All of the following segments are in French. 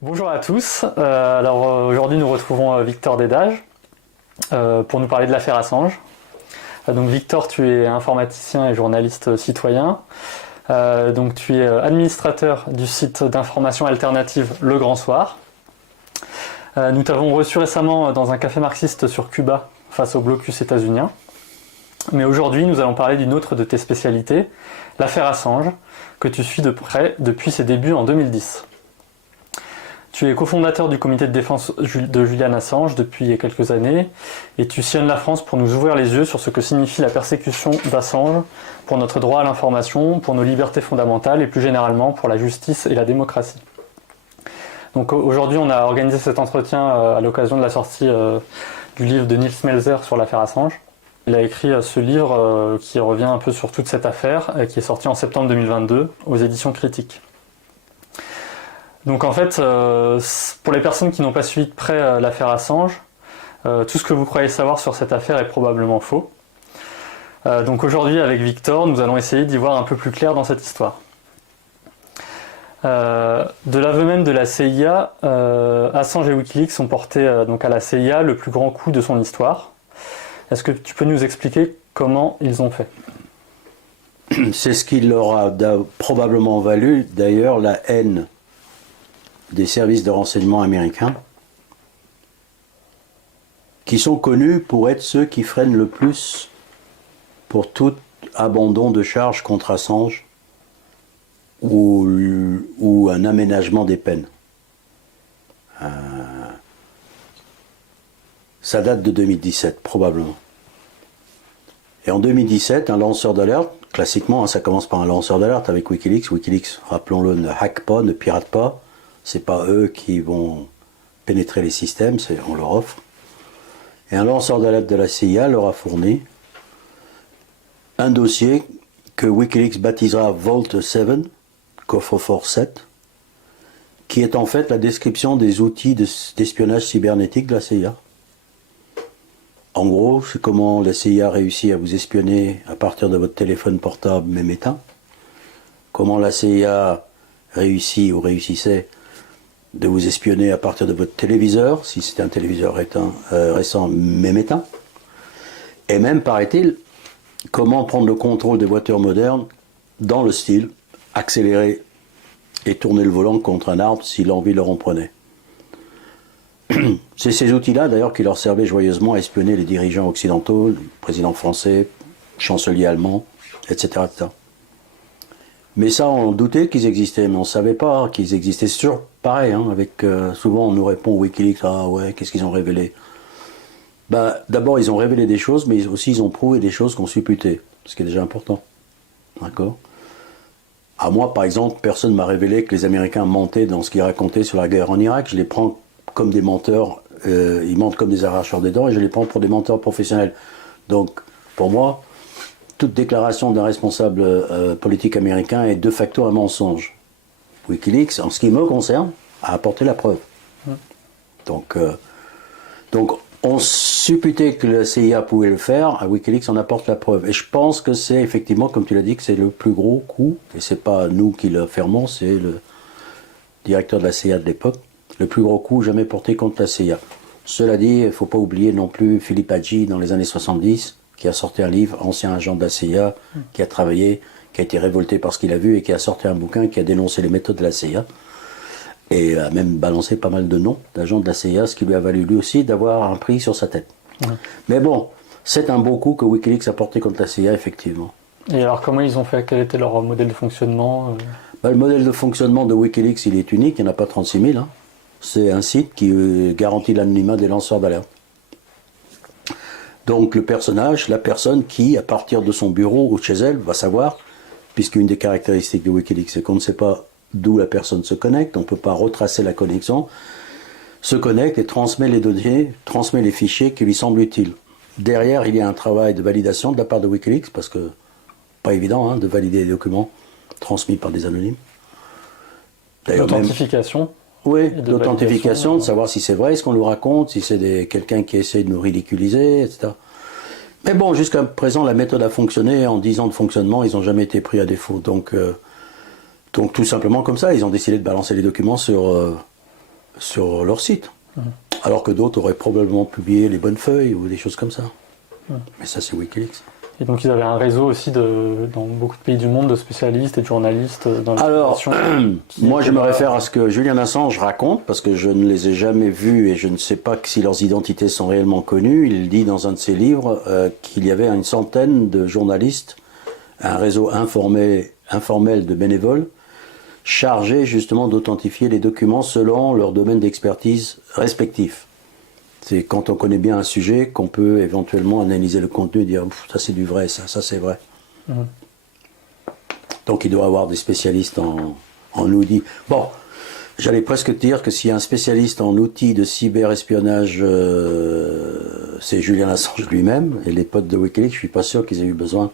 Bonjour à tous. Aujourd'hui nous retrouvons Victor Dédage pour nous parler de l'affaire Assange. Donc Victor, tu es informaticien et journaliste citoyen. Donc tu es administrateur du site d'information alternative Le Grand Soir. Nous t'avons reçu récemment dans un café marxiste sur Cuba face au blocus états-unien. Mais aujourd'hui nous allons parler d'une autre de tes spécialités, l'affaire Assange, que tu suis de près depuis ses débuts en 2010. Tu es cofondateur du comité de défense de Julian Assange depuis quelques années et tu sillonnes la France pour nous ouvrir les yeux sur ce que signifie la persécution d'Assange pour notre droit à l'information, pour nos libertés fondamentales et plus généralement pour la justice et la démocratie. Donc aujourd'hui on a organisé cet entretien à l'occasion de la sortie du livre de Nils Melzer sur l'affaire Assange. Il a écrit ce livre qui revient un peu sur toute cette affaire qui est sorti en septembre 2022 aux éditions Critiques. Donc en fait, pour les personnes qui n'ont pas suivi de près l'affaire Assange, tout ce que vous croyez savoir sur cette affaire est probablement faux. Donc aujourd'hui, avec Victor, nous allons essayer d'y voir un peu plus clair dans cette histoire. De l'aveu même de la CIA, Assange et Wikileaks ont porté donc à la CIA le plus grand coup de son histoire. Est-ce que tu peux nous expliquer comment ils ont fait ? C'est ce qui leur a probablement valu d'ailleurs la haine des services de renseignement américains, qui sont connus pour être ceux qui freinent le plus pour tout abandon de charge contre Assange ou un aménagement des peines. Ça date de 2017, probablement. Et en 2017, un lanceur d'alerte, classiquement, ça commence par un lanceur d'alerte avec Wikileaks. Wikileaks, rappelons-le, ne hack pas, ne pirate pas. C'est pas eux qui vont pénétrer les systèmes, on leur offre. Et un lanceur d'alerte de la CIA leur a fourni un dossier que Wikileaks baptisera Vault 7, coffre-fort 7, qui est en fait la description des outils d'espionnage cybernétique de la CIA. En gros, c'est comment la CIA réussit à vous espionner à partir de votre téléphone portable même éteint. Comment la CIA réussit ou réussissait de vous espionner à partir de votre téléviseur, si c'était un téléviseur récent, même éteint. Et même, paraît-il, comment prendre le contrôle des voitures modernes dans le style, accélérer et tourner le volant contre un arbre si l'envie leur en prenait. C'est ces outils-là, d'ailleurs, qui leur servaient joyeusement à espionner les dirigeants occidentaux, le président français, le chancelier allemand, etc., etc. Mais ça, on doutait qu'ils existaient, mais on ne savait pas qu'ils existaient. C'est toujours pareil, hein, souvent on nous répond Wikileaks, ah ouais, qu'est-ce qu'ils ont révélé ? D'abord, ils ont révélé des choses, mais aussi ils ont prouvé des choses qu'on supputait, ce qui est déjà important. D'accord ? À moi, par exemple, personne ne m'a révélé que les Américains mentaient dans ce qu'ils racontaient sur la guerre en Irak. Je les prends comme des menteurs, ils mentent comme des arracheurs des dents, et je les prends pour des menteurs professionnels. Donc, pour moi, toute déclaration d'un responsable politique américain est de facto un mensonge. Wikileaks, en ce qui me concerne, a apporté la preuve. Donc on supputait que la CIA pouvait le faire, à Wikileaks on apporte la preuve. Et je pense que c'est effectivement, comme tu l'as dit, que c'est le plus gros coup, et c'est pas nous qui le fermons, c'est le directeur de la CIA de l'époque, le plus gros coup jamais porté contre la CIA. Cela dit, il ne faut pas oublier non plus Philippe Hadji dans les années 70, qui a sorti un livre, ancien agent de la CIA, qui a travaillé, qui a été révolté par ce qu'il a vu et qui a sorti un bouquin qui a dénoncé les méthodes de la CIA et a même balancé pas mal de noms d'agents de la CIA, ce qui lui a valu lui aussi d'avoir un prix sur sa tête. Mais bon, c'est un beau coup que Wikileaks a porté contre la CIA, effectivement. Et alors comment ils ont fait ? Quel était leur modèle de fonctionnement ? Le modèle de fonctionnement de Wikileaks, il est unique, il n'y en a pas 36 000. Hein. C'est un site qui garantit l'anonymat des lanceurs d'alerte. Donc le personnage, la personne qui, à partir de son bureau ou de chez elle, va savoir, puisqu'une des caractéristiques de Wikileaks, c'est qu'on ne sait pas d'où la personne se connecte, on ne peut pas retracer la connexion, se connecte et transmet les données, transmet les fichiers qui lui semblent utiles. Derrière, il y a un travail de validation de la part de Wikileaks, parce que pas évident de valider des documents transmis par des anonymes. L'authentification ? Oui, l'authentification, de savoir si c'est vrai ce qu'on nous raconte, si c'est quelqu'un qui essaie de nous ridiculiser, etc. Mais bon, jusqu'à présent, la méthode a fonctionné. En 10 ans de fonctionnement, ils n'ont jamais été pris à défaut. Donc tout simplement comme ça, ils ont décidé de balancer les documents sur sur leur site. Alors que d'autres auraient probablement publié les bonnes feuilles ou des choses comme ça. Mais ça, c'est Wikileaks. Et donc ils avaient un réseau aussi dans beaucoup de pays du monde de spécialistes et de journalistes dans Alors, moi je me réfère à ce que Julian Assange raconte, parce que je ne les ai jamais vus et je ne sais pas si leurs identités sont réellement connues. Il dit dans un de ses livres qu'il y avait une centaine de journalistes, un réseau informel de bénévoles, chargés justement d'authentifier les documents selon leur domaine d'expertise respectif. C'est quand on connaît bien un sujet qu'on peut éventuellement analyser le contenu et dire ça c'est du vrai, ça c'est vrai. Donc il doit y avoir des spécialistes en outils. Bon, j'allais presque dire que s'il y a un spécialiste en outils de cyberespionnage, c'est Julian Assange lui-même, et les potes de Wikileaks, je suis pas sûr qu'ils aient eu besoin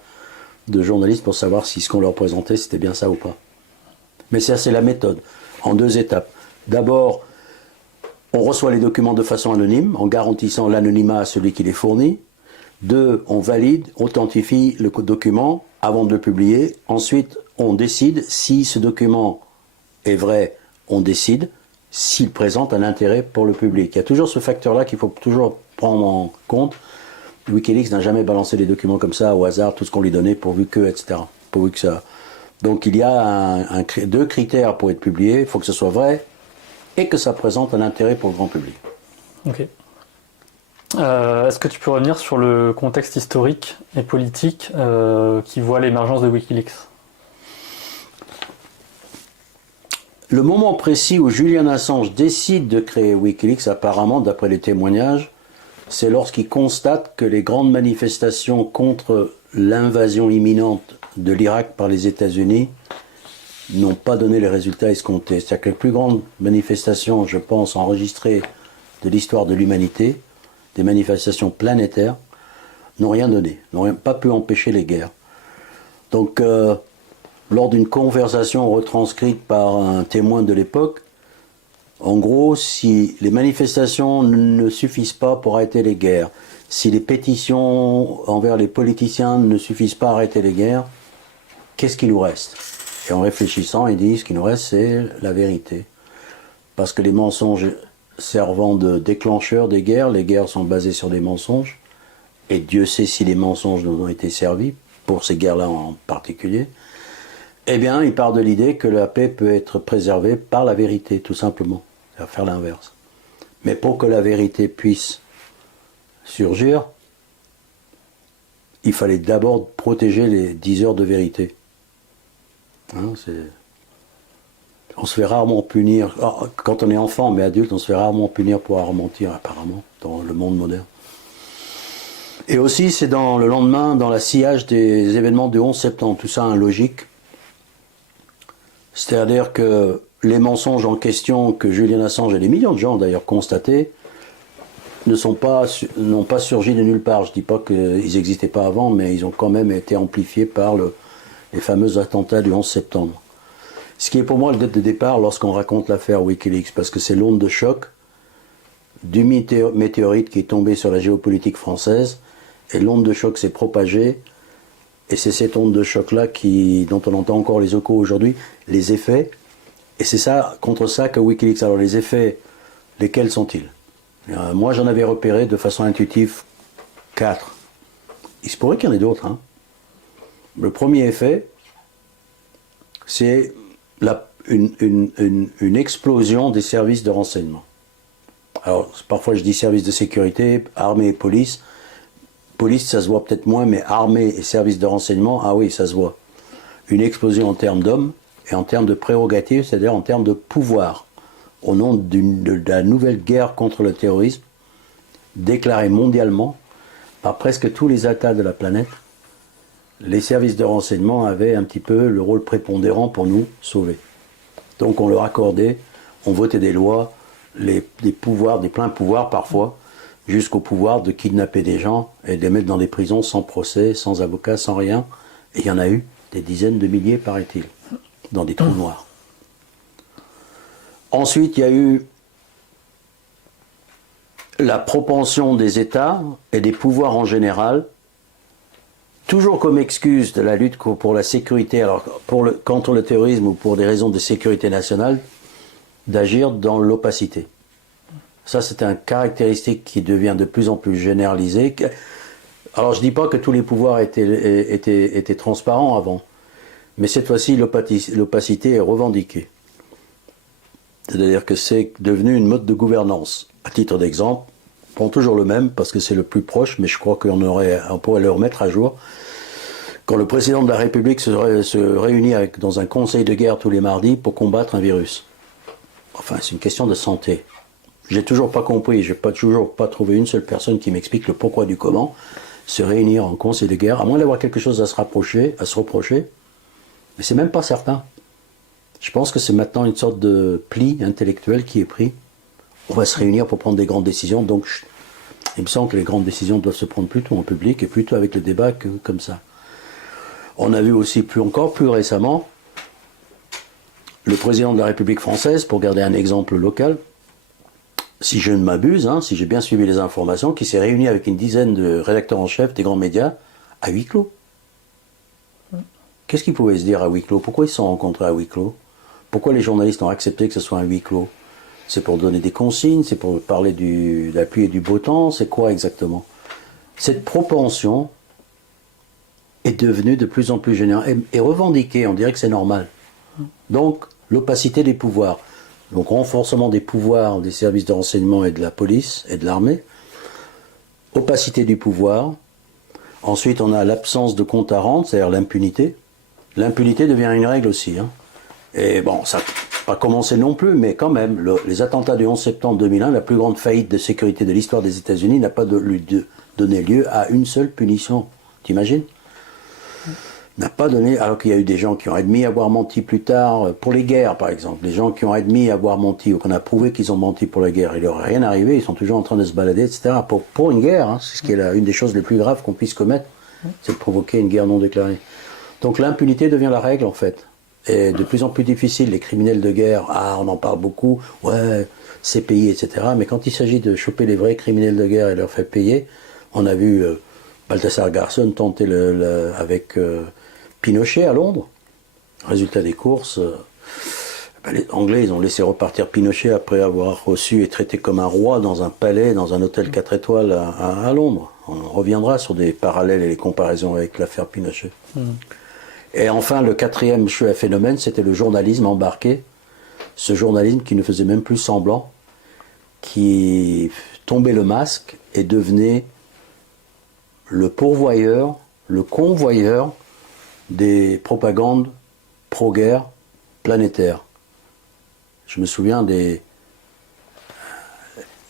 de journalistes pour savoir si ce qu'on leur présentait c'était bien ça ou pas. Mais ça c'est la méthode, en 2 étapes. D'abord, on reçoit les documents de façon anonyme, en garantissant l'anonymat à celui qui les fournit. 2, on valide, authentifie le document avant de le publier. Ensuite, on décide si ce document est vrai, on décide s'il présente un intérêt pour le public. Il y a toujours ce facteur-là qu'il faut toujours prendre en compte. Wikileaks n'a jamais balancé les documents comme ça au hasard, tout ce qu'on lui donnait pourvu que, etc. Pourvu que ça. Donc il y a 2 critères pour être publié. Il faut que ce soit vrai et que ça présente un intérêt pour le grand public. Ok. Est-ce que tu peux revenir sur le contexte historique et politique qui voit l'émergence de Wikileaks ? Le moment précis où Julian Assange décide de créer Wikileaks, apparemment, d'après les témoignages, c'est lorsqu'il constate que les grandes manifestations contre l'invasion imminente de l'Irak par les États-Unis n'ont pas donné les résultats escomptés. C'est-à-dire que les plus grandes manifestations, je pense, enregistrées de l'histoire de l'humanité, des manifestations planétaires, n'ont rien donné, n'ont pas pu empêcher les guerres. Donc, lors d'une conversation retranscrite par un témoin de l'époque, en gros, si les manifestations ne suffisent pas pour arrêter les guerres, si les pétitions envers les politiciens ne suffisent pas à arrêter les guerres, qu'est-ce qui nous reste ? Et en réfléchissant, il dit, ce qui nous reste, c'est la vérité. Parce que les mensonges servant de déclencheurs des guerres, les guerres sont basées sur des mensonges, et Dieu sait si les mensonges nous ont été servis, pour ces guerres-là en particulier, eh bien, il part de l'idée que la paix peut être préservée par la vérité, tout simplement. C'est-à-dire faire l'inverse. Mais pour que la vérité puisse surgir, il fallait d'abord protéger les 10 heures de vérité. Hein, on se fait rarement punir, quand on est enfant, mais adulte, on se fait rarement punir pour avoir menti, apparemment, dans le monde moderne. Et aussi, c'est dans le lendemain, dans la sillage des événements du 11 septembre, tout ça logique. C'est-à-dire que les mensonges en question que Julian Assange et des millions de gens d'ailleurs constatés n'ont pas surgi de nulle part. Je ne dis pas qu'ils n'existaient pas avant, mais ils ont quand même été amplifiés par les fameux attentats du 11 septembre. Ce qui est pour moi le date de départ lorsqu'on raconte l'affaire Wikileaks, parce que c'est l'onde de choc du météorite qui est tombé sur la géopolitique française, et l'onde de choc s'est propagée, et c'est cette onde de choc-là dont on entend encore les échos aujourd'hui, les effets, et c'est ça, contre ça que Wikileaks. Alors les effets, lesquels sont-ils ? Moi j'en avais repéré de façon intuitive 4. Il se pourrait qu'il y en ait d'autres. Hein. Le premier effet, c'est une explosion des services de renseignement. Alors parfois je dis services de sécurité, armée et police. Police ça se voit peut-être moins, mais armée et services de renseignement, ah oui ça se voit. Une explosion en termes d'hommes et en termes de prérogatives, c'est-à-dire en termes de pouvoir. Au nom de la nouvelle guerre contre le terrorisme, déclarée mondialement par presque tous les États de la planète, les services de renseignement avaient un petit peu le rôle prépondérant pour nous sauver. Donc on leur accordait, on votait des lois, des pouvoirs, des pleins pouvoirs parfois, jusqu'au pouvoir de kidnapper des gens et de les mettre dans des prisons sans procès, sans avocat, sans rien. Et il y en a eu des dizaines de milliers, paraît-il, dans des trous noirs. Ensuite, il y a eu la propension des États et des pouvoirs en général, toujours comme excuse de la lutte pour la sécurité, alors contre le terrorisme ou pour des raisons de sécurité nationale, d'agir dans l'opacité. Ça, c'est une caractéristique qui devient de plus en plus généralisée. Alors, je ne dis pas que tous les pouvoirs étaient transparents avant, mais cette fois-ci, l'opacité est revendiquée. C'est-à-dire que c'est devenu une mode de gouvernance. À titre d'exemple, je prends toujours le même parce que c'est le plus proche, mais je crois qu'on pourrait le remettre à jour. Quand le président de la République se réunit dans un conseil de guerre tous les mardis pour combattre un virus. Enfin, c'est une question de santé. J'ai toujours pas compris, j'ai toujours pas trouvé une seule personne qui m'explique le pourquoi du comment se réunir en conseil de guerre, à moins d'avoir quelque chose à se reprocher. Mais c'est même pas certain. Je pense que c'est maintenant une sorte de pli intellectuel qui est pris. On va se réunir pour prendre des grandes décisions, donc il me semble que les grandes décisions doivent se prendre plutôt en public et plutôt avec le débat que comme ça. On a vu aussi plus récemment, le président de la République française, pour garder un exemple local, si je ne m'abuse, si j'ai bien suivi les informations, qui s'est réuni avec une dizaine de rédacteurs en chef des grands médias à huis clos. Qu'est-ce qu'ils pouvaient se dire à huis clos? Pourquoi ils se sont rencontrés à huis clos? Pourquoi les journalistes ont accepté que ce soit un huis clos? C'est pour donner des consignes, c'est pour parler de la pluie et du beau temps, c'est quoi exactement? Cette propension est devenue de plus en plus générale et revendiquée, on dirait que c'est normal. Donc, l'opacité des pouvoirs. Donc, renforcement des pouvoirs des services de renseignement et de la police et de l'armée. Opacité du pouvoir. Ensuite, on a l'absence de compte à rendre, c'est-à-dire l'impunité. L'impunité devient une règle aussi. Et bon, ça n'a pas commencé non plus, mais quand même, les attentats du 11 septembre 2001, la plus grande faillite de sécurité de l'histoire des États-Unis, n'a pas donné lieu à une seule punition. T'imagines? N'a pas donné, alors qu'il y a eu des gens qui ont admis avoir menti plus tard, pour les guerres par exemple, les gens qui ont admis avoir menti, ou qu'on a prouvé qu'ils ont menti pour la guerre, il leur est rien arrivé, ils sont toujours en train de se balader, etc. Pour une guerre, c'est ce qui est une des choses les plus graves qu'on puisse commettre, c'est de provoquer une guerre non déclarée. Donc l'impunité devient la règle en fait, et de plus en plus difficile, les criminels de guerre, on en parle beaucoup, ouais, c'est payé, etc. Mais quand il s'agit de choper les vrais criminels de guerre et leur faire payer, on a vu Balthazar Garçon tenter avec Pinochet à Londres. Résultat des courses, les Anglais ils ont laissé repartir Pinochet après avoir reçu et traité comme un roi dans un palais, dans un hôtel 4 étoiles à Londres. On reviendra sur des parallèles et les comparaisons avec l'affaire Pinochet. Et enfin, le quatrième phénomène, c'était le journalisme embarqué. Ce journalisme qui ne faisait même plus semblant, qui tombait le masque et devenait le pourvoyeur, le convoyeur des propagandes pro-guerre planétaires. Je me souviens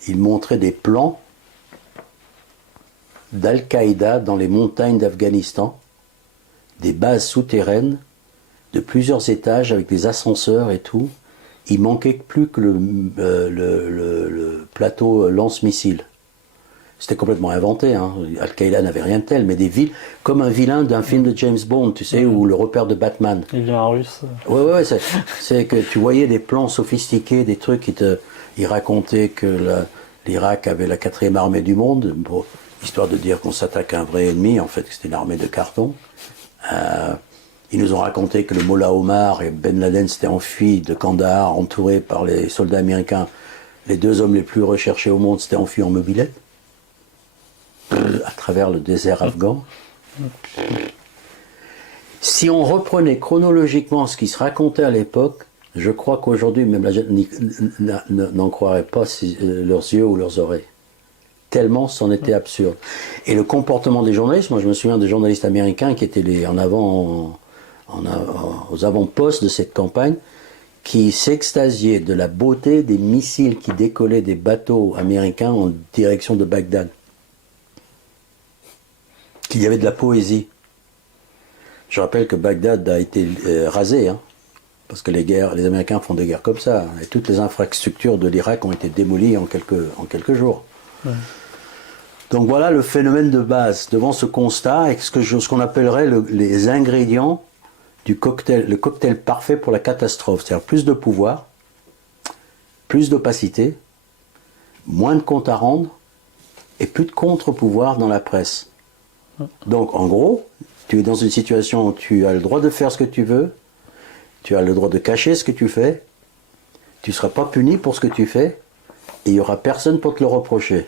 il montrait des plans d'Al-Qaïda dans les montagnes d'Afghanistan, des bases souterraines de plusieurs étages avec des ascenseurs et tout. Il manquait plus que le plateau lance-missiles. C'était complètement inventé. Al-Qaïda n'avait rien de tel, mais des villes, comme un vilain d'un film de James Bond, tu sais, ou le repère de Batman. Il vient en russe. Ouais, c'est que tu voyais des plans sophistiqués, des trucs ils racontaient que l'Irak avait la 4e armée du monde, histoire de dire qu'on s'attaque à un vrai ennemi, en fait, que c'était une armée de carton. Ils nous ont raconté que le Mollah Omar et Ben Laden s'étaient enfuis de Kandahar, entourés par les soldats américains. Les 2 hommes les plus recherchés au monde s'étaient enfuis en mobilette, à travers le désert afghan. Si on reprenait chronologiquement ce qui se racontait à l'époque, je crois qu'aujourd'hui, même la jeune n'en croirait pas leurs yeux ou leurs oreilles. Tellement c'en était absurde. Et le comportement des journalistes, moi je me souviens des journalistes américains qui étaient aux avant-postes de cette campagne, qui s'extasiaient de la beauté des missiles qui décollaient des bateaux américains en direction de Bagdad. Qu'il y avait de la poésie. Je rappelle que Bagdad a été rasé, parce que les Américains font des guerres comme ça, et toutes les infrastructures de l'Irak ont été démolies en quelques jours. Ouais. Donc voilà le phénomène de base. Devant ce constat, et ce qu'on appellerait les ingrédients du cocktail, le cocktail parfait pour la catastrophe, c'est-à-dire plus de pouvoir, plus d'opacité, moins de comptes à rendre, et plus de contre-pouvoir dans la presse. Donc en gros, tu es dans une situation où tu as le droit de faire ce que tu veux, tu as le droit de cacher ce que tu fais, tu ne seras pas puni pour ce que tu fais, et il n'y aura personne pour te le reprocher.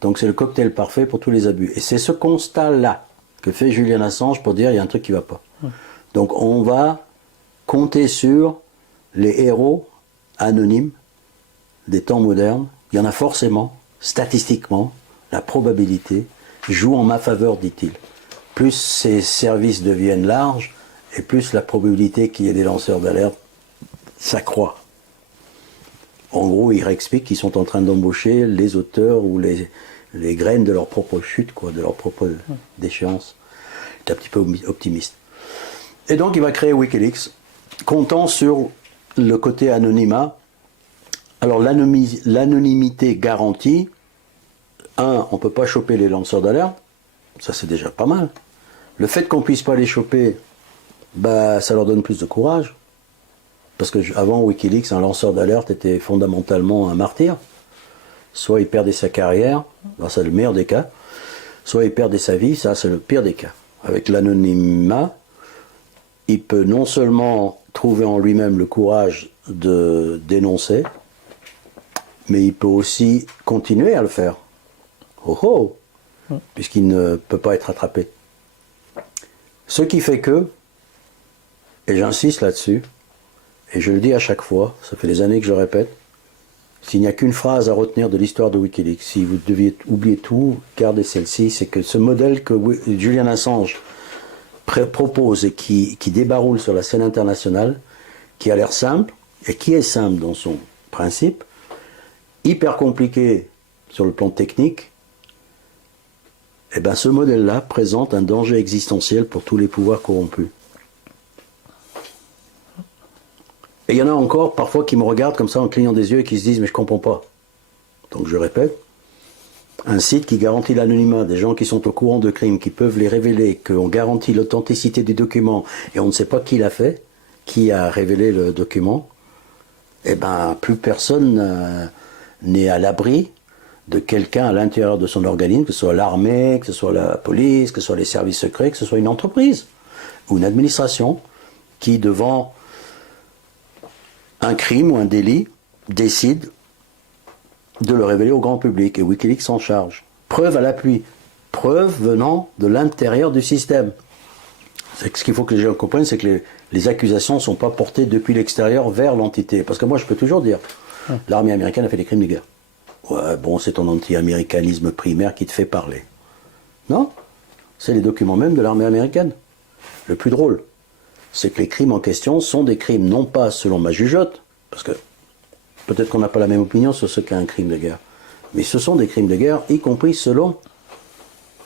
Donc c'est le cocktail parfait pour tous les abus. Et c'est ce constat-là que fait Julian Assange pour dire il y a un truc qui ne va pas. Donc on va compter sur les héros anonymes des temps modernes. Il y en a forcément, statistiquement, la probabilité joue en ma faveur, dit-il. Plus ces services deviennent larges, et plus la probabilité qu'il y ait des lanceurs d'alerte s'accroît. En gros, il explique qu'ils sont en train d'embaucher les auteurs ou les graines de leur propre chute, quoi, de leur propre déchéance. Il est un petit peu optimiste. Et donc, il va créer Wikileaks, comptant sur le côté anonymat. Alors, l'anonymité garantie, on ne peut pas choper les lanceurs d'alerte, ça c'est déjà pas mal. Le fait qu'on ne puisse pas les choper, ça leur donne plus de courage. Parce qu'avant Wikileaks, un lanceur d'alerte était fondamentalement un martyr. Soit il perdait sa carrière, c'est le meilleur des cas, soit il perdait sa vie, ça c'est le pire des cas. Avec l'anonymat, il peut non seulement trouver en lui-même le courage de dénoncer, mais il peut aussi continuer à le faire. Puisqu'il ne peut pas être attrapé. Ce qui fait que, et j'insiste là-dessus, et je le dis à chaque fois, ça fait des années que je le répète, s'il n'y a qu'une phrase à retenir de l'histoire de Wikileaks, si vous deviez oublier tout, gardez celle-ci, c'est que ce modèle que Julian Assange propose et qui débaroule sur la scène internationale, qui a l'air simple, et qui est simple dans son principe, hyper compliqué sur le plan technique, ce modèle-là présente un danger existentiel pour tous les pouvoirs corrompus. Et il y en a encore parfois qui me regardent comme ça en clignant des yeux et qui se disent mais je comprends pas. Donc je répète, un site qui garantit l'anonymat des gens qui sont au courant de crimes, qui peuvent les révéler, qu'on garantit l'authenticité du document et on ne sait pas qui l'a fait, qui a révélé le document, plus personne n'est à l'abri de quelqu'un à l'intérieur de son organisme, que ce soit l'armée, que ce soit la police, que ce soit les services secrets, que ce soit une entreprise ou une administration qui, devant un crime ou un délit, décide de le révéler au grand public. Et Wikileaks s'en charge. Preuve à l'appui. Preuve venant de l'intérieur du système. Ce qu'il faut que les gens comprennent, c'est que les accusations ne sont pas portées depuis l'extérieur vers l'entité. Parce que moi, je peux toujours dire, l'armée américaine a fait des crimes de guerre. Ouais, bon, c'est ton anti-américanisme primaire qui te fait parler. Non, c'est les documents même de l'armée américaine. Le plus drôle, c'est que les crimes en question sont des crimes, non pas selon ma jugeote, parce que peut-être qu'on n'a pas la même opinion sur ce qu'est un crime de guerre, mais ce sont des crimes de guerre, y compris selon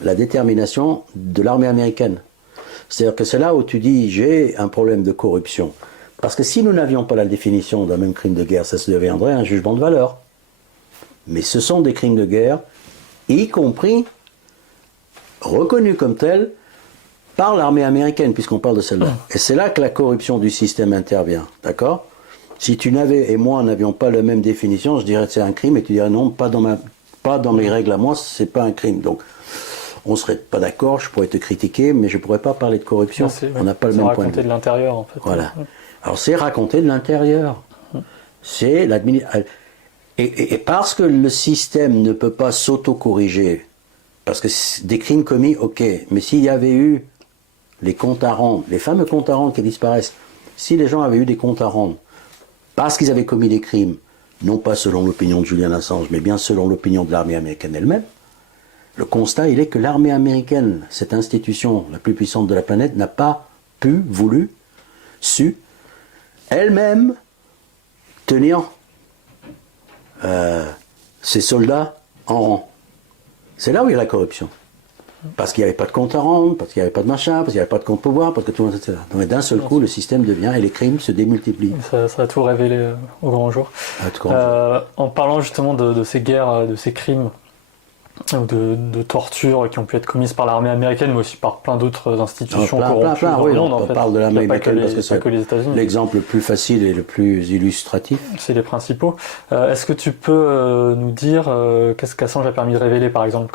la détermination de l'armée américaine. C'est-à-dire que c'est là où tu dis, j'ai un problème de corruption. Parce que si nous n'avions pas la définition d'un même crime de guerre, ça se deviendrait un jugement de valeur. Mais ce sont des crimes de guerre, y compris reconnus comme tels par l'armée américaine, puisqu'on parle de celle-là. Et c'est là que la corruption du système intervient, d'accord? Si tu n'avais et moi n'avions pas la même définition, je dirais que c'est un crime, et tu dirais non, pas dans mes règles à moi, c'est pas un crime. Donc, on serait pas d'accord, je pourrais te critiquer, mais je pourrais pas parler de corruption. On n'a pas le même point de vue. C'est raconter de l'intérieur, en fait. Voilà. Alors, c'est raconter de l'intérieur. C'est l'administration. Et parce que le système ne peut pas s'auto-corriger, parce que des crimes commis, ok, mais s'il y avait eu les comptes à rendre, les fameux comptes à rendre qui disparaissent, si les gens avaient eu des comptes à rendre, parce qu'ils avaient commis des crimes, non pas selon l'opinion de Julian Assange, mais bien selon l'opinion de l'armée américaine elle-même, le constat, il est que l'armée américaine, cette institution la plus puissante de la planète, n'a pas su, elle-même, tenir ses soldats en rang. C'est là où il y a la corruption. Parce qu'il n'y avait pas de compte à rendre, parce qu'il n'y avait pas de machin, parce qu'il n'y avait pas de compte pouvoir, parce que tout le monde, etc. Donc d'un seul coup, le système devient et les crimes se démultiplient. Ça a tout révélé au grand jour. En parlant justement de ces guerres, de ces crimes, de tortures qui ont pu être commises par l'armée américaine, mais aussi par plein d'autres institutions corrompues dans le monde. On parle de l'armée américaine parce que c'est l'exemple le plus facile et le plus illustratif. C'est les principaux. Est-ce que tu peux nous dire qu'est-ce qu'Assange a permis de révéler, par exemple,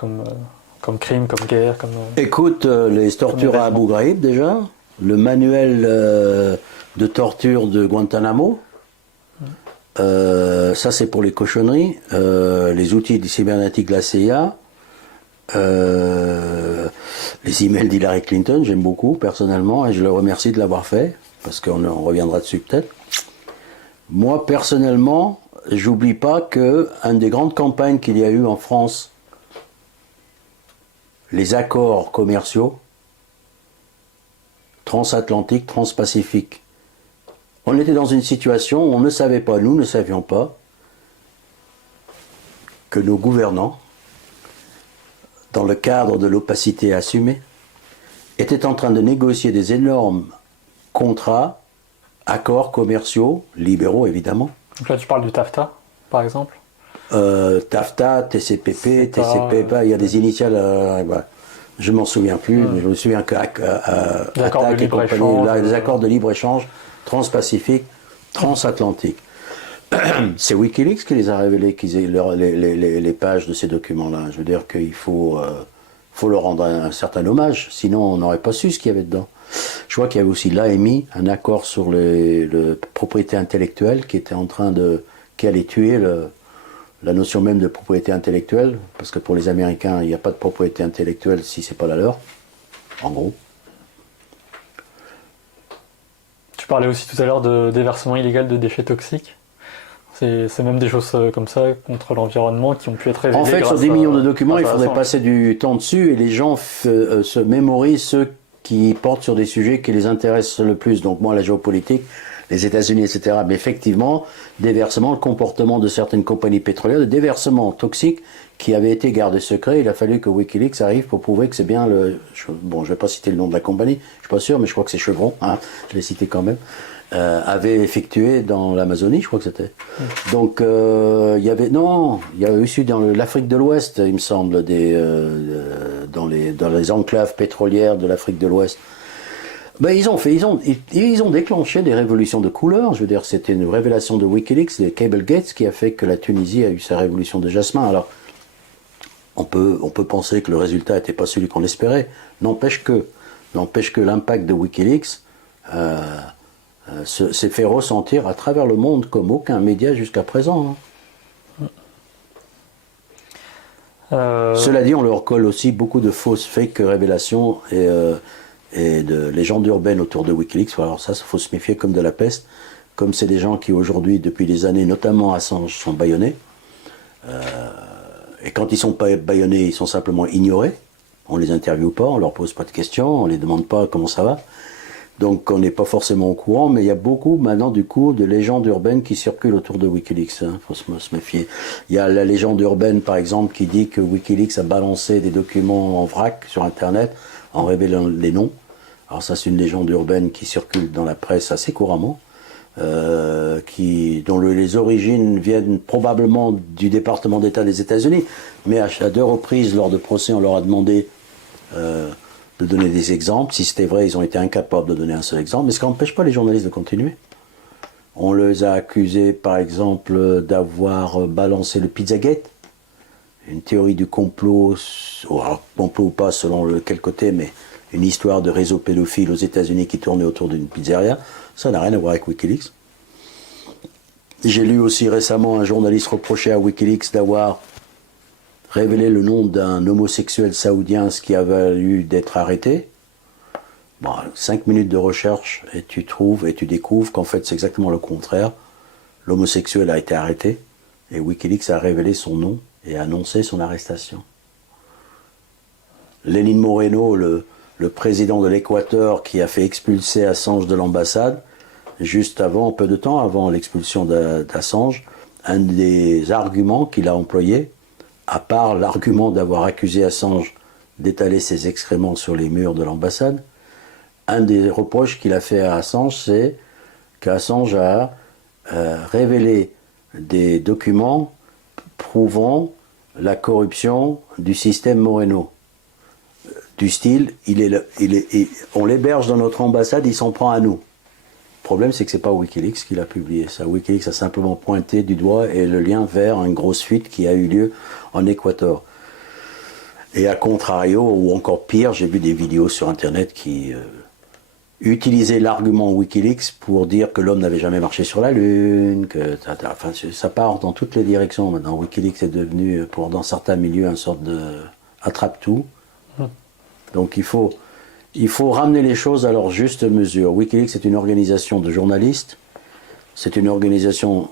comme crime, comme guerre, comme... Écoute, les tortures à Abu Ghraib déjà, le manuel de torture de Guantanamo, Ça, c'est pour les cochonneries. Les outils cybernetiques de la CIA. Les emails d'Hillary Clinton, j'aime beaucoup personnellement, et je le remercie de l'avoir fait, parce qu'on reviendra dessus peut-être. Moi, personnellement, j'oublie pas que une des grandes campagnes qu'il y a eu en France, les accords commerciaux transatlantiques, transpacifiques. On était dans une situation où on ne savait pas, nous ne savions pas, que nos gouvernants, dans le cadre de l'opacité assumée, étaient en train de négocier des énormes contrats, accords commerciaux, libéraux évidemment. Donc là, tu parles du TAFTA, par exemple. TAFTA, TCPP, TCPP, il y a des initiales, ouais. Je m'en souviens plus, mais je me souviens que les accords de libre-échange, les accords de libre-échange transpacifiques, transatlantiques. C'est Wikileaks qui les a révélés, les pages de ces documents-là. Je veux dire qu'il faut leur rendre un certain hommage, sinon on n'aurait pas su ce qu'il y avait dedans. Je vois qu'il y avait aussi l'AMI, un accord sur la propriété intellectuelle qui allait tuer la notion même de propriété intellectuelle, parce que pour les Américains, il n'y a pas de propriété intellectuelle si c'est pas la leur, en gros. Tu parlais aussi tout à l'heure de déversement illégal de déchets toxiques. C'est même des choses comme ça contre l'environnement qui ont pu être révélées. En fait, sur des millions de documents, il faudrait passer du temps dessus et les gens se mémorisent ceux qui portent sur des sujets qui les intéressent le plus. Donc moi, la géopolitique, les États-Unis, etc. Mais effectivement, déversement, le comportement de certaines compagnies pétrolières, de déversement toxique qui avait été gardé secret. Il a fallu que Wikileaks arrive pour prouver que c'est bien bon, je vais pas citer le nom de la compagnie, je suis pas sûr, mais je crois que c'est Chevron, hein, je l'ai cité quand même. Avait effectué dans l'Amazonie, je crois que c'était. Donc il y avait aussi dans l'Afrique de l'Ouest, il me semble, dans les enclaves pétrolières de l'Afrique de l'Ouest. Ben, ils ont déclenché des révolutions de couleurs. Je veux dire, c'était une révélation de Wikileaks, les Cable Gates, qui a fait que la Tunisie a eu sa révolution de jasmin. Alors, on peut penser que le résultat n'était pas celui qu'on espérait. N'empêche que l'impact de Wikileaks s'est fait ressentir à travers le monde comme aucun média jusqu'à présent. Cela dit, on leur colle aussi beaucoup de fausses fake révélations et de légendes urbaines autour de Wikileaks. Alors ça, il faut se méfier comme de la peste. Comme c'est des gens qui aujourd'hui, depuis des années, notamment Assange, sont bâillonnés. Et quand ils sont pas bâillonnés, ils sont simplement ignorés. On les interviewe pas, on leur pose pas de questions, on les demande pas comment ça va. Donc on n'est pas forcément au courant, mais il y a beaucoup maintenant du coup de légendes urbaines qui circulent autour de Wikileaks. Faut se méfier. Il y a la légende urbaine par exemple qui dit que Wikileaks a balancé des documents en vrac sur Internet en révélant les noms. Alors ça c'est une légende urbaine qui circule dans la presse assez couramment, dont les origines viennent probablement du département d'État des États-Unis, mais à 2 reprises lors de procès on leur a demandé de donner des exemples. Si c'était vrai, ils ont été incapables de donner un seul exemple, mais ce qui n'empêche pas les journalistes de continuer. On les a accusés, par exemple, d'avoir balancé le Pizzagate, une théorie du complot, alors, complot ou pas selon quel côté, mais une histoire de réseau pédophile aux États-Unis qui tournait autour d'une pizzeria. Ça n'a rien à voir avec Wikileaks. J'ai lu aussi récemment un journaliste reprocher à Wikileaks d'avoir révélé le nom d'un homosexuel saoudien, ce qui a valu d'être arrêté. Bon, 5 minutes de recherche et tu découvres qu'en fait c'est exactement le contraire. L'homosexuel a été arrêté et Wikileaks a révélé son nom et a annoncé son arrestation. Lenin Moreno, le président de l'Équateur qui a fait expulser Assange de l'ambassade, juste avant, peu de temps avant l'expulsion d'Assange, un des arguments qu'il a employé, à part l'argument d'avoir accusé Assange d'étaler ses excréments sur les murs de l'ambassade, un des reproches qu'il a fait à Assange, c'est qu'Assange a révélé des documents prouvant la corruption du système Moreno. Du style, on l'héberge dans notre ambassade, il s'en prend à nous. Le problème, c'est que c'est pas Wikileaks qui l'a publié. Ça, Wikileaks a simplement pointé du doigt et le lien vers une grosse fuite qui a eu lieu en Équateur. Et à contrario, ou encore pire, j'ai vu des vidéos sur Internet qui utiliser l'argument Wikileaks pour dire que l'homme n'avait jamais marché sur la Lune, enfin, ça part dans toutes les directions maintenant. Wikileaks est devenu, dans certains milieux, une sorte de attrape-tout. Donc il faut ramener les choses à leur juste mesure. Wikileaks est une organisation de journalistes, c'est une organisation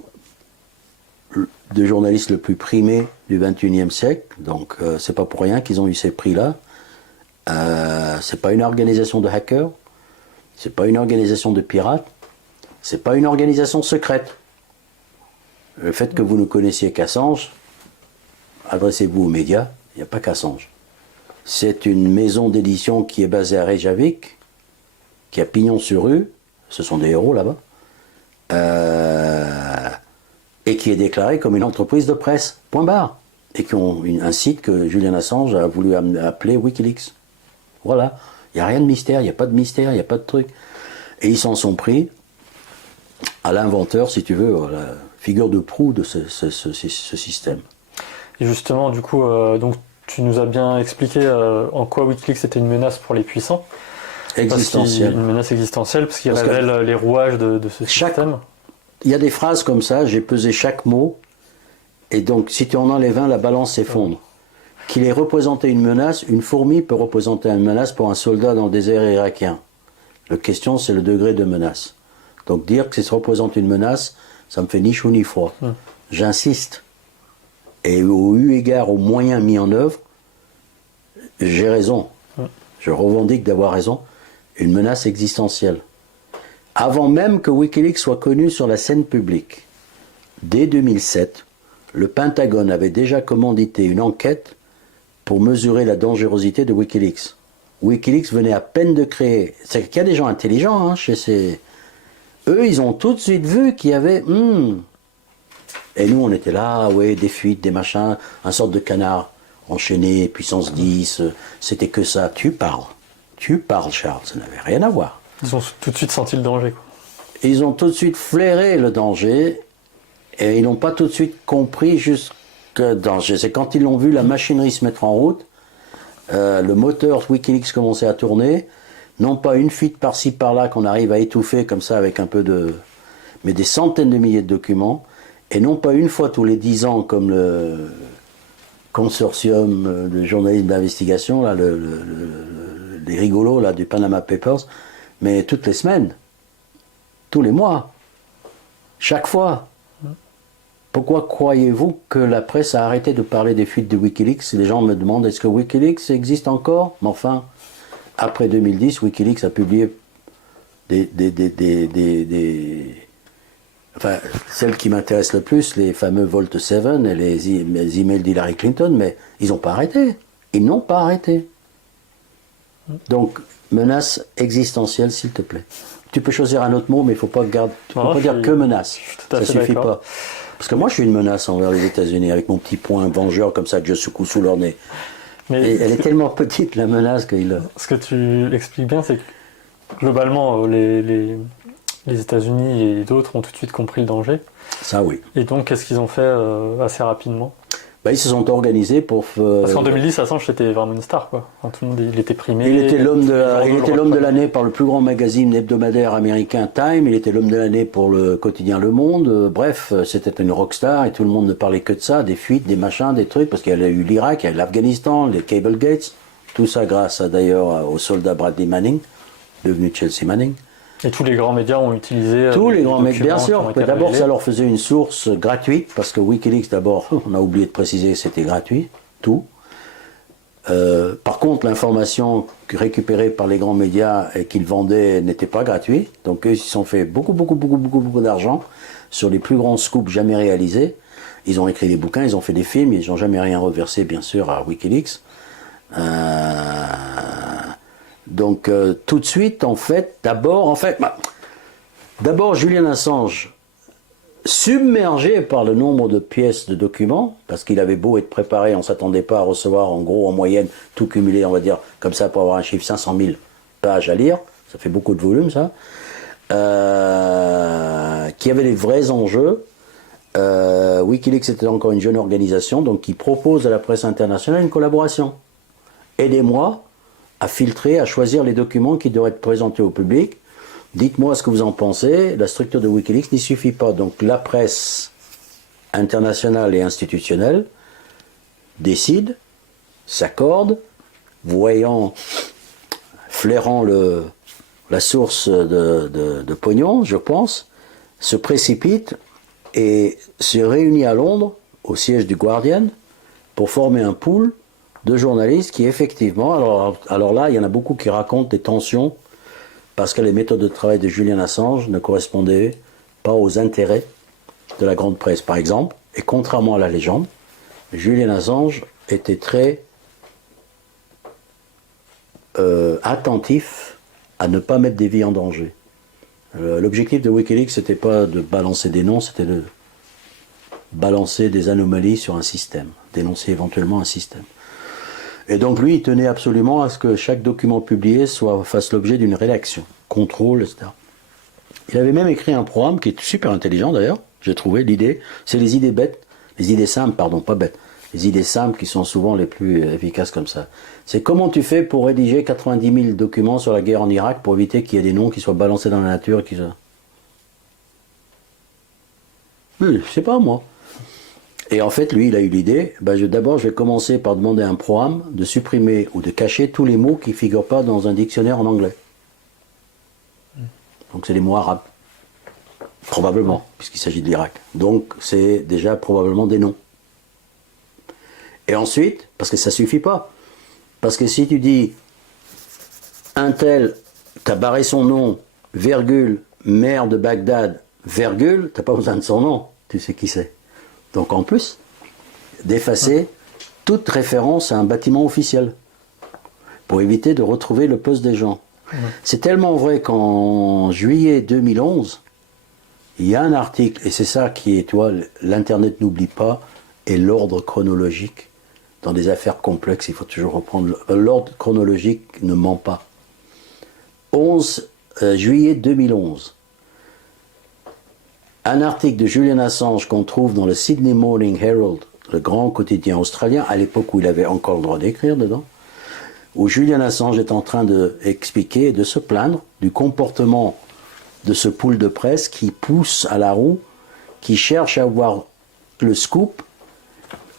de journalistes le plus primé du XXIe siècle, donc c'est pas pour rien qu'ils ont eu ces prix-là. C'est pas une organisation de hackers, c'est pas une organisation de pirates, c'est pas une organisation secrète. Le fait que vous ne connaissiez qu'Assange, adressez-vous aux médias, il n'y a pas qu'Assange. C'est une maison d'édition qui est basée à Reykjavik, qui a pignon sur rue, ce sont des héros là-bas, et qui est déclarée comme une entreprise de presse, point barre, et qui ont un site que Julian Assange a voulu appeler Wikileaks. Voilà, il n'y a rien de mystère, il n'y a pas de mystère, il n'y a pas de truc. Et ils s'en sont pris à l'inventeur, si tu veux, la figure de proue de ce système. Et justement, du coup, donc, tu nous as bien expliqué en quoi Wikileaks était une menace pour les puissants. Existentielle. Une menace existentielle, parce qu'il révèle les rouages de ce système. Il y a des phrases comme ça, j'ai pesé chaque mot, et donc si tu en enlèves un, la balance s'effondre. Qu'il ait représenté une menace, une fourmi peut représenter une menace pour un soldat dans le désert irakien. La question, c'est le degré de menace. Donc dire que ça représente une menace, ça me fait ni chaud ni froid. J'insiste. Et eu égard aux moyens mis en œuvre, j'ai raison. Je revendique d'avoir raison. Une menace existentielle. Avant même que Wikileaks soit connu sur la scène publique, dès 2007, le Pentagone avait déjà commandité une enquête pour mesurer la dangerosité de Wikileaks. Wikileaks venait à peine de créer. C'est qu'il y a des gens intelligents chez ces... Eux, ils ont tout de suite vu qu'il y avait... Et nous, on était là, ouais, des fuites, des machins, un sorte de canard enchaîné, puissance 10, c'était que ça. Tu parles, Charles, ça n'avait rien à voir. Ils ont tout de suite senti le danger, quoi. Ils ont tout de suite flairé le danger, et ils n'ont pas tout de suite compris jusque danger. C'est quand ils l'ont vu la machinerie se mettre en route, le moteur Wikileaks commençait à tourner, non pas une fuite par-ci par-là qu'on arrive à étouffer comme ça avec un peu de... mais des centaines de milliers de documents, et non pas une fois tous les 10 ans comme le consortium de journalistes d'investigation, là, les rigolos là, du Panama Papers, mais toutes les semaines, tous les mois, chaque fois. Pourquoi croyez-vous que la presse a arrêté de parler des fuites de Wikileaks? Les gens me demandent, est-ce que Wikileaks existe encore? Mais enfin, après 2010, Wikileaks a publié enfin, celles qui m'intéressent le plus, les fameux Vault 7 et les emails d'Hillary Clinton, mais ils n'ont pas arrêté. Ils n'ont pas arrêté. Donc, menace existentielle, s'il te plaît. Tu peux choisir un autre mot, mais il ne faut pas dire que menace. Ça ne suffit pas. Parce que moi, je suis une menace envers les États-Unis, avec mon petit poing vengeur comme ça que je secoue sous leur nez. Mais elle est tellement petite, la menace, qu'il... Ce que tu expliques bien, c'est que globalement, les États-Unis et d'autres ont tout de suite compris le danger. Ça, oui. Et donc, qu'est-ce qu'ils ont fait assez rapidement? Ils se sont organisés pour... Parce qu'en 2010, Assange, c'était vraiment une star, quoi. Enfin, tout le monde, il était primé. Il était l'homme de l'année par le plus grand magazine hebdomadaire américain Time, il était l'homme de l'année pour le quotidien Le Monde, bref, c'était une rockstar et tout le monde ne parlait que de ça, des fuites, des machins, des trucs, parce qu'il y a eu l'Irak, il y a eu l'Afghanistan, les Cable Gates, tout ça grâce d'ailleurs au soldat Bradley Manning, devenu Chelsea Manning. Et tous les grands médias ont utilisé... Tous les grands médias, bien sûr. D'abord, ça leur faisait une source gratuite, parce que Wikileaks, d'abord, on a oublié de préciser que c'était gratuit, tout. Par contre, l'information récupérée par les grands médias et qu'ils vendaient n'était pas gratuite. Donc, eux, ils se sont fait beaucoup d'argent sur les plus grands scoops jamais réalisés. Ils ont écrit des bouquins, ils ont fait des films, ils n'ont jamais rien reversé, bien sûr, à Wikileaks. Donc tout de suite, en fait, d'abord, Julian Assange, submergé par le nombre de pièces de documents, parce qu'il avait beau être préparé, on ne s'attendait pas à recevoir en gros, en moyenne, tout cumulé, on va dire, comme ça, pour avoir un chiffre, 500 000 pages à lire, ça fait beaucoup de volume, ça, qui avait les vrais enjeux. Wikileaks était encore une jeune organisation, donc qui propose à la presse internationale une collaboration. Aidez-moi à filtrer, à choisir les documents qui devraient être présentés au public. Dites-moi ce que vous en pensez. La structure de Wikileaks n'y suffit pas. Donc la presse internationale et institutionnelle décide, s'accorde, flairant la source de pognon, je pense, se précipite et se réunit à Londres, au siège du Guardian, pour former un pool de journalistes qui effectivement, alors là, il y en a beaucoup qui racontent des tensions parce que les méthodes de travail de Julian Assange ne correspondaient pas aux intérêts de la grande presse, par exemple. Et contrairement à la légende, Julian Assange était très attentif à ne pas mettre des vies en danger. L'objectif de Wikileaks, c'était pas de balancer des noms, c'était de balancer des anomalies sur un système, dénoncer éventuellement un système. Et donc lui, il tenait absolument à ce que chaque document publié fasse l'objet d'une rédaction, contrôle, etc. Il avait même écrit un programme qui est super intelligent d'ailleurs, j'ai trouvé l'idée, c'est les idées bêtes, les idées simples, pardon, pas bêtes, les idées simples qui sont souvent les plus efficaces comme ça. C'est comment tu fais pour rédiger 90 000 documents sur la guerre en Irak pour éviter qu'il y ait des noms qui soient balancés dans la nature et qui soient... Oui, je sais pas moi. Et en fait, lui, il a eu l'idée, d'abord, je vais commencer par demander à un programme de supprimer ou de cacher tous les mots qui ne figurent pas dans un dictionnaire en anglais. Donc c'est des mots arabes. Probablement, puisqu'il s'agit de l'Irak. Donc c'est déjà probablement des noms. Et ensuite, parce que ça ne suffit pas. Parce que si tu dis, un tel, t'as barré son nom, virgule, maire de Bagdad, virgule, t'as pas besoin de son nom, tu sais qui c'est. Donc en plus, d'effacer toute référence à un bâtiment officiel, pour éviter de retrouver le poste des gens. C'est tellement vrai qu'en juillet 2011, il y a un article, et c'est ça qui est, tu vois, l'Internet n'oublie pas, et l'ordre chronologique. Dans des affaires complexes, il faut toujours reprendre. L'ordre chronologique ne ment pas. 11 juillet 2011. Un article de Julian Assange qu'on trouve dans le Sydney Morning Herald, le grand quotidien australien, à l'époque où il avait encore le droit d'écrire dedans, où Julian Assange est en train d'expliquer et de se plaindre du comportement de ce pool de presse qui pousse à la roue, qui cherche à avoir le scoop,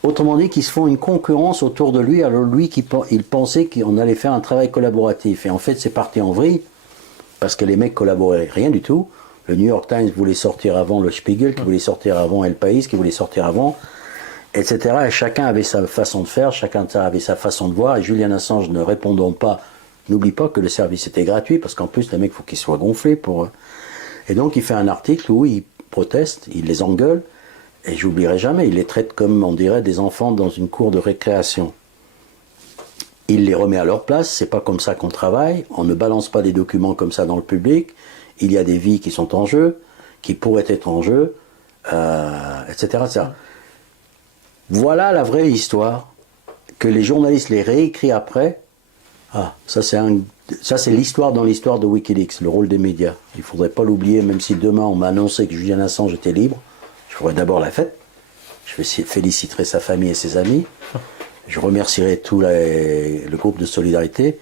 autrement dit, qui se font une concurrence autour de lui, alors lui, il pensait qu'on allait faire un travail collaboratif. Et en fait, c'est parti en vrille, parce que les mecs collaboraient rien du tout. Le New York Times voulait sortir avant le Spiegel, qui voulait sortir avant El País, qui voulait sortir avant, etc. Et chacun avait sa façon de faire, chacun avait sa façon de voir, et Julian Assange ne répondant pas, n'oublie pas que le service était gratuit, parce qu'en plus, les mecs, il faut qu'ils soient gonflés pour... Et donc, il fait un article où il proteste, il les engueule, et j'oublierai jamais, il les traite comme, on dirait, des enfants dans une cour de récréation. Il les remet à leur place, c'est pas comme ça qu'on travaille, on ne balance pas des documents comme ça dans le public, il y a des vies qui sont en jeu, qui pourraient être en jeu, etc., etc. Voilà la vraie histoire, que les journalistes les réécrivent après. Ah, ça c'est l'histoire dans l'histoire de Wikileaks, le rôle des médias. Il ne faudrait pas l'oublier, même si demain on m'a annoncé que Julian Assange était libre, je ferai d'abord la fête, je féliciterai sa famille et ses amis, je remercierai tout le groupe de solidarité,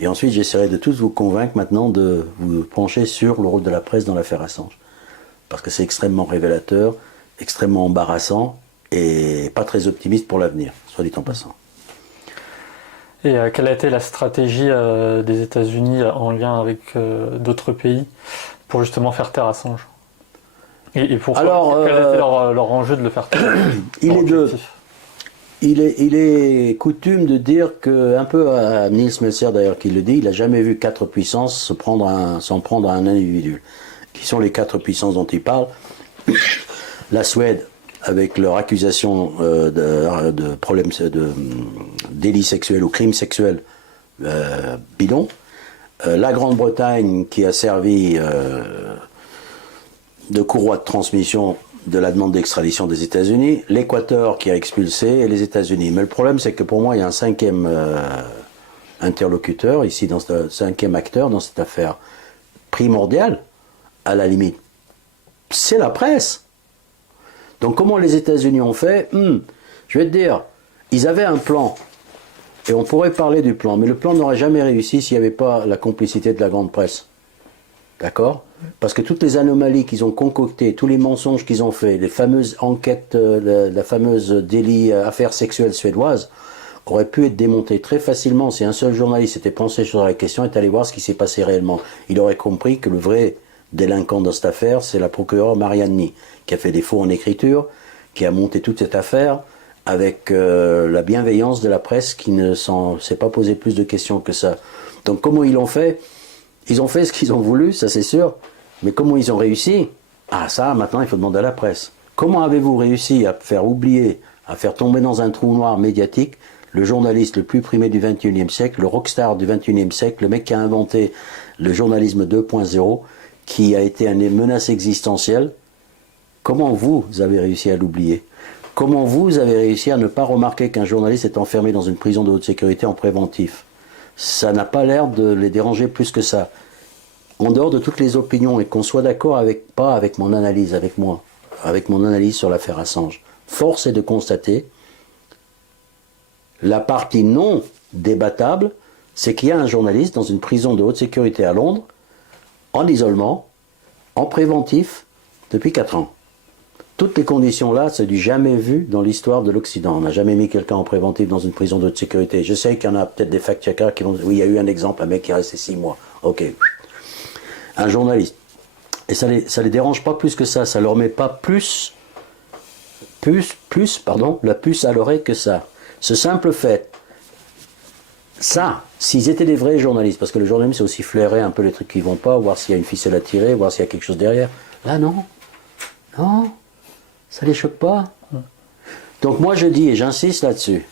et ensuite j'essaierai de tous vous convaincre maintenant de vous pencher sur le rôle de la presse dans l'affaire Assange. Parce que c'est extrêmement révélateur, extrêmement embarrassant, et pas très optimiste pour l'avenir, soit dit en passant. Et quelle a été la stratégie des États-Unis en lien avec d'autres pays pour justement faire taire Assange? Et pourquoi? Alors, quel était leur enjeu de le faire taire? Il est coutume de dire que, un peu à Niels Melzer d'ailleurs qui le dit, il n'a jamais vu 4 puissances s'en prendre à un individu. Qui sont les 4 puissances dont il parle? La Suède, avec leur accusation de problèmes de délits sexuels ou crimes sexuels bidons. La Grande-Bretagne qui a servi de courroie de transmission de la demande d'extradition des États-Unis, l'Équateur qui a expulsé et les États-Unis. Mais le problème, c'est que pour moi, il y a un 5e interlocuteur, ici, dans ce 5e acteur dans cette affaire primordiale, à la limite. C'est la presse. Donc comment les États-Unis ont fait? Je vais te dire, ils avaient un plan Et on pourrait parler du plan, mais le plan n'aurait jamais réussi s'il n'y avait pas la complicité de la grande presse. D'accord? Parce que toutes les anomalies qu'ils ont concoctées, tous les mensonges qu'ils ont faits, les fameuses enquêtes, la fameuse délit affaires sexuelles suédoises, auraient pu être démontés très facilement si un seul journaliste s'était penché sur la question et est allé voir ce qui s'est passé réellement. Il aurait compris que le vrai délinquant dans cette affaire, c'est la procureure Mariani, qui a fait des faux en écriture, qui a monté toute cette affaire avec la bienveillance de la presse qui ne s'est pas posé plus de questions que ça. Donc comment ils l'ont fait? Ils ont fait ce qu'ils ont voulu, ça c'est sûr, mais comment ils ont réussi? Ah ça, maintenant il faut demander à la presse. Comment avez-vous réussi à faire oublier, à faire tomber dans un trou noir médiatique le journaliste le plus primé du XXIe siècle, le rockstar du XXIe siècle, le mec qui a inventé le journalisme 2.0, qui a été une menace existentielle? Comment vous avez réussi à l'oublier? Comment vous avez réussi à ne pas remarquer qu'un journaliste est enfermé dans une prison de haute sécurité en préventif? Ça n'a pas l'air de les déranger plus que ça. En dehors de toutes les opinions, et qu'on soit d'accord pas avec mon analyse, avec moi, avec mon analyse sur l'affaire Assange, force est de constater, la partie non débattable, c'est qu'il y a un journaliste dans une prison de haute sécurité à Londres, en isolement, en préventif, depuis 4 ans. Toutes les conditions là, c'est du jamais vu dans l'histoire de l'Occident. On n'a jamais mis quelqu'un en préventif dans une prison de haute sécurité. Je sais qu'il y en a peut-être des fact-checkers qui vont dire, oui, il y a eu un exemple, un mec qui est resté 6 mois. Ok. Un journaliste. Et ça les dérange pas plus que ça. Ça leur met pas plus, la puce à l'oreille que ça. Ce simple fait, ça, s'ils étaient des vrais journalistes, parce que le journalisme c'est aussi flairer un peu les trucs qui vont pas, voir s'il y a une ficelle à tirer, voir s'il y a quelque chose derrière. Là, non. Non. Ça les choque pas. Donc moi je dis, et j'insiste là-dessus,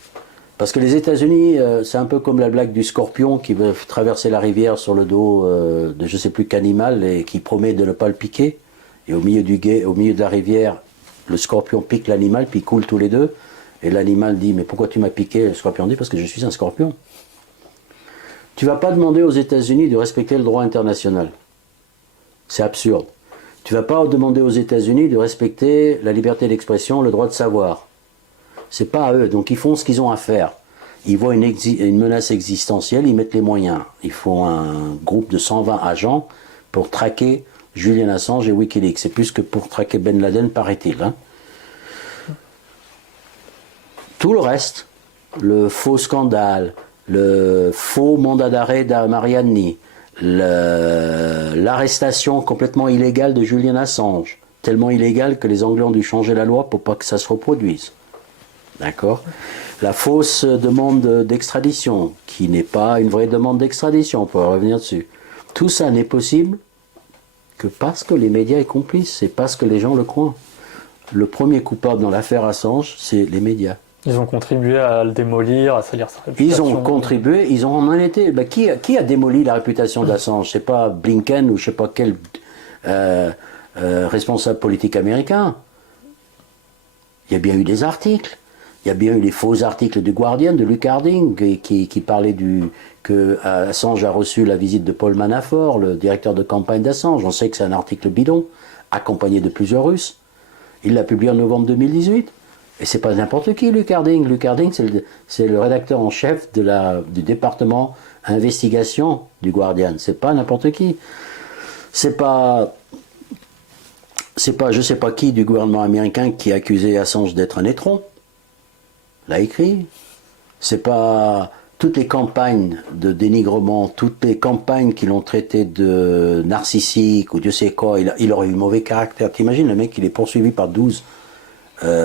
parce que les États-Unis, c'est un peu comme la blague du scorpion qui veut traverser la rivière sur le dos de je sais plus qu'animal et qui promet de ne pas le piquer. Et au milieu de la rivière, le scorpion pique l'animal, puis ils coulent tous les deux. Et l'animal dit, mais pourquoi tu m'as piqué? Le scorpion dit, parce que je suis un scorpion. Tu vas pas demander aux États-Unis de respecter le droit international. C'est absurde. Tu ne vas pas demander aux États-Unis de respecter la liberté d'expression, le droit de savoir. C'est pas à eux, donc ils font ce qu'ils ont à faire. Ils voient une menace existentielle, ils mettent les moyens. Ils font un groupe de 120 agents pour traquer Julian Assange et Wikileaks. C'est plus que pour traquer Ben Laden, paraît-il. Hein. Tout le reste, le faux scandale, le faux mandat d'arrêt d'Mariani, l'arrestation complètement illégale de Julian Assange, tellement illégale que les Anglais ont dû changer la loi pour pas que ça se reproduise. D'accord? La fausse demande d'extradition, qui n'est pas une vraie demande d'extradition, on peut revenir dessus. Tout ça n'est possible que parce que les médias sont complices, c'est parce que les gens le croient. Le premier coupable dans l'affaire Assange, c'est les médias. Ils ont contribué à le démolir, à salir sa réputation. Ils ont contribué, ils ont en été. Ben, qui a démoli la réputation d'Assange? C'est pas Blinken ou je sais pas quel responsable politique américain. Il y a bien eu des articles. Il y a bien eu les faux articles du Guardian, de Luke Harding, qui parlait que Assange a reçu la visite de Paul Manafort, le directeur de campagne d'Assange. On sait que c'est un article bidon, accompagné de plusieurs Russes. Il l'a publié en novembre 2018. Et c'est pas n'importe qui, Luke Harding. Luke Harding, c'est le rédacteur en chef du département investigation du Guardian. C'est pas n'importe qui. C'est pas je sais pas qui du gouvernement américain qui a accusé Assange d'être un étron. L'a écrit. C'est pas toutes les campagnes de dénigrement, toutes les campagnes qui l'ont traité de narcissique ou Dieu sait quoi, il aurait eu mauvais caractère. T'imagines, le mec, il est poursuivi par 12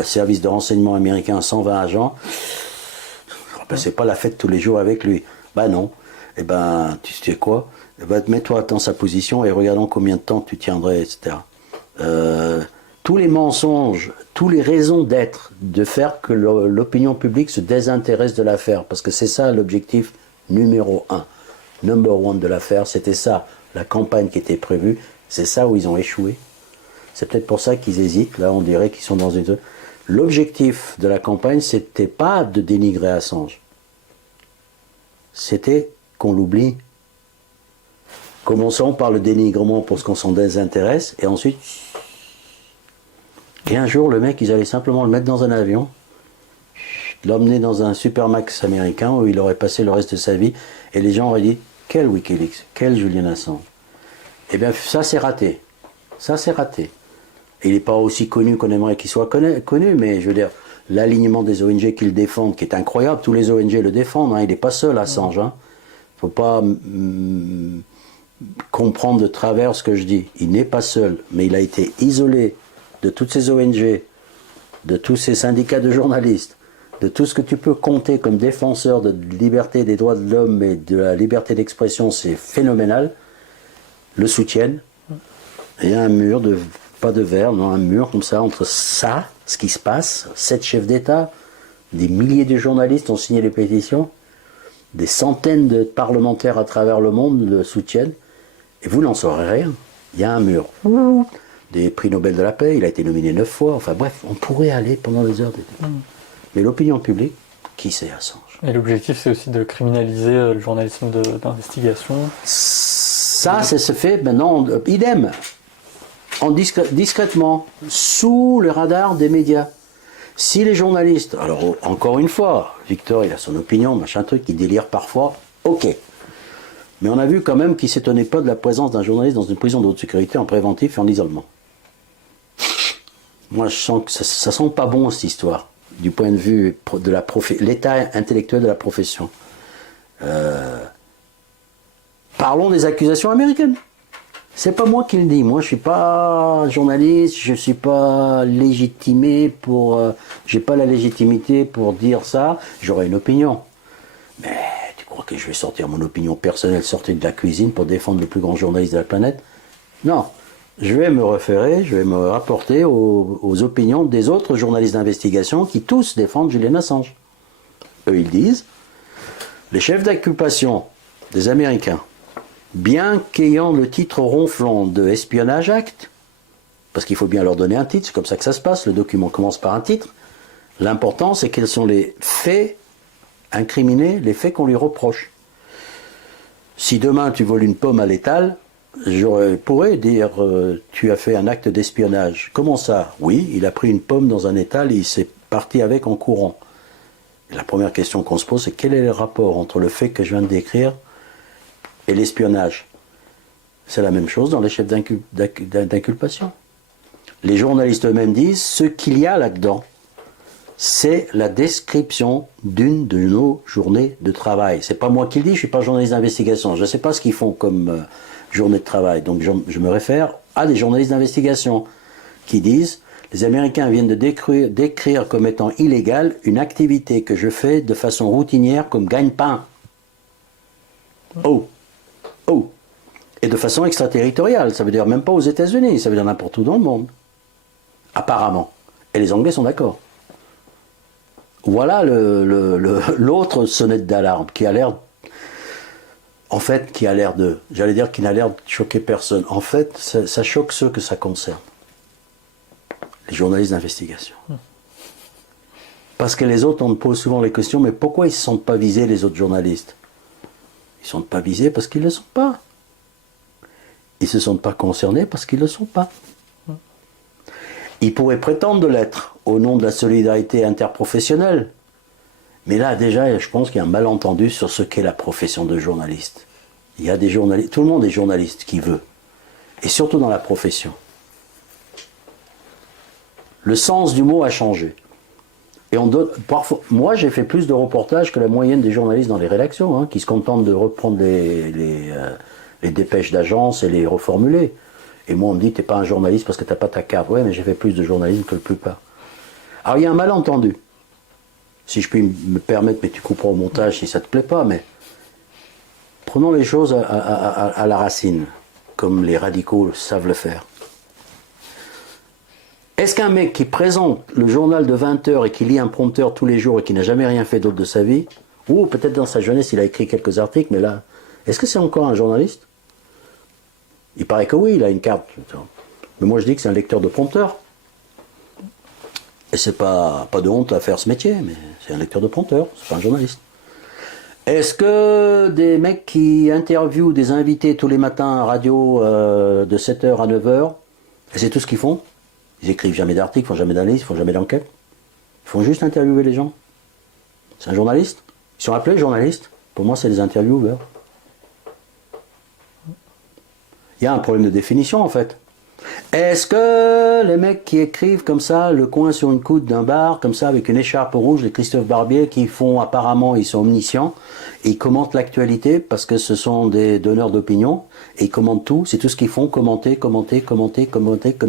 services de renseignement américains, 120 agents. Ben, c'est pas la fête tous les jours avec lui. Ben non. Eh ben, tu sais quoi? Eh ben, mets-toi dans sa position et regardons combien de temps tu tiendrais, etc. Tous les mensonges, toutes les raisons d'être, de faire que l'opinion publique se désintéresse de l'affaire, parce que c'est ça l'objectif numéro 1, number one de l'affaire, c'était ça, la campagne qui était prévue, c'est ça où ils ont échoué. C'est peut-être pour ça qu'ils hésitent, là on dirait qu'ils sont dans une... L'objectif de la campagne, c'était pas de dénigrer Assange, c'était qu'on l'oublie. Commençons par le dénigrement pour ce qu'on s'en désintéresse, et ensuite... Et un jour, le mec, ils allaient simplement le mettre dans un avion, l'emmener dans un supermax américain où il aurait passé le reste de sa vie et les gens auraient dit quel Wikileaks, quel Julian Assange. Eh bien, ça c'est raté. Ça c'est raté. Et il n'est pas aussi connu qu'on aimerait qu'il soit connu, mais je veux dire, l'alignement des ONG qui le défendent, qui est incroyable, tous les ONG le défendent, hein, il n'est pas seul Assange. Il ne faut pas comprendre de travers ce que je dis. Il n'est pas seul, mais il a été isolé de toutes ces ONG, de tous ces syndicats de journalistes, de tout ce que tu peux compter comme défenseur de liberté des droits de l'homme et de la liberté d'expression, c'est phénoménal, le soutiennent. Et il y a un mur, pas de verre, non, un mur comme ça, entre ça, ce qui se passe, 7 chefs d'État, des milliers de journalistes ont signé les pétitions, des centaines de parlementaires à travers le monde le soutiennent, et vous n'en saurez rien. Il y a un mur. Des prix Nobel de la paix, il a été nominé 9 fois, enfin bref, on pourrait aller pendant des heures. Mais l'opinion publique, qui c'est Assange? Et l'objectif, c'est aussi de criminaliser le journalisme d'investigation. Ça se fait maintenant, idem, discrètement, sous le radar des médias. Si les journalistes, alors encore une fois, Victor, il a son opinion, machin truc, il délire parfois, ok. Mais on a vu quand même qu'il ne s'étonnait pas de la présence d'un journaliste dans une prison de haute sécurité en préventif et en isolement. Moi, je sens que ça sent pas bon, cette histoire, du point de vue de l'état intellectuel de la profession. Parlons des accusations américaines. C'est pas moi qui le dis. Moi, je suis pas journaliste, je suis pas légitimé pour... j'ai pas la légitimité pour dire ça. J'aurais une opinion. Mais tu crois que je vais sortir mon opinion personnelle, sortir de la cuisine pour défendre le plus grand journaliste de la planète? Non. Je vais me référer, je vais me rapporter aux opinions des autres journalistes d'investigation qui tous défendent Julian Assange. Eux, ils disent, les chefs d'inculpation des Américains, bien qu'ayant le titre ronflant de Espionnage Act, parce qu'il faut bien leur donner un titre, c'est comme ça que ça se passe, le document commence par un titre, l'important c'est quels sont les faits incriminés, les faits qu'on lui reproche. Si demain tu voles une pomme à l'étal, je pourrais dire tu as fait un acte d'espionnage. Comment ça? Oui, il a pris une pomme dans un étal et il s'est parti avec en courant. Et la première question qu'on se pose, c'est quel est le rapport entre le fait que je viens de décrire et l'espionnage? C'est la même chose dans les chefs d'inculpation. Les journalistes eux-mêmes disent ce qu'il y a là-dedans, c'est la description d'une de nos journées de travail. C'est pas moi qui le dis, je suis pas journaliste d'investigation. Je ne sais pas ce qu'ils font comme journée de travail. Donc je me réfère à des journalistes d'investigation qui disent les Américains viennent de décrire comme étant illégale une activité que je fais de façon routinière comme gagne-pain. Oh! Et de façon extraterritoriale, ça veut dire même pas aux États-Unis, ça veut dire n'importe où dans le monde. Apparemment. Et les Anglais sont d'accord. Voilà l'autre sonnette d'alarme qui a l'air, en fait, j'allais dire qu'il n'a l'air de choquer personne. En fait, ça choque ceux que ça concerne. Les journalistes d'investigation. Parce que les autres, on me pose souvent les questions, mais pourquoi ils ne se sentent pas visés, les autres journalistes? Ils ne sont pas visés parce qu'ils ne le sont pas. Ils ne se sentent pas concernés parce qu'ils ne le sont pas. Ils pourraient prétendre de l'être au nom de la solidarité interprofessionnelle. Mais là, déjà, je pense qu'il y a un malentendu sur ce qu'est la profession de journaliste. Il y a des journalistes, tout le monde est journaliste qui veut. Et surtout dans la profession. Le sens du mot a changé. Et parfois, moi, j'ai fait plus de reportages que la moyenne des journalistes dans les rédactions, qui se contentent de reprendre les dépêches d'agence et les reformuler. Et moi, on me dit, t'es pas un journaliste parce que t'as pas ta carte. Ouais, mais j'ai fait plus de journalisme que la plupart. Alors, il y a un malentendu. Si je puis me permettre, mais tu couperas au montage si ça te plaît pas, mais prenons les choses à la racine, comme les radicaux savent le faire. Est-ce qu'un mec qui présente le journal de 20 heures et qui lit un prompteur tous les jours et qui n'a jamais rien fait d'autre de sa vie, ou peut-être dans sa jeunesse il a écrit quelques articles, mais là, est-ce que c'est encore un journaliste? Il paraît que oui, il a une carte. Mais moi je dis que c'est un lecteur de prompteur. Et c'est pas de honte à faire ce métier, mais c'est un lecteur de prompteur, c'est pas un journaliste. Est-ce que des mecs qui interviewent des invités tous les matins à radio de 7h à 9h, et c'est tout ce qu'ils font? Ils écrivent jamais d'articles, ils font jamais d'analyse, ils font jamais d'enquête. Ils font juste interviewer les gens. C'est un journaliste. Ils sont appelés journalistes. Pour moi, c'est des intervieweurs. Il y a un problème de définition, en fait. Est-ce que les mecs qui écrivent comme ça, le coin sur une coude d'un bar, comme ça, avec une écharpe rouge, les Christophe Barbier, qui font apparemment, ils sont omniscients, et ils commentent l'actualité parce que ce sont des donneurs d'opinion, et ils commentent tout, c'est tout ce qu'ils font, commenter, comme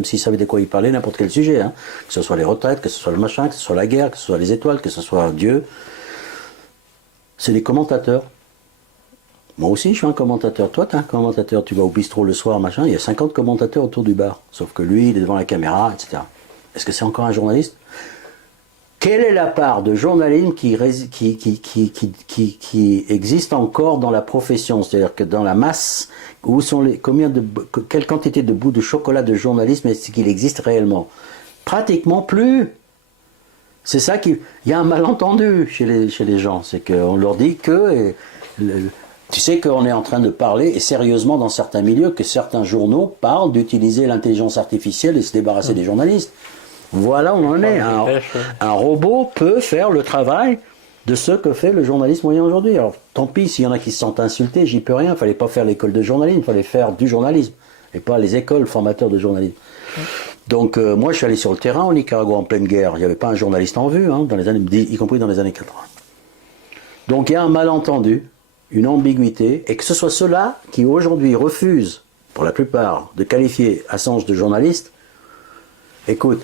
s'ils savaient de quoi ils parlaient, n'importe quel sujet, hein. Que ce soit les retraites, que ce soit le machin, que ce soit la guerre, que ce soit les étoiles, que ce soit Dieu. C'est des commentateurs. Moi aussi, je suis un commentateur. Toi, tu es un commentateur. Tu vas au bistrot le soir, machin. Il y a 50 commentateurs autour du bar. Sauf que lui, il est devant la caméra, etc. Est-ce que c'est encore un journaliste? Quelle est la part de journalisme qui existe encore dans la profession? C'est-à-dire que dans la masse, où sont quelle quantité de bouts de chocolat de journalisme est-ce qu'il existe réellement? Pratiquement plus. C'est ça il y a un malentendu chez les gens. C'est qu'on leur dit que... Tu sais qu'on est en train de parler, et sérieusement dans certains milieux, que certains journaux parlent d'utiliser l'intelligence artificielle et se débarrasser des journalistes. Voilà où on en est. Un robot peut faire le travail de ce que fait le journaliste moyen aujourd'hui. Alors tant pis s'il y en a qui se sentent insultés, j'y peux rien. Il ne fallait pas faire l'école de journalisme, il fallait faire du journalisme, et pas les écoles formateurs de journalisme. Donc moi je suis allé sur le terrain au Nicaragua en pleine guerre. Il n'y avait pas un journaliste en vue, hein, y compris dans les années 80. Donc il y a un malentendu, une ambiguïté, et que ce soit ceux-là qui aujourd'hui refusent, pour la plupart, de qualifier Assange de journaliste. Écoute,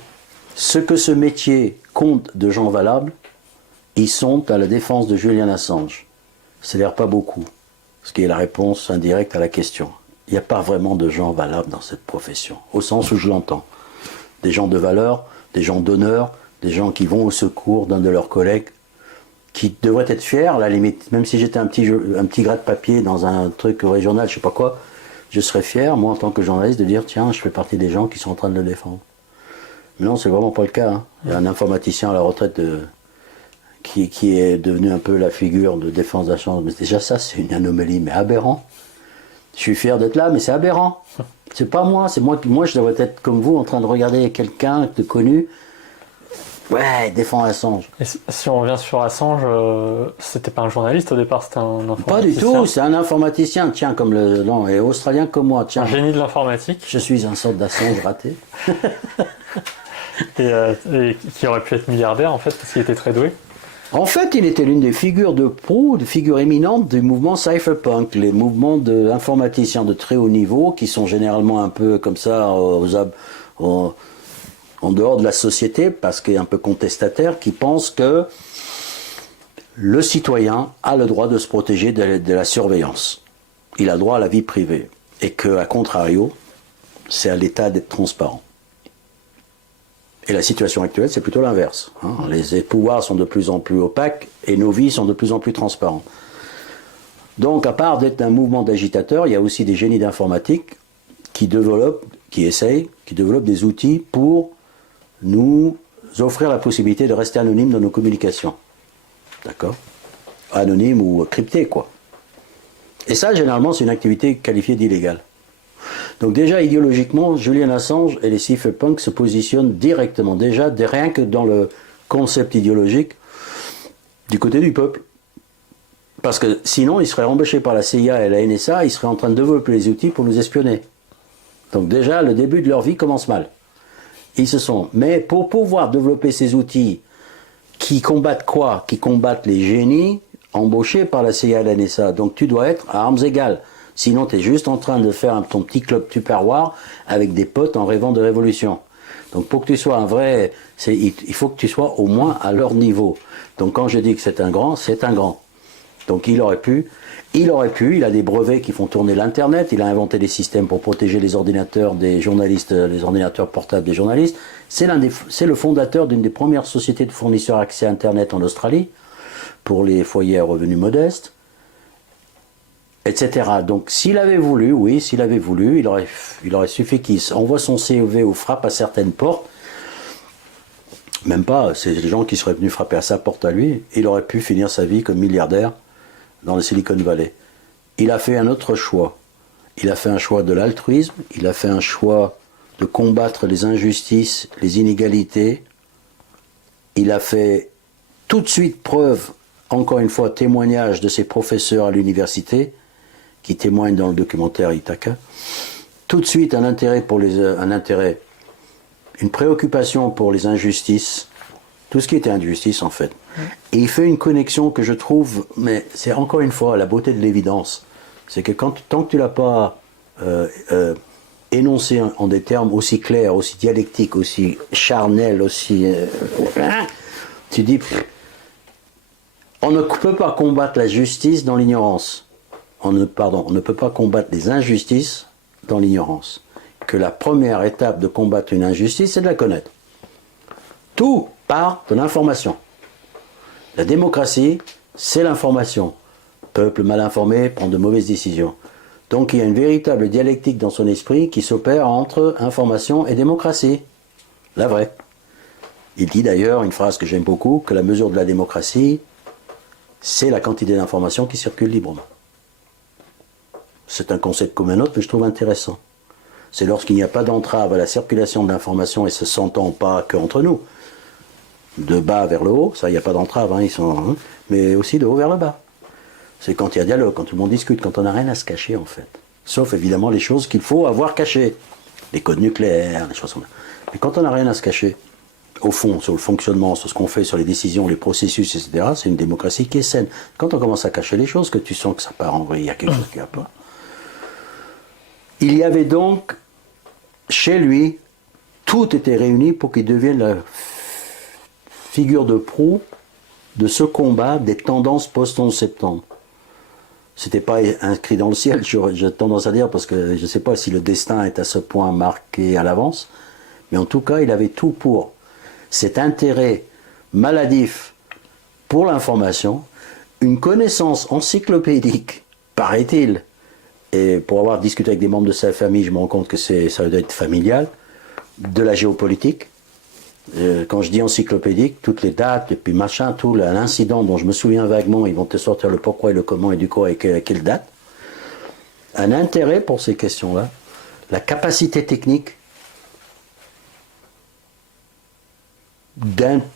ce que ce métier compte de gens valables, ils sont à la défense de Julian Assange. C'est-à-dire pas beaucoup, ce qui est la réponse indirecte à la question. Il n'y a pas vraiment de gens valables dans cette profession, au sens où je l'entends. Des gens de valeur, des gens d'honneur, des gens qui vont au secours d'un de leurs collègues, qui devraient être fiers, à la limite, même si j'étais un petit gras de papier dans un truc régional, je sais pas quoi, je serais fier, moi en tant que journaliste, de dire tiens, je fais partie des gens qui sont en train de le défendre. Mais non, c'est vraiment pas le cas. Hein. Il y a un informaticien à la retraite qui est devenu un peu la figure de défense d'Assange. Mais déjà ça, c'est une anomalie, mais aberrant. Je suis fier d'être là, mais c'est aberrant. C'est pas moi, c'est moi je devrais être comme vous en train de regarder quelqu'un de connu. Ouais, défend Assange. Et si on revient sur Assange, c'était pas un journaliste au départ, c'était un informaticien. Pas du tout, c'est un informaticien, tiens, comme le nom est australien comme moi, tiens. Un génie de l'informatique. Je suis un sorte d'Assange raté. et qui aurait pu être milliardaire en fait, parce qu'il était très doué. En fait, il était l'une des figures de proue, des figures éminentes du mouvement cypherpunk, les mouvements d'informaticiens de très haut niveau, qui sont généralement un peu comme ça, en dehors de la société, parce qu'il est un peu contestataire, qui pense que le citoyen a le droit de se protéger de la surveillance. Il a le droit à la vie privée. Et qu'à contrario, c'est à l'État d'être transparent. Et la situation actuelle, c'est plutôt l'inverse. Hein. Les pouvoirs sont de plus en plus opaques et nos vies sont de plus en plus transparentes. Donc, à part d'être un mouvement d'agitateurs, il y a aussi des génies d'informatique qui développent des outils pour nous offrir la possibilité de rester anonyme dans nos communications. D'accord? Anonyme ou crypté, quoi. Et ça, généralement, c'est une activité qualifiée d'illégale. Donc déjà, idéologiquement, Julian Assange et les cypherpunks se positionnent directement, déjà, rien que dans le concept idéologique, du côté du peuple. Parce que sinon, ils seraient embauchés par la CIA et la NSA, ils seraient en train de développer les outils pour nous espionner. Donc déjà, le début de leur vie commence mal. Mais pour pouvoir développer ces outils qui combattent quoi? Qui combattent les génies embauchés par la CIA et la NSA. Donc tu dois être à armes égales. Sinon, tu es juste en train de faire ton petit club tupperware avec des potes en rêvant de révolution. Donc pour que tu sois un vrai... il faut que tu sois au moins à leur niveau. Donc quand je dis que c'est un grand, c'est un grand. Donc il a des brevets qui font tourner l'Internet, il a inventé des systèmes pour protéger les ordinateurs des journalistes, les ordinateurs portables des journalistes. C'est le fondateur d'une des premières sociétés de fournisseurs accès à Internet en Australie, pour les foyers à revenus modestes, etc. Donc s'il avait voulu, il aurait suffi qu'il envoie son CV ou frappe à certaines portes, même pas, c'est les gens qui seraient venus frapper à sa porte à lui, il aurait pu finir sa vie comme milliardaire dans le Silicon Valley. Il a fait un autre choix. Il a fait un choix de l'altruisme, il a fait un choix de combattre les injustices, les inégalités. Il a fait tout de suite preuve encore une fois, témoignage de ces professeurs à l'université, qui témoignent dans le documentaire Ithaca. Tout de suite, une préoccupation pour les injustices, tout ce qui était injustice en fait. Et il fait une connexion que je trouve, mais c'est encore une fois la beauté de l'évidence. C'est que tant que tu l'as pas énoncé en des termes aussi clairs, aussi dialectiques, aussi charnels, aussi... tu dis, on ne peut pas combattre la justice dans l'ignorance. On ne peut pas combattre les injustices dans l'ignorance. Que la première étape de combattre une injustice, c'est de la connaître. Tout part de l'information. La démocratie, c'est l'information. Peuple mal informé prend de mauvaises décisions. Donc il y a une véritable dialectique dans son esprit qui s'opère entre information et démocratie. La vraie. Il dit d'ailleurs une phrase que j'aime beaucoup, que la mesure de la démocratie, c'est la quantité d'informations qui circulent librement. C'est un concept comme un autre, mais je trouve intéressant. C'est lorsqu'il n'y a pas d'entrave à la circulation de l'information et se s'entend pas qu'entre nous. De bas vers le haut, ça, il n'y a pas d'entrave, mais aussi de haut vers le bas. C'est quand il y a dialogue, quand tout le monde discute, quand on n'a rien à se cacher en fait. Sauf évidemment les choses qu'il faut avoir cachées. Les codes nucléaires, les choses comme ça. Mais quand on n'a rien à se cacher, au fond, sur le fonctionnement, sur ce qu'on fait, sur les décisions, les processus, etc., c'est une démocratie qui est saine. Quand on commence à cacher les choses, que tu sens que ça part en vrille, il y a quelque chose qui va pas. Il y avait donc, chez lui, tout était réuni pour qu'il devienne la figure de proue de ce combat des tendances post-11 septembre. C'était pas inscrit dans le ciel, j'ai tendance à dire, parce que je ne sais pas si le destin est à ce point marqué à l'avance, mais en tout cas, il avait tout pour cet intérêt maladif pour l'information, une connaissance encyclopédique, paraît-il, et pour avoir discuté avec des membres de sa famille, je me rends compte que ça doit être familial, de la géopolitique. Quand je dis encyclopédique, toutes les dates, et puis machin, tout l'incident dont je me souviens vaguement, ils vont te sortir le pourquoi et le comment et du quoi et quelle date. Un intérêt pour ces questions-là, la capacité technique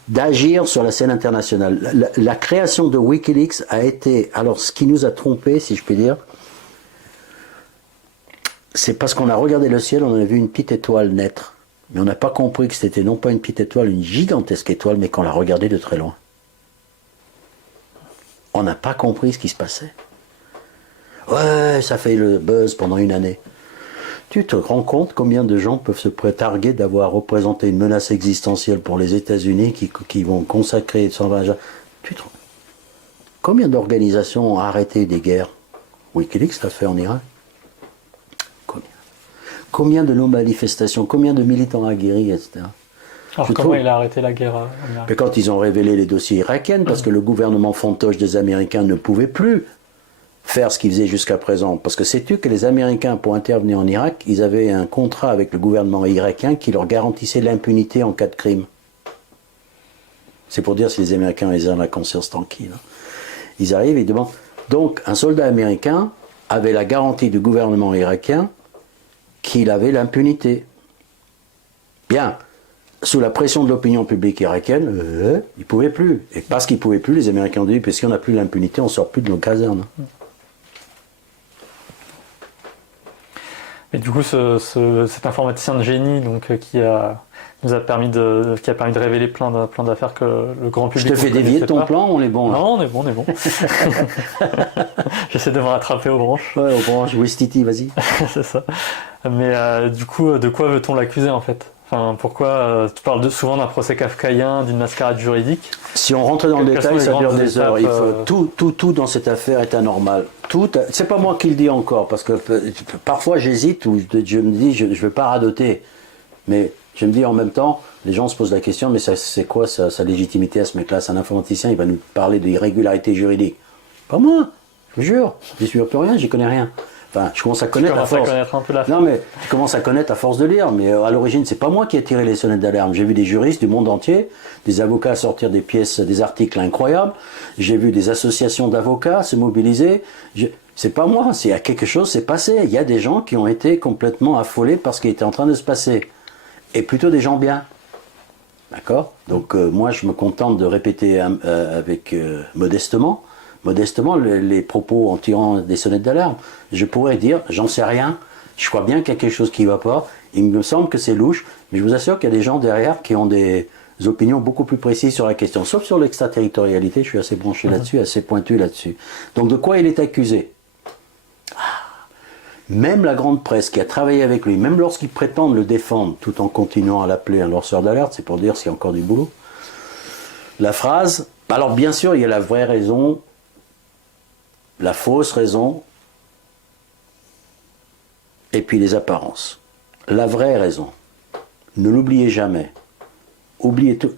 d'agir sur la scène internationale. La création de Wikileaks a été, alors ce qui nous a trompés, si je puis dire, c'est parce qu'on a regardé le ciel, on a vu une petite étoile naître. Mais on n'a pas compris que c'était non pas une petite étoile, une gigantesque étoile, mais qu'on l'a regardée de très loin. On n'a pas compris ce qui se passait. Ouais, ça fait le buzz pendant une année. Tu te rends compte combien de gens peuvent se prétarguer d'avoir représenté une menace existentielle pour les États-Unis qui vont consacrer 120 ans. Combien d'organisations ont arrêté des guerres? Wikileaks l'a fait en Irak. Combien de non-manifestations, combien de militants aguerris, etc. Alors comment il a arrêté la guerre en Irak? Mais quand ils ont révélé les dossiers irakiens, parce que le gouvernement fantoche des Américains ne pouvait plus faire ce qu'ils faisaient jusqu'à présent. Parce que sais-tu que les Américains, pour intervenir en Irak, ils avaient un contrat avec le gouvernement irakien qui leur garantissait l'impunité en cas de crime. C'est pour dire si les Américains ils ont la conscience tranquille. Ils arrivent, ils demandent. Donc un soldat américain avait la garantie du gouvernement irakien qu'il avait l'impunité. Bien, sous la pression de l'opinion publique irakienne, il ne pouvait plus. Et parce qu'il ne pouvait plus, les Américains ont dit, parce qu'on n'a plus l'impunité, on ne sort plus de nos casernes. Et du coup, cet informaticien de génie qui a permis de révéler plein d'affaires que le grand public. Je te fais dévier de ton plan, on est bon. Non, on est bon. J'essaie de me rattraper aux branches. Ouais, aux branches, Westiti, vas-y. C'est ça. Mais du coup, de quoi veut-on l'accuser en fait? Enfin, pourquoi tu parles souvent d'un procès kafkaïen, d'une mascarade juridique? Si on rentrait dans le détail, ça dure des heures. Tout dans cette affaire est anormal. C'est pas moi qui le dis encore, parce que parfois j'hésite ou je me dis je ne veux pas radoter. Mais je me dis en même temps, les gens se posent la question, mais c'est quoi sa légitimité à ce mec-là? C'est un informaticien, il va nous parler d'irrégularité juridique. Pas moi, je vous jure. Je ne suis plus rien, j'y connais rien. Enfin, je commence à connaître à force. Non, mais je commence à connaître à force de lire. Mais à l'origine, c'est pas moi qui ai tiré les sonnettes d'alarme. J'ai vu des juristes du monde entier, des avocats sortir des pièces, des articles incroyables. J'ai vu des associations d'avocats se mobiliser. C'est pas moi. C'est à quelque chose s'est passé. Il y a des gens qui ont été complètement affolés par ce qui était en train de se passer. Et plutôt des gens bien. D'accord? Donc moi je me contente de répéter avec modestement les propos en tirant des sonnettes d'alarme. Je pourrais dire, j'en sais rien, je crois bien qu'il y a quelque chose qui ne va pas, il me semble que c'est louche, mais je vous assure qu'il y a des gens derrière qui ont des opinions beaucoup plus précises sur la question. Sauf sur l'extraterritorialité, je suis assez branché là-dessus, assez pointu là-dessus. Donc de quoi il est accusé? Même la grande presse qui a travaillé avec lui, même lorsqu'ils prétendent le défendre, tout en continuant à l'appeler un lanceur d'alerte, c'est pour dire s'il y a encore du boulot. La phrase, alors bien sûr, il y a la vraie raison, la fausse raison, et puis les apparences. La vraie raison, ne l'oubliez jamais. Oubliez tout.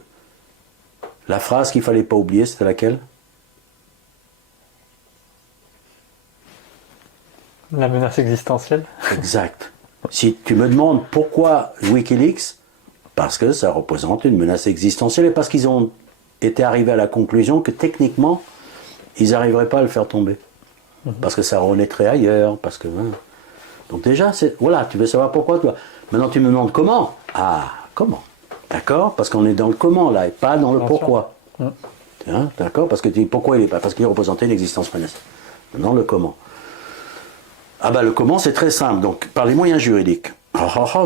La phrase qu'il ne fallait pas oublier, c'était laquelle? La menace existentielle. Exact. Si tu me demandes pourquoi Wikileaks, parce que ça représente une menace existentielle et parce qu'ils ont été arrivés à la conclusion que techniquement, ils n'arriveraient pas à le faire tomber. Parce que ça renaîtrait ailleurs, parce que... Hein. Donc déjà, voilà, tu veux savoir pourquoi, toi. Maintenant, tu me demandes comment. Ah, comment? D'accord? Parce qu'on est dans le comment, là, et pas dans le pourquoi. Hein, d'accord? Parce que pourquoi il n'est pas? Parce qu'il représentait une existence menacée. Maintenant, le comment. Ah ben le comment c'est très simple, donc par les moyens juridiques.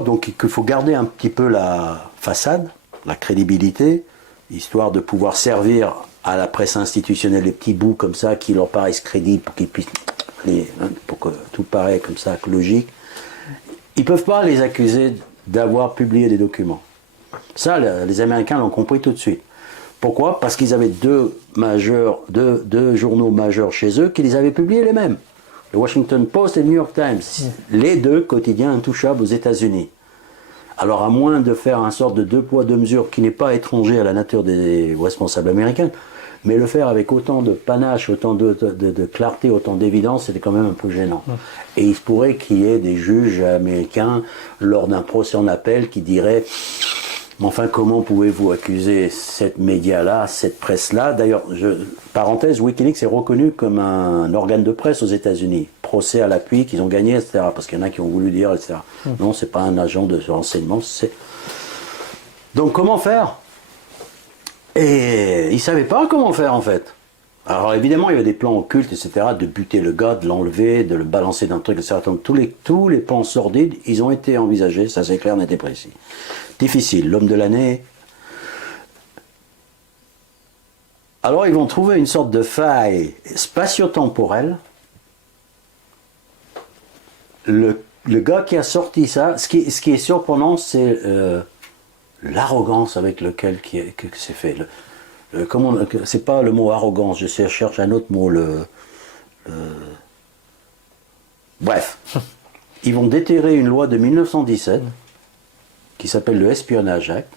Donc il faut garder un petit peu la façade, la crédibilité, histoire de pouvoir servir à la presse institutionnelle les petits bouts comme ça qui leur paraissent crédibles pour qu'ils puissent pour que tout paraît comme ça logique. Ils ne peuvent pas les accuser d'avoir publié des documents. Ça, les Américains l'ont compris tout de suite. Pourquoi? Parce qu'ils avaient deux journaux majeurs chez eux qui les avaient publiés les mêmes. Le Washington Post et le New York Times, les deux quotidiens intouchables aux États-Unis. Alors, à moins de faire un sort de deux poids, deux mesures qui n'est pas étranger à la nature des responsables américains, mais le faire avec autant de panache, autant de clarté, autant d'évidence, c'était quand même un peu gênant. Et il se pourrait qu'il y ait des juges américains, lors d'un procès en appel, qui diraient... Mais enfin, comment pouvez-vous accuser cette média-là, cette presse-là? D'ailleurs, parenthèse, Wikileaks est reconnu comme un organe de presse aux États-Unis. Procès à l'appui qu'ils ont gagné, etc. Parce qu'il y en a qui ont voulu dire, etc. Non, c'est pas un agent de renseignement. Donc, comment faire? Et ils ne savaient pas comment faire, en fait. Alors, évidemment, il y avait des plans occultes, etc., de buter le gars, de l'enlever, de le balancer d'un truc, etc. Donc, tous les plans sordides, ils ont été envisagés, ça c'est clair, net et précis. Difficile, l'homme de l'année. Alors ils vont trouver une sorte de faille spatio-temporelle. Le gars qui a sorti ça, ce qui est surprenant, c'est l'arrogance avec laquelle que c'est fait. C'est pas le mot arrogance, je cherche un autre mot. Bref, ils vont déterrer une loi de 1917 qui s'appelle le Espionnage Act,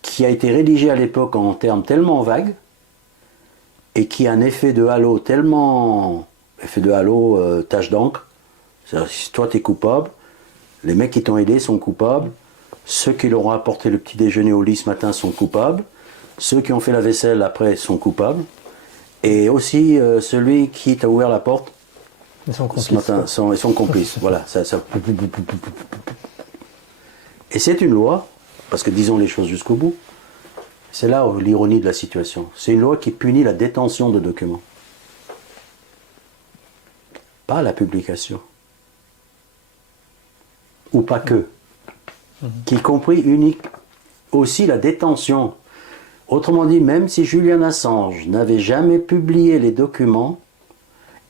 qui a été rédigé à l'époque en termes tellement vagues et qui a un effet de halo tellement... Effet de halo, tache d'encre. Si toi t'es coupable, les mecs qui t'ont aidé sont coupables, ceux qui leur ont apporté le petit déjeuner au lit ce matin sont coupables, ceux qui ont fait la vaisselle après sont coupables, et aussi celui qui t'a ouvert la porte ce matin, ils sont complices. Voilà, ça... Et c'est une loi, parce que disons les choses jusqu'au bout, c'est là l'ironie de la situation. C'est une loi qui punit la détention de documents. Pas la publication. Ou pas que. Qui compris unique aussi la détention. Autrement dit, même si Julian Assange n'avait jamais publié les documents,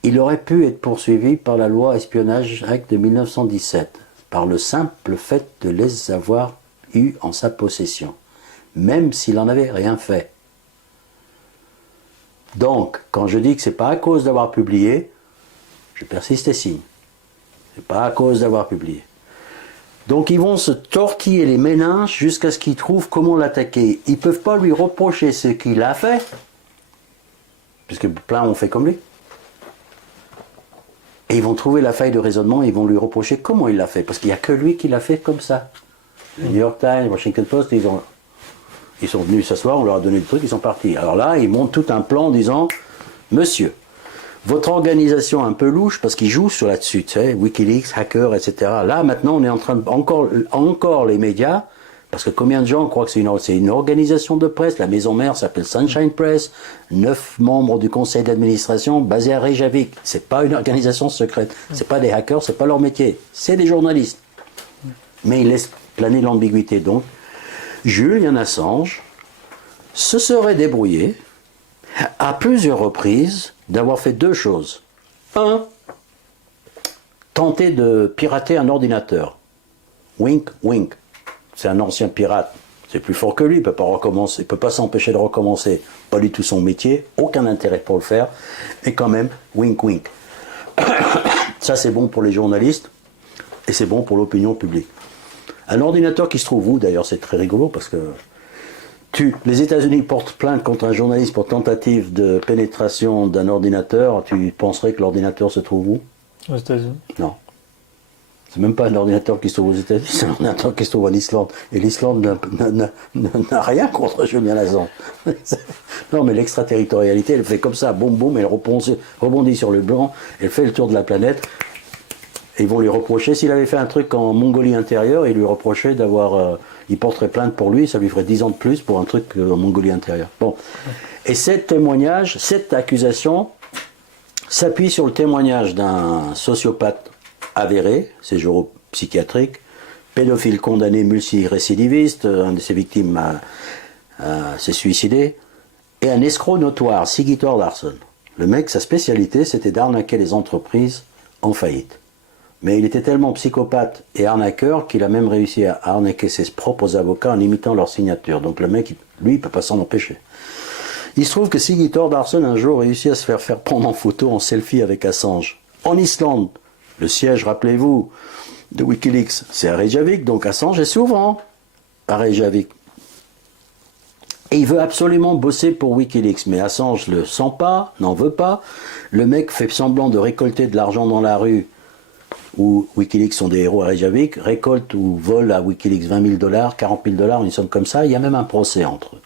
il aurait pu être poursuivi par la loi Espionnage Act de 1917. Par le simple fait de les avoir eus en sa possession, même s'il n'en avait rien fait. Donc, quand je dis que ce n'est pas à cause d'avoir publié, je persiste et signe. Ce n'est pas à cause d'avoir publié. Donc, ils vont se tortiller les méninges jusqu'à ce qu'ils trouvent comment l'attaquer. Ils ne peuvent pas lui reprocher ce qu'il a fait, puisque plein ont fait comme lui. Et ils vont trouver la faille de raisonnement et ils vont lui reprocher comment il l'a fait. Parce qu'il n'y a que lui qui l'a fait comme ça. Le New York Times, Washington Post, ils sont venus s'asseoir, on leur a donné le truc, ils sont partis. Alors là, ils montent tout un plan en disant, monsieur, votre organisation un peu louche, parce qu'ils jouent sur là-dessus, tu sais, Wikileaks, hackers, etc. Là, maintenant, on est en train de... Encore les médias Parce que combien de gens croient que c'est une organisation de presse? La maison mère s'appelle Sunshine Press, 9 membres du conseil d'administration basés à Reykjavik. C'est pas une organisation secrète, c'est pas des hackers, c'est pas leur métier, c'est des journalistes. Mais ils laissent planer l'ambiguïté. Donc, Julian Assange se serait débrouillé à plusieurs reprises d'avoir fait 2 choses. 1, tenter de pirater un ordinateur. Wink, wink. C'est un ancien pirate. C'est plus fort que lui, il peut pas recommencer, il peut pas s'empêcher de recommencer. Pas du tout son métier, aucun intérêt pour le faire. Et quand même, wink, wink. Ça, c'est bon pour les journalistes et c'est bon pour l'opinion publique. Un ordinateur qui se trouve où, d'ailleurs, c'est très rigolo parce que les États-Unis portent plainte contre un journaliste pour tentative de pénétration d'un ordinateur. Tu penserais que l'ordinateur se trouve où? Aux États-Unis. Non. C'est même pas un ordinateur qui se trouve aux États-Unis, c'est un ordinateur qui se trouve en Islande. Et l'Islande n'a rien contre Julian Assange. Non, mais l'extraterritorialité, elle fait comme ça, boum boum, elle rebondit sur le blanc, elle fait le tour de la planète. Et ils vont lui reprocher, s'il avait fait un truc en Mongolie intérieure, ils lui reprochaient d'avoir... il porterait plainte pour lui, ça lui ferait 10 ans de plus pour un truc en Mongolie intérieure. Bon. Et cet témoignage, cette accusation, s'appuie sur le témoignage d'un sociopathe avéré, séjour psychiatrique, pédophile condamné multirécidiviste, un de ses victimes s'est suicidé, et un escroc notoire, Siggy Thordarson. Le mec, sa spécialité, c'était d'arnaquer les entreprises en faillite. Mais il était tellement psychopathe et arnaqueur qu'il a même réussi à arnaquer ses propres avocats en imitant leur signature. Donc le mec, lui, il ne peut pas s'en empêcher. Il se trouve que Siggy Thordarson, un jour, réussit à se faire prendre en photo, en selfie avec Assange. En Islande, le siège, rappelez-vous, de Wikileaks, c'est à Reykjavik, donc Assange est souvent à Reykjavik. Et il veut absolument bosser pour Wikileaks, mais Assange ne le sent pas, n'en veut pas. Le mec fait semblant de récolter de l'argent dans la rue, où Wikileaks sont des héros à Reykjavik, récolte ou vole à Wikileaks 20 000 $, 40 000 $, une somme comme ça, il y a même un procès entre eux.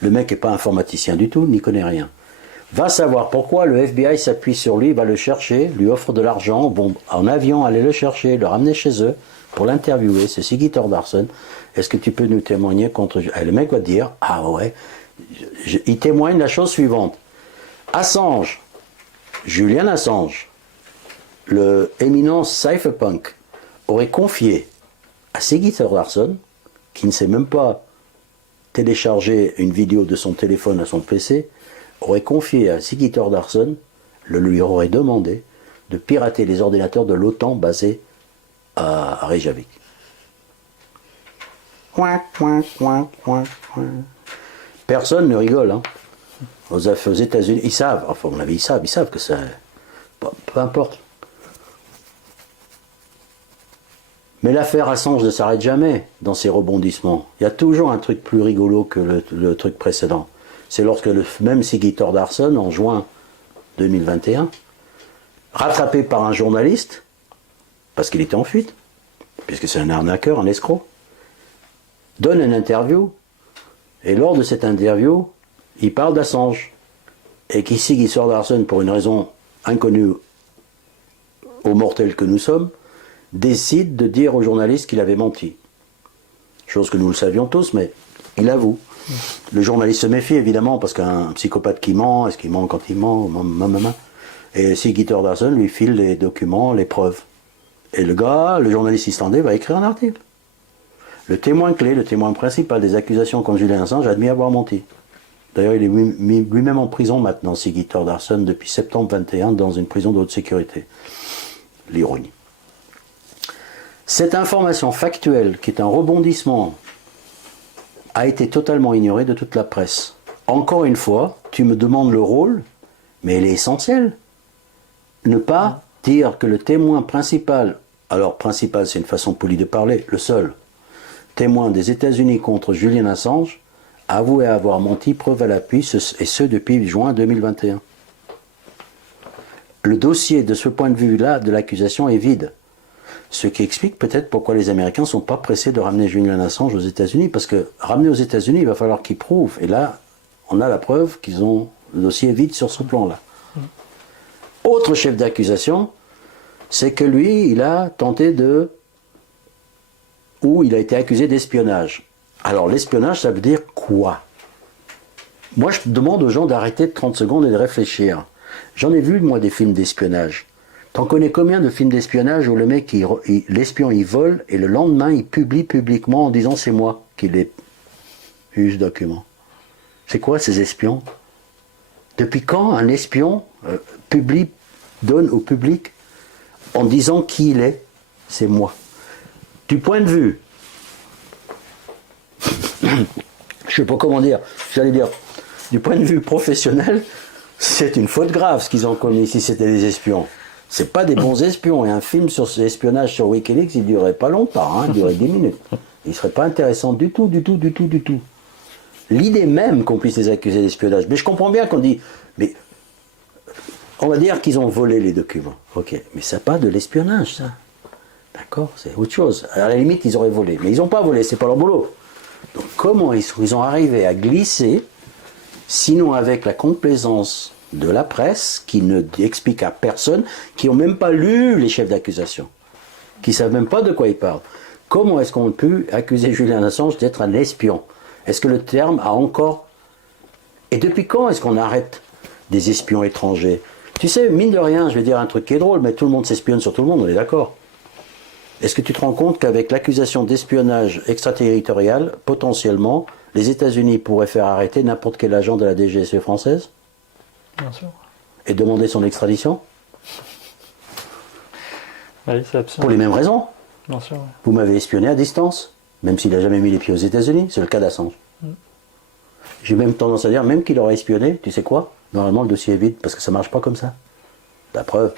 Le mec n'est pas informaticien du tout, n'y connaît rien. Va savoir pourquoi le FBI s'appuie sur lui, va le chercher, lui offre de l'argent, vont en avion aller le chercher, le ramener chez eux pour l'interviewer. C'est Siggy Thordarson. Est-ce que tu peux nous témoigner contre... Et le mec va dire, ah ouais, il témoigne la chose suivante. Assange, Julian Assange, le éminent cypherpunk, aurait confié à Siggy Thordarson, qui ne sait même pas télécharger une vidéo de son téléphone à son PC, aurait confié à Siggy Thordarson, lui aurait demandé de pirater les ordinateurs de l'OTAN basés à Reykjavik. Personne ne rigole. Hein. Aux États-Unis, ils savent, enfin, on avait, ils savent que ça. Peu importe. Mais l'affaire Assange ne s'arrête jamais dans ses rebondissements. Il y a toujours un truc plus rigolo que le truc précédent. C'est lorsque le même Siggy Thordarson, en juin 2021, rattrapé par un journaliste, parce qu'il était en fuite, puisque c'est un arnaqueur, un escroc, donne une interview, et lors de cette interview, il parle d'Assange, et qui Siggy Thordarson, pour une raison inconnue aux mortels que nous sommes, décide de dire au journaliste qu'il avait menti. Chose que nous le savions tous, mais il avoue. Le journaliste se méfie évidemment parce qu'un psychopathe qui ment, est-ce qu'il ment quand il ment? Et Siggy Thordarson lui file les documents, les preuves. Et le journaliste islandais va écrire un article. Le témoin clé, le témoin principal des accusations contre Julian Assange admet avoir menti. D'ailleurs, il est mis lui-même en prison maintenant, Siggy Thordarson, depuis septembre 21 dans une prison de haute sécurité. L'ironie. Cette information factuelle, qui est un rebondissement, a été totalement ignorée de toute la presse. Encore une fois, tu me demandes le rôle, mais elle est essentielle. Ne pas dire que le témoin principal, alors principal c'est une façon polie de parler, le seul témoin des États-Unis contre Julian Assange, avoué avoir menti, preuve à l'appui, et ce depuis juin 2021. Le dossier de ce point de vue-là de l'accusation est vide. Ce qui explique peut-être pourquoi les Américains ne sont pas pressés de ramener Julian Assange aux États-Unis, parce que ramener aux États-Unis, il va falloir qu'ils prouvent. Et là, on a la preuve qu'ils ont le dossier vide sur ce plan-là. Autre chef d'accusation, c'est que lui, il a tenté ou il a été accusé d'espionnage. Alors l'espionnage, ça veut dire quoi? Moi, je demande aux gens d'arrêter de 30 secondes et de réfléchir. J'en ai vu, moi, des films d'espionnage. T'en connais combien de films d'espionnage où le mec, l'espion, il vole et le lendemain, il publie publiquement en disant c'est moi qui l'ai eu ce document? C'est quoi ces espions? Depuis quand un espion donne au public en disant qui il est? C'est moi. Du point de vue, je sais pas comment dire, j'allais dire, du point de vue professionnel, c'est une faute grave ce qu'ils ont commis si c'était des espions. C'est pas des bons espions. Et un film sur l'espionnage sur Wikileaks, il durerait pas longtemps, hein, il durerait 10 minutes. Il serait pas intéressant du tout, du tout, du tout, du tout. L'idée même qu'on puisse les accuser d'espionnage. Mais je comprends bien qu'on dit, mais on va dire qu'ils ont volé les documents. Ok, mais c'est pas de l'espionnage, ça. D'accord, c'est autre chose. À la limite, ils auraient volé. Mais ils n'ont pas volé, c'est pas leur boulot. Donc comment ils ont arrivé à glisser, sinon avec la complaisance de la presse, qui ne explique à personne, qui n'ont même pas lu les chefs d'accusation, qui ne savent même pas de quoi ils parlent. Comment est-ce qu'on peut accuser Julian Assange d'être un espion? Est-ce que le terme a encore... Et depuis quand est-ce qu'on arrête des espions étrangers? Tu sais, mine de rien, je vais dire un truc qui est drôle, mais tout le monde s'espionne sur tout le monde, on est d'accord. Est-ce que tu te rends compte qu'avec l'accusation d'espionnage extraterritorial, potentiellement, les États-Unis pourraient faire arrêter n'importe quel agent de la DGSE française? Bien sûr. Et demander son extradition? Oui, c'est absurde. Pour les mêmes raisons. Bien sûr. Ouais. Vous m'avez espionné à distance, même s'il n'a jamais mis les pieds aux États-Unis, c'est le cas d'Assange. J'ai même tendance à dire, même qu'il aurait espionné, tu sais quoi? Normalement, le dossier est vide, parce que ça ne marche pas comme ça. La preuve,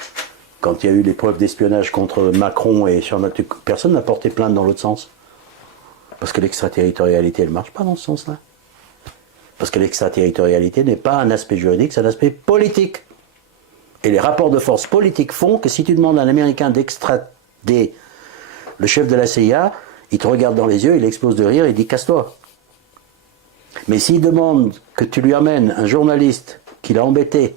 quand il y a eu les preuves d'espionnage contre Macron et sur notre... personne n'a porté plainte dans l'autre sens. Parce que l'extraterritorialité, elle ne marche pas dans ce sens-là. Parce que l'extraterritorialité n'est pas un aspect juridique, c'est un aspect politique. Et les rapports de force politiques font que si tu demandes à un Américain d'extrader le chef de la CIA, il te regarde dans les yeux, il explose de rire, il dit casse-toi. Mais s'il demande que tu lui amènes un journaliste qui l'a embêté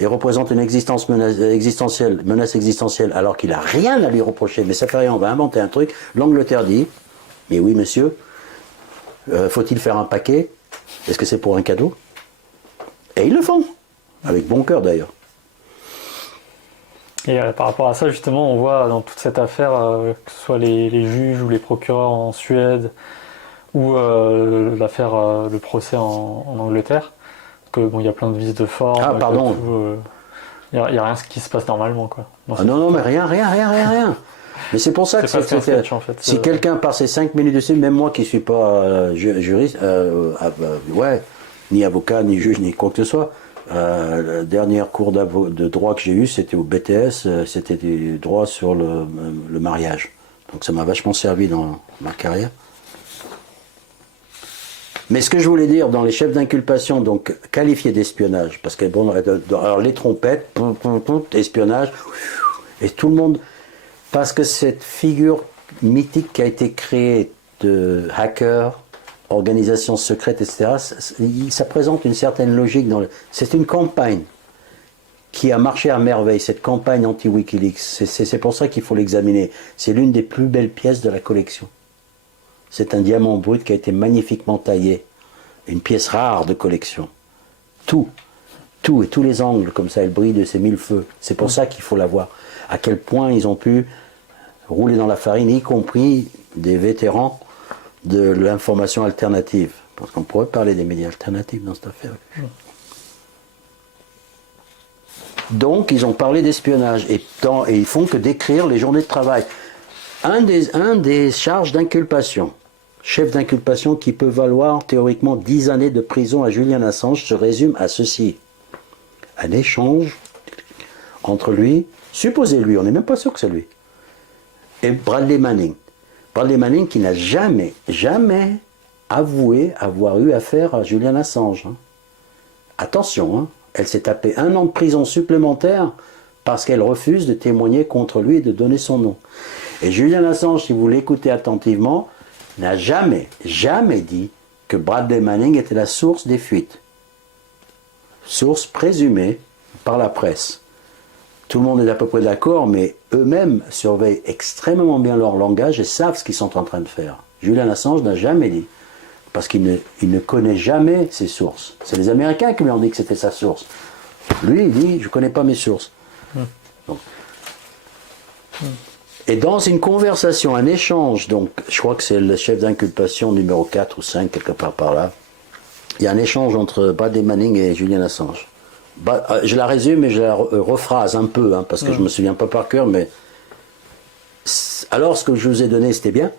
et représente une menace existentielle, alors qu'il n'a rien à lui reprocher, mais ça fait rien, on va inventer un truc, l'Angleterre dit, mais oui monsieur, faut-il faire un paquet? Est-ce que c'est pour un cadeau? Et ils le font, avec bon cœur d'ailleurs. Et par rapport à ça, justement, on voit dans toute cette affaire, que ce soit les juges ou les procureurs en Suède, ou l'affaire, le procès en Angleterre, que bon, il y a plein de vices de forme. Ah, pardon. Il n'y a rien qui se passe normalement, quoi. Non, mais rien. Mais c'est pour ça que c'est sketch, en fait. Si quelqu'un passe 5 minutes dessus, même moi qui ne suis pas juriste, ni avocat, ni juge, ni quoi que ce soit, la dernière cours de droit que j'ai eu, c'était au BTS, c'était du droit sur le mariage. Donc ça m'a vachement servi dans ma carrière. Mais ce que je voulais dire dans les chefs d'inculpation, donc qualifiés d'espionnage, parce que bon, alors les trompettes, espionnage, et tout le monde, parce que cette figure mythique qui a été créée de hacker, organisation secrète, etc., ça présente une certaine logique. C'est une campagne qui a marché à merveille, cette campagne anti-Wikileaks. C'est pour ça qu'il faut l'examiner. C'est l'une des plus belles pièces de la collection. C'est un diamant brut qui a été magnifiquement taillé. Une pièce rare de collection. Tout et tous les angles, comme ça, elle brille de ses mille feux. C'est pour ça qu'il faut la voir. À quel point ils ont pu rouler dans la farine, y compris des vétérans de l'information alternative. Parce qu'on pourrait parler des médias alternatifs dans cette affaire. Donc, ils ont parlé d'espionnage. Et ils font que décrire les journées de travail. Un des charges d'inculpation, chef d'inculpation qui peut valoir théoriquement 10 années de prison à Julian Assange, se résume à ceci. Un échange entre lui, supposez lui, on n'est même pas sûr que c'est lui, et Bradley Manning. Bradley Manning qui n'a jamais avoué avoir eu affaire à Julian Assange. Hein. Attention, hein, elle s'est tapée 1 an de prison supplémentaire parce qu'elle refuse de témoigner contre lui et de donner son nom. Et Julian Assange, si vous l'écoutez attentivement, n'a jamais dit que Bradley Manning était la source des fuites. Source présumée par la presse. Tout le monde est à peu près d'accord, mais eux-mêmes surveillent extrêmement bien leur langage et savent ce qu'ils sont en train de faire. Julian Assange n'a jamais dit Parce il ne connaît jamais ses sources. C'est les Américains qui lui ont dit que c'était sa source. Lui, il dit, je ne connais pas mes sources. Donc, et dans une conversation, un échange, donc je crois que c'est le chef d'inculpation numéro 4 ou 5, quelque part par là, il y a un échange entre Bradley Manning et Julian Assange. Je la résume et je la rephrase un peu, hein, parce que je ne me souviens pas par cœur, mais alors ce que je vous ai donné, c'était bien.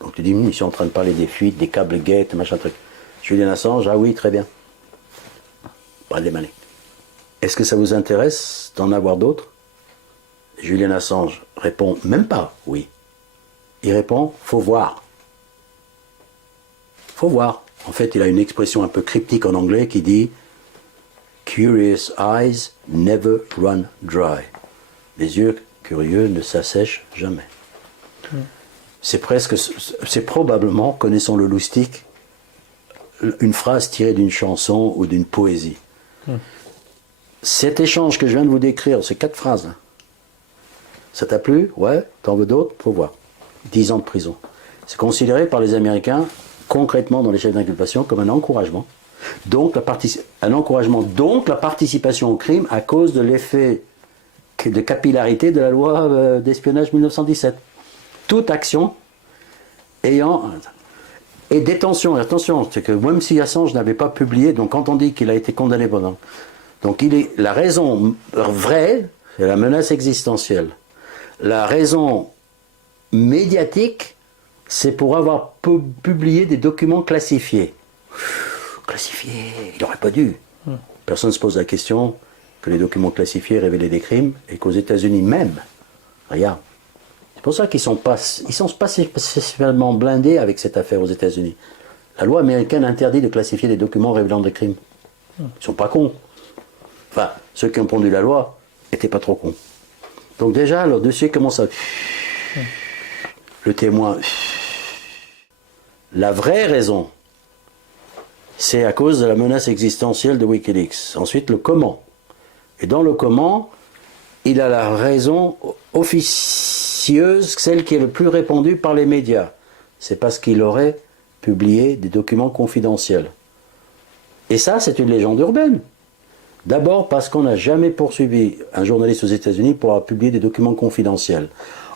Donc tu dis, ils sont en train de parler des fuites, des câbles gate, machin truc. Julian Assange, ah oui, très bien. Bradley Manning. Est-ce que ça vous intéresse d'en avoir d'autres? Julian Assange répond même pas oui. Il répond, faut voir. Faut voir. En fait, il a une expression un peu cryptique en anglais qui dit Curious eyes never run dry. Les yeux curieux ne s'assèchent jamais. C'est probablement, connaissant le loustic, une phrase tirée d'une chanson ou d'une poésie. Cet échange que je viens de vous décrire, c'est 4 phrases. Ça t'a plu? Ouais. T'en veux d'autres? Faut voir. 10 ans de prison. C'est considéré par les Américains, concrètement dans les chefs d'inculpation, comme un encouragement. Donc la participation au crime à cause de l'effet de capillarité de la loi d'espionnage 1917. Toute action ayant... Et détention, attention, c'est que même si Assange n'avait pas publié, donc quand on dit qu'il a été condamné pendant... Donc la raison vraie, c'est la menace existentielle. La raison médiatique, c'est pour avoir publié des documents classifiés. Classifiés, il n'aurait pas dû. Personne ne se pose la question que les documents classifiés révélaient des crimes et qu'aux États-Unis même, regarde. C'est pour ça qu'ils sont pas spécialement blindés avec cette affaire aux États-Unis. La loi américaine interdit de classifier des documents révélant des crimes. Ils ne sont pas cons. Enfin, ceux qui ont pondu la loi n'étaient pas trop cons. Donc déjà, leur dossier commence à... Le témoin... La vraie raison, c'est à cause de la menace existentielle de Wikileaks. Ensuite, le comment. Et dans le comment, il a la raison officieuse, celle qui est le plus répandue par les médias. C'est parce qu'il aurait publié des documents confidentiels. Et ça, c'est une légende urbaine. D'abord parce qu'on n'a jamais poursuivi un journaliste aux États-Unis pour avoir publié des documents confidentiels.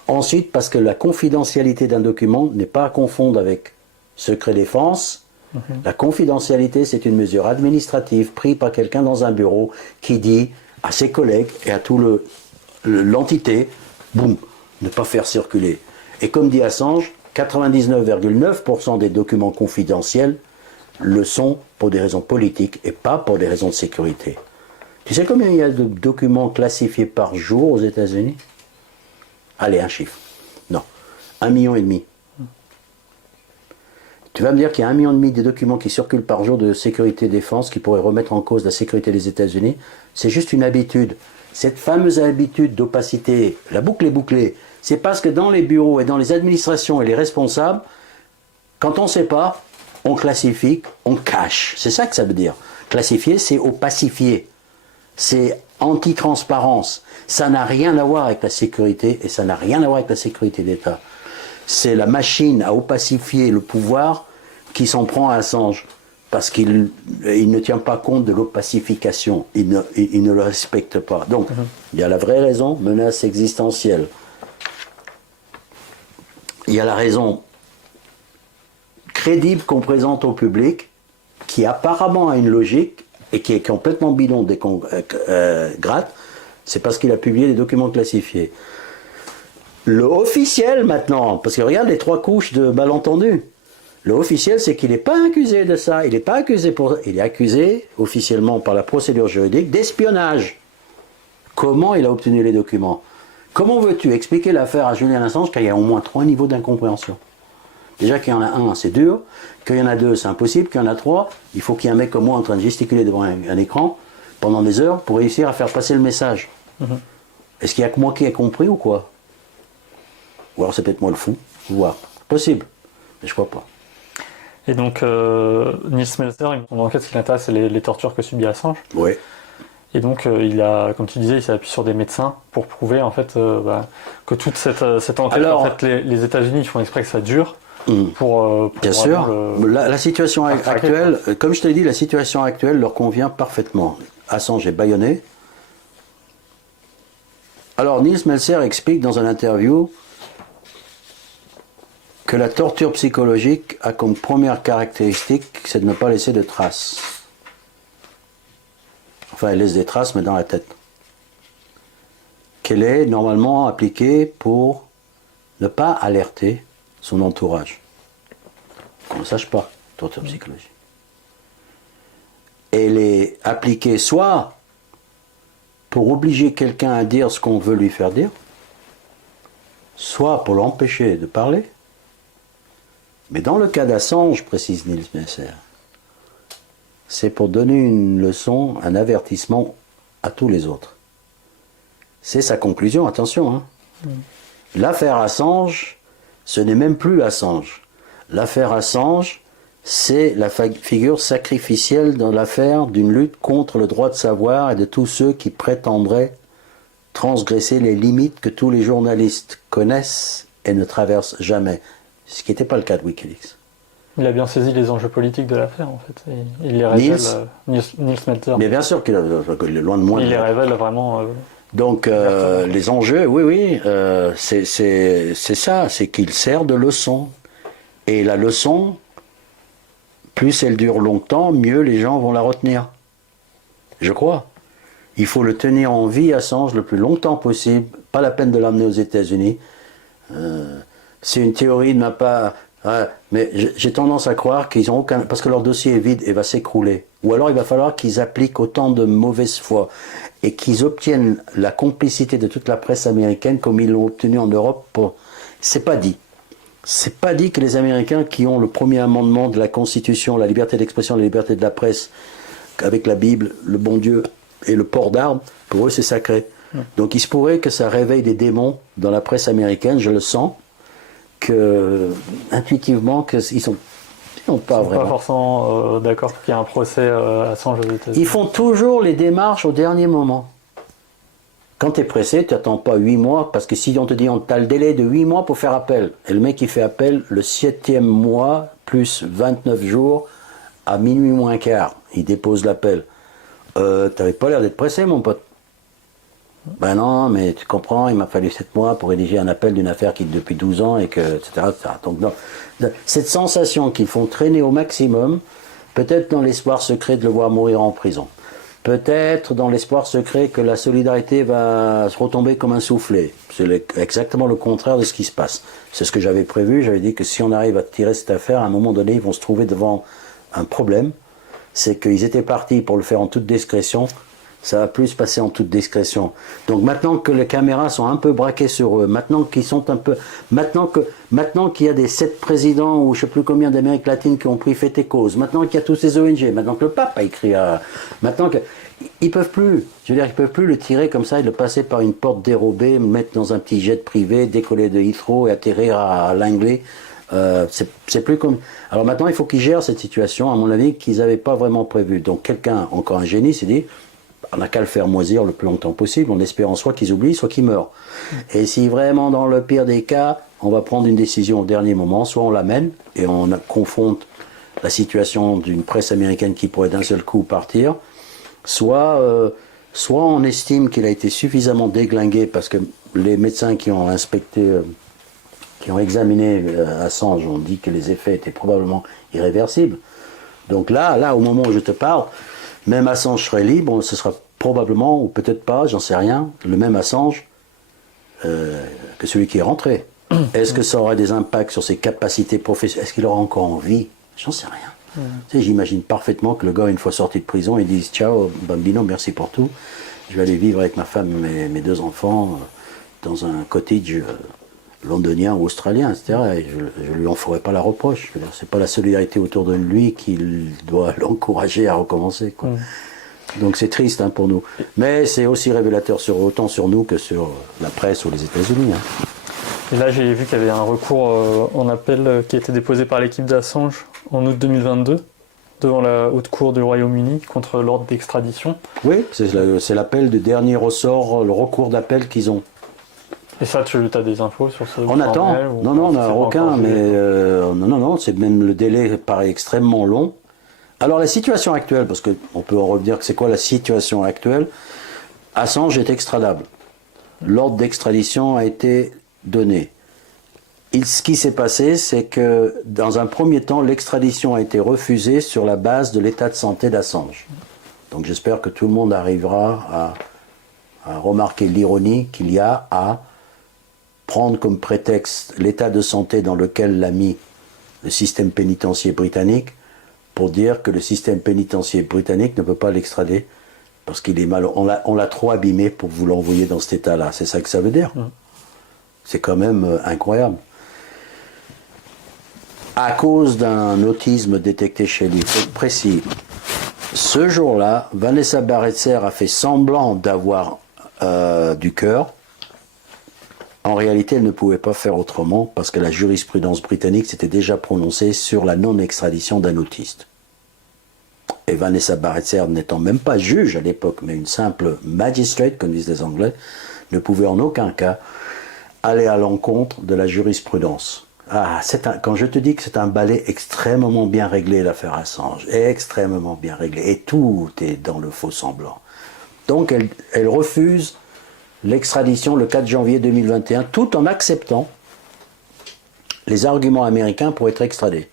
Ensuite, parce que la confidentialité d'un document n'est pas à confondre avec secret défense. La confidentialité, c'est une mesure administrative prise par quelqu'un dans un bureau qui dit à ses collègues et à tout l'entité, boum, ne pas faire circuler. Et comme dit Assange, 99,9% des documents confidentiels le sont pour des raisons politiques et pas pour des raisons de sécurité. Tu sais combien il y a de documents classifiés par jour aux États-Unis? Allez, un chiffre. Non. 1,5 million. Tu vas me dire qu'il y a 1,5 million de documents qui circulent par jour de sécurité défense qui pourraient remettre en cause la sécurité des États-Unis. C'est juste une habitude. Cette fameuse habitude d'opacité, la boucle est bouclée. C'est parce que dans les bureaux et dans les administrations et les responsables, quand on ne sait pas, on classifie, on cache. C'est ça que ça veut dire. Classifier, c'est opacifier. C'est anti-transparence. Ça n'a rien à voir avec la sécurité et ça n'a rien à voir avec la sécurité d'État. C'est la machine à opacifier le pouvoir qui s'en prend à Assange. Parce qu'il ne tient pas compte de l'opacification. Il ne le respecte pas. Donc, il y a la vraie raison, menace existentielle. Il y a la raison crédible qu'on présente au public, qui apparemment a une logique et qui est complètement bidon dès qu'on gratte, c'est parce qu'il a publié des documents classifiés. Le officiel maintenant, parce que regarde les 3 couches de malentendu. Le officiel, c'est qu'il n'est pas accusé de ça. Il n'est pas accusé il est accusé officiellement par la procédure juridique d'espionnage. Comment il a obtenu les documents? Comment veux-tu expliquer l'affaire à Julian Assange qu'il y a au moins 3 niveaux d'incompréhension? Déjà qu'il y en a 1, c'est dur. Qu'il y en a 2, c'est impossible. Qu'il y en a 3, il faut qu'il y ait un mec comme moi en train de gesticuler devant un écran pendant des heures pour réussir à faire passer le message. Est-ce qu'il y a que moi qui ai compris ou quoi? Ou alors c'est peut-être moi le fou. Voir. Possible. Mais je crois pas. Et donc, Nils Melzer, dans l'enquête, ce qui l'intéresse, c'est les tortures que subit Assange. Oui. Et donc, il a, comme tu disais, il s'est appuyé sur des médecins pour prouver en fait que toute cette enquête, alors, en fait, les États-Unis font exprès que ça dure pour Bien sûr. La situation craquer, actuelle, comme je te l'ai dit, la situation actuelle leur convient parfaitement. Assange est bâillonné. Alors, Nils Melzer explique dans une interview que la torture psychologique a comme première caractéristique, c'est de ne pas laisser de traces. Enfin, elle laisse des traces, mais dans la tête. Qu'elle est normalement appliquée pour ne pas alerter son entourage. Qu'on ne sache pas, torture psychologique. Elle est appliquée soit pour obliger quelqu'un à dire ce qu'on veut lui faire dire, soit pour l'empêcher de parler. Mais dans le cas d'Assange, précise Nils Melzer, c'est pour donner une leçon, un avertissement à tous les autres. C'est sa conclusion, attention. Hein. L'affaire Assange, ce n'est même plus Assange. L'affaire Assange, c'est la figure sacrificielle dans l'affaire d'une lutte contre le droit de savoir et de tous ceux qui prétendraient transgresser les limites que tous les journalistes connaissent et ne traversent jamais. Ce qui n'était pas le cas de Wikileaks. Il a bien saisi les enjeux politiques de l'affaire, en fait. Il les révèle, Nils Melzer. Mais bien sûr qu'il est loin de moi. Il les révèle vraiment... Donc, les enjeux, oui, c'est ça, c'est qu'il sert de leçon. Et la leçon, plus elle dure longtemps, mieux les gens vont la retenir. Je crois. Il faut le tenir en vie, Assange, le plus longtemps possible. Pas la peine de l'amener aux États-Unis. C'est une théorie de ma part. Mais j'ai tendance à croire qu'ils n'ont aucun... Parce que leur dossier est vide et va s'écrouler. Ou alors il va falloir qu'ils appliquent autant de mauvaise foi et qu'ils obtiennent la complicité de toute la presse américaine comme ils l'ont obtenu en Europe. C'est pas dit. C'est pas dit que les Américains qui ont le premier amendement de la Constitution, la liberté d'expression, la liberté de la presse, avec la Bible, le bon Dieu et le port d'armes, pour eux c'est sacré. Donc il se pourrait que ça réveille des démons dans la presse américaine, je le sens, que intuitivement qu'ils sont pas vraiment. Pas forcément d'accord qu'il y ait un procès à Assange aux États-Unis. Ils font toujours les démarches au dernier moment. Quand tu es pressé, tu n'attends pas 8 mois, parce que si on te dit tu as le délai de 8 mois pour faire appel, et le mec il fait appel le 7e mois, plus 29 jours, à minuit moins quart, il dépose l'appel. T'avais pas l'air d'être pressé, mon pote. Ben non, mais tu comprends, il m'a fallu 7 mois pour rédiger un appel d'une affaire qui depuis 12 ans, et que, etc. Donc, non. Cette sensation qu'ils font traîner au maximum, peut-être dans l'espoir secret de le voir mourir en prison. Peut-être dans l'espoir secret que la solidarité va se retomber comme un soufflet. C'est exactement le contraire de ce qui se passe. C'est ce que j'avais prévu. J'avais dit que si on arrive à tirer cette affaire, à un moment donné, ils vont se trouver devant un problème. C'est qu'ils étaient partis pour le faire en toute discrétion. Ça va plus se passer en toute discrétion. Donc maintenant que les caméras sont un peu braquées sur eux, maintenant qu'ils sont un peu, maintenant qu'il y a des 7 présidents ou je sais plus combien d'Amérique latine qui ont pris fait et cause, maintenant qu'il y a tous ces ONG, maintenant que le pape a écrit, maintenant que ils peuvent plus, je veux dire, ils peuvent plus le tirer comme ça et le passer par une porte dérobée, le mettre dans un petit jet privé, décoller de Heathrow et atterrir à Langley. C'est plus comme. Alors maintenant, il faut qu'ils gèrent cette situation, à mon avis, qu'ils n'avaient pas vraiment prévu. Donc quelqu'un, encore un génie, s'est dit. On n'a qu'à le faire moisir le plus longtemps possible, en espérant soit qu'ils oublient, soit qu'ils meurent. Et si vraiment, dans le pire des cas, on va prendre une décision au dernier moment, soit on l'amène et on confronte la situation d'une presse américaine qui pourrait d'un seul coup partir, soit on estime qu'il a été suffisamment déglingué parce que les médecins qui ont inspecté, qui ont examiné Assange ont dit que les effets étaient probablement irréversibles. Donc là, au moment où je te parle, même Assange serait libre, ce sera probablement, ou peut-être pas, j'en sais rien, le même Assange que celui qui est rentré. Est-ce que ça aura des impacts sur ses capacités professionnelles? Est-ce qu'il aura encore envie? J'en sais rien. Tu sais, j'imagine parfaitement que le gars, une fois sorti de prison, il dise « Ciao, bambino, merci pour tout. Je vais aller vivre avec ma femme et mes 2 enfants dans un cottage londonien ou australien, etc. » Et je lui en ferai pas la reproche. C'est pas la solidarité autour de lui qui doit l'encourager à recommencer, quoi. Donc c'est triste pour nous. Mais c'est aussi révélateur autant sur nous que sur la presse ou les États-Unis. Et là, j'ai vu qu'il y avait un recours en appel qui a été déposé par l'équipe d'Assange en août 2022 devant la Haute Cour du Royaume-Uni contre l'ordre d'extradition. Oui, c'est l'appel de dernier ressort, le recours d'appel qu'ils ont. Et ça, tu as des infos sur ce? On attend. Non, on n'a aucun, mais non, c'est même le délai paraît extrêmement long. Alors la situation actuelle, parce qu'on peut en revenir que c'est quoi la situation actuelle, Assange est extradable. L'ordre d'extradition a été donné. Ce qui s'est passé, c'est que dans un premier temps, l'extradition a été refusée sur la base de l'état de santé d'Assange. Donc j'espère que tout le monde arrivera à remarquer l'ironie qu'il y a à prendre comme prétexte l'état de santé dans lequel l'a mis le système pénitentiaire britannique pour dire que le système pénitentiaire britannique ne peut pas l'extrader parce qu'il est mal. On l'a trop abîmé pour vous l'envoyer dans cet état-là. C'est ça que ça veut dire. C'est quand même incroyable. À cause d'un autisme détecté chez lui, faut être précis. Ce jour-là, Vanessa Barretser a fait semblant d'avoir du cœur. En réalité, elle ne pouvait pas faire autrement parce que la jurisprudence britannique s'était déjà prononcée sur la non-extradition d'un autiste. Et Vanessa Barretser, n'étant même pas juge à l'époque, mais une simple magistrate, comme disent les Anglais, ne pouvait en aucun cas aller à l'encontre de la jurisprudence. Quand je te dis que c'est un balai extrêmement bien réglé, l'affaire Assange, extrêmement bien réglé, et tout est dans le faux semblant. Donc elle refuse l'extradition le 4 janvier 2021, tout en acceptant les arguments américains pour être extradé.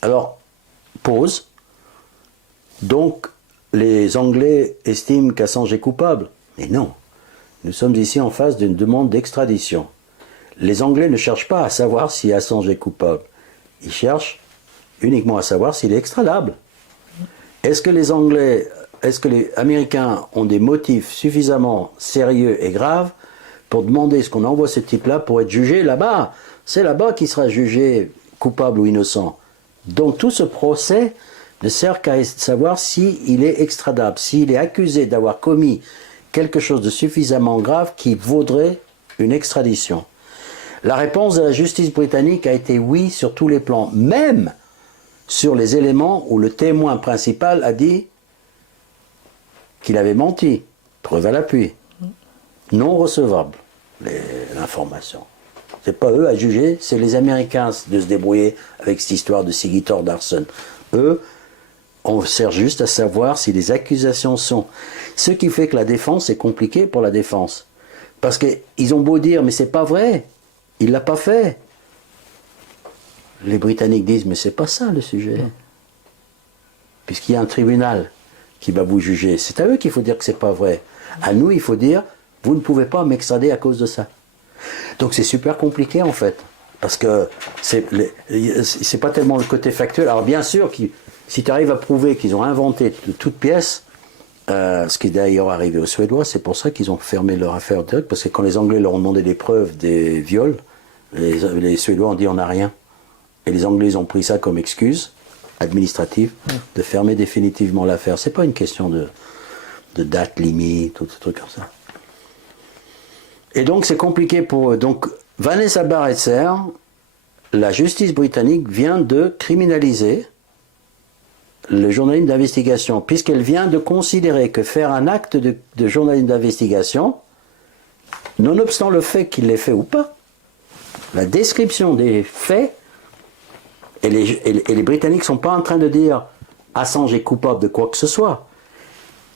Alors, pause. Donc, les Anglais estiment qu'Assange est coupable. Mais non, nous sommes ici en face d'une demande d'extradition. Les Anglais ne cherchent pas à savoir si Assange est coupable. Ils cherchent uniquement à savoir s'il est extradable. Est-ce que les Américains ont des motifs suffisamment sérieux et graves pour demander ce qu'on envoie ce type-là pour être jugé là-bas? C'est là-bas qu'il sera jugé coupable ou innocent. Donc tout ce procès ne sert qu'à savoir s'il est extradable, s'il est accusé d'avoir commis quelque chose de suffisamment grave qui vaudrait une extradition. La réponse de la justice britannique a été oui sur tous les plans, même sur les éléments où le témoin principal a dit qu'il avait menti, preuve à l'appui, non recevable, l'information. C'est pas eux à juger, c'est les Américains de se débrouiller avec cette histoire de Siggy Thordarson. Eux, on sert juste à savoir si les accusations sont. Ce qui fait que la défense est compliquée pour la défense. Parce qu'ils ont beau dire, mais c'est pas vrai, il l'a pas fait. Les Britanniques disent, mais c'est pas ça le sujet. Puisqu'il y a un tribunal qui va vous juger. C'est à eux qu'il faut dire que c'est pas vrai. À nous, il faut dire, vous ne pouvez pas m'extrader à cause de ça. Donc c'est super compliqué en fait. Parce que c'est pas tellement le côté factuel. Alors bien sûr, si tu arrives à prouver qu'ils ont inventé de toutes pièces, ce qui est d'ailleurs arrivé aux Suédois, c'est pour ça qu'ils ont fermé leur affaire direct, parce que quand les Anglais leur ont demandé des preuves des viols, les Suédois ont dit on n'a rien. Et les Anglais ont pris ça comme excuse administrative de fermer définitivement l'affaire. C'est pas une question de date limite ou de trucs comme ça. Et donc c'est compliqué pour eux. Donc Vanessa Barretser, la justice britannique vient de criminaliser le journalisme d'investigation, puisqu'elle vient de considérer que faire un acte de journalisme d'investigation, nonobstant le fait qu'il l'ait fait ou pas, la description des faits, et les Britanniques ne sont pas en train de dire Assange est coupable de quoi que ce soit.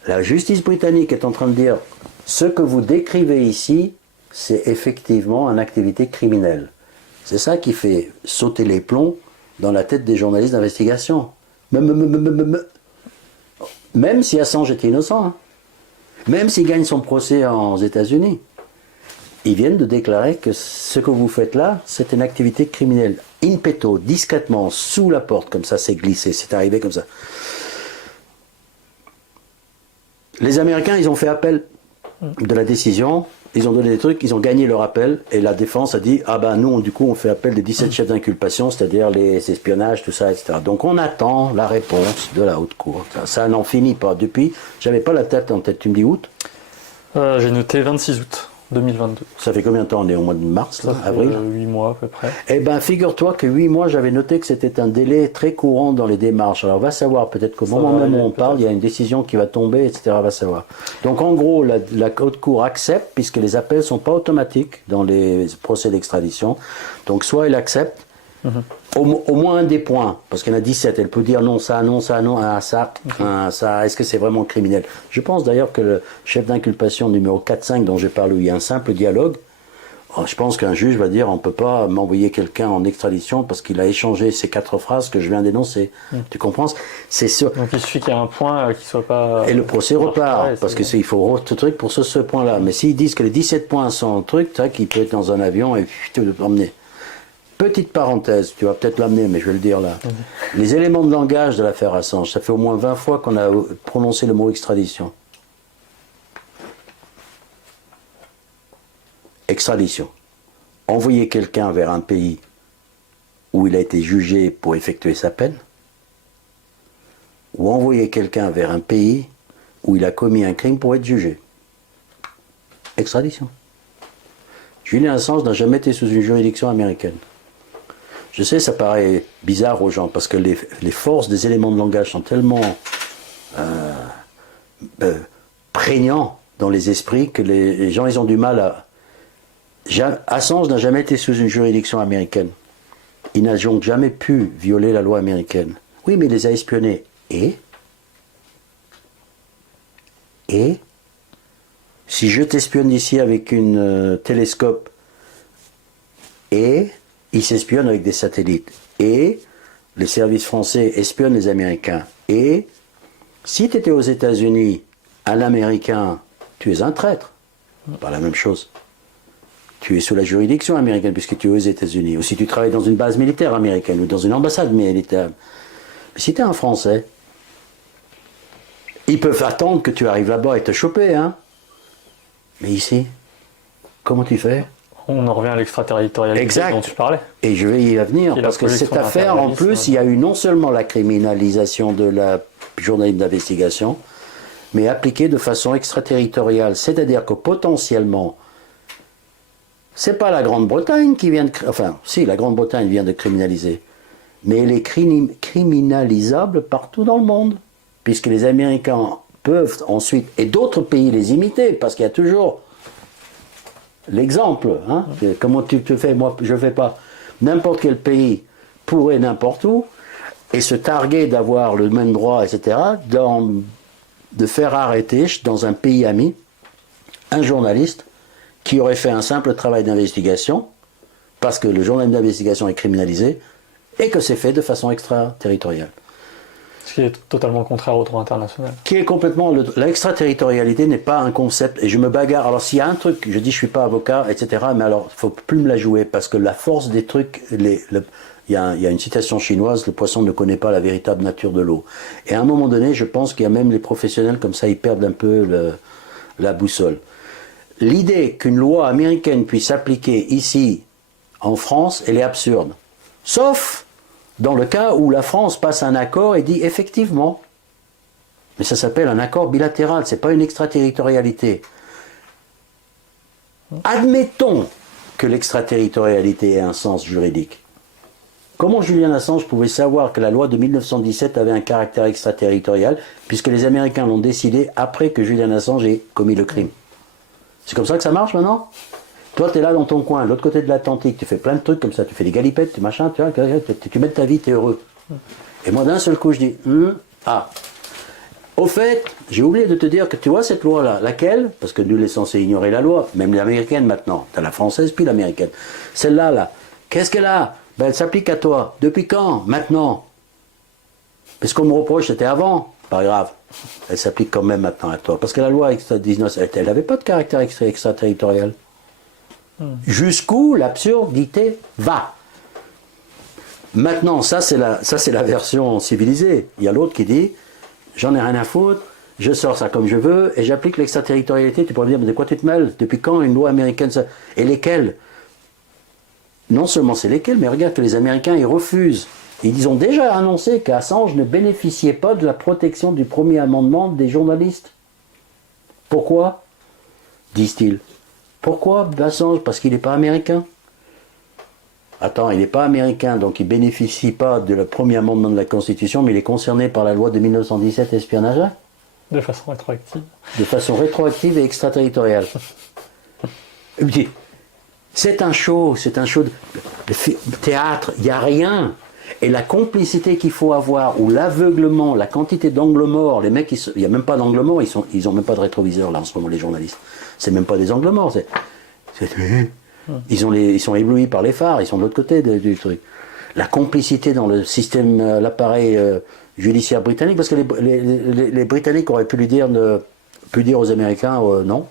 La justice britannique est en train de dire ce que vous décrivez ici, c'est effectivement une activité criminelle. C'est ça qui fait sauter les plombs dans la tête des journalistes d'investigation. Même si Assange est innocent, hein. Même s'il gagne son procès aux États-Unis, ils viennent de déclarer que ce que vous faites là, c'est une activité criminelle. In petto, discrètement, sous la porte, comme ça, c'est glissé, c'est arrivé comme ça. Les Américains, ils ont fait appel de la décision, ils ont donné des trucs, ils ont gagné leur appel, et la défense a dit, ah ben nous, du coup, on fait appel des 17 chefs d'inculpation, c'est-à-dire les espionnages, tout ça, etc. Donc on attend la réponse de la haute cour. Ça n'en finit pas. Depuis, j'avais pas la date en tête, tu me dis août? J'ai noté 26 août. 2022. Ça fait combien de temps? On est au mois de mars, là, avril? 8 mois à peu près. Eh bien, figure-toi que 8 mois, j'avais noté que c'était un délai très courant dans les démarches. Alors, va savoir, peut-être qu'au moment même où on parle, il y a une décision qui va tomber, etc. Va savoir. Donc, en gros, la Haute Cour accepte, puisque les appels ne sont pas automatiques dans les procès d'extradition. Donc, soit elle accepte, au moins un des points, parce qu'il y en a 17, elle peut dire non, ça, ça, est-ce que c'est vraiment criminel? Je pense d'ailleurs que le chef d'inculpation numéro 4-5 dont je parle, où il y a un simple dialogue, je pense qu'un juge va dire on ne peut pas m'envoyer quelqu'un en extradition parce qu'il a échangé ces 4 phrases que je viens d'énoncer. Tu comprends? C'est sûr. Donc il suffit qu'il y ait un point qui soit pas... Et le procès repart, parce qu'il faut autre truc pour ce point-là. Mais s'ils disent que les 17 points sont un truc, il peut être dans un avion et tu peux l'emmener. Petite parenthèse, tu vas peut-être l'amener, mais je vais le dire là. Les éléments de langage de l'affaire Assange, ça fait au moins 20 fois qu'on a prononcé le mot extradition. Extradition. Envoyer quelqu'un vers un pays où il a été jugé pour effectuer sa peine, ou envoyer quelqu'un vers un pays où il a commis un crime pour être jugé. Extradition. Julian Assange n'a jamais été sous une juridiction américaine. Je sais, ça paraît bizarre aux gens, parce que les forces des éléments de langage sont tellement prégnants dans les esprits que les gens ils ont du mal à... Assange n'a jamais été sous une juridiction américaine. Il n'a donc jamais pu violer la loi américaine. Oui, mais il les a espionnés. Et si je t'espionne ici avec une télescope, et ils s'espionnent avec des satellites, et les services français espionnent les Américains, et si tu étais aux États-Unis, un Américain, tu es un traître. Pas la même chose. Tu es sous la juridiction américaine puisque tu es aux États-Unis. Ou si tu travailles dans une base militaire américaine ou dans une ambassade militaire. Mais si tu es un Français, ils peuvent attendre que tu arrives là-bas et te choper, hein. Mais ici, comment tu fais? On en revient à l'extraterritorialité dont tu parlais. Et je vais y venir, parce que cette affaire, en plus, il y a eu non seulement la criminalisation de la journaliste d'investigation, mais appliquée de façon extraterritoriale. C'est-à-dire que potentiellement, c'est pas la Grande-Bretagne qui vient de... Enfin, si, la Grande-Bretagne vient de criminaliser. Mais elle est criminalisable partout dans le monde. Puisque les Américains peuvent ensuite, et d'autres pays, les imiter, parce qu'il y a toujours l'exemple. Hein, comment tu te fais, moi je ne fais pas. N'importe quel pays pourrait n'importe où, et se targuer d'avoir le même droit, etc., de faire arrêter dans un pays ami un journaliste qui aurait fait un simple travail d'investigation, parce que le journal d'investigation est criminalisé, et que c'est fait de façon extraterritoriale. Ce qui est totalement contraire au droit international. Qui est complètement... L'extraterritorialité n'est pas un concept, et je me bagarre. Alors s'il y a un truc, je dis je suis pas avocat, etc., mais alors il ne faut plus me la jouer, parce que la force des trucs... Il y a une citation chinoise, le poisson ne connaît pas la véritable nature de l'eau. Et à un moment donné, je pense qu'il y a même les professionnels comme ça, ils perdent un peu la boussole. L'idée qu'une loi américaine puisse s'appliquer ici, en France, elle est absurde. Sauf dans le cas où la France passe un accord et dit effectivement. Mais ça s'appelle un accord bilatéral, c'est pas une extraterritorialité. Admettons que l'extraterritorialité ait un sens juridique. Comment Julian Assange pouvait savoir que la loi de 1917 avait un caractère extraterritorial, puisque les Américains l'ont décidé après que Julian Assange ait commis le crime? C'est comme ça que ça marche maintenant? Toi, tu es là dans ton coin, de l'autre côté de l'Atlantique, tu fais plein de trucs comme ça, tu fais des galipettes, tu machin, tu mets ta vie, tu es heureux. Et moi, d'un seul coup, je dis, au fait, j'ai oublié de te dire que tu vois cette loi-là, laquelle? Parce que nul est censé ignorer la loi, même l'américaine maintenant. Tu as la française puis l'américaine. Celle-là, là, qu'est-ce qu'elle a? Ben, elle s'applique à toi. Depuis quand? Maintenant. Mais ce qu'on me reproche, c'était avant. Pas grave. Elle s'applique quand même maintenant à toi. Parce que la loi elle n'avait pas de caractère extraterritorial. Jusqu'où l'absurdité va. Maintenant, ça c'est la version civilisée. Il y a l'autre qui dit, j'en ai rien à foutre, je sors ça comme je veux, et j'applique l'extraterritorialité. Tu pourrais me dire, mais de quoi tu te mêles? Depuis quand une loi américaine ça... Et lesquelles? Non seulement c'est lesquelles, mais regarde que les Américains, ils refusent. Ils ont déjà annoncé qu'Assange ne bénéficiait pas de la protection du premier amendement des journalistes. Pourquoi? Disent-ils. Pourquoi Assange? Parce qu'il n'est pas américain. Attends, il n'est pas américain, donc il ne bénéficie pas de le premier amendement de la Constitution, mais il est concerné par la loi de 1917 espionnage De façon rétroactive. de façon rétroactive et extraterritoriale. Et puis, c'est un show de théâtre, il n'y a rien. Et la complicité qu'il faut avoir, ou l'aveuglement, la quantité d'angles morts, les mecs, il n'y a même pas d'angles morts, ils n'ont même pas de rétroviseur là en ce moment, les journalistes. C'est même pas des angles morts, ils sont éblouis par les phares, ils sont de l'autre côté du truc. La complicité dans le système, l'appareil judiciaire britannique, parce que les Britanniques auraient pu dire aux Américains non.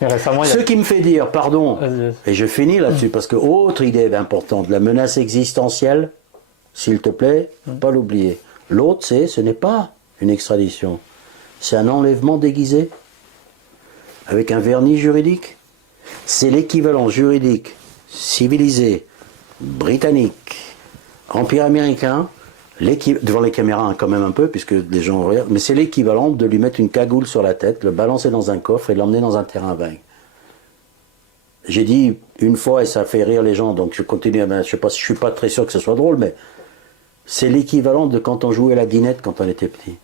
Et récemment, Ce qui me fait dire, pardon, Vas-y. et je finis là-dessus, parce que autre idée importante, la menace existentielle, s'il te plaît, faut pas l'oublier. L'autre, ce n'est pas une extradition, c'est un enlèvement déguisé, avec un vernis juridique. C'est l'équivalent juridique, civilisé, britannique, empire américain, devant les caméras quand même un peu, puisque les gens regardent, mais c'est l'équivalent de lui mettre une cagoule sur la tête, le balancer dans un coffre et l'emmener dans un terrain vague. J'ai dit une fois et ça fait rire les gens, donc je continue, je suis pas très sûr que ce soit drôle, mais c'est l'équivalent de quand on jouait à la dinette quand on était petit.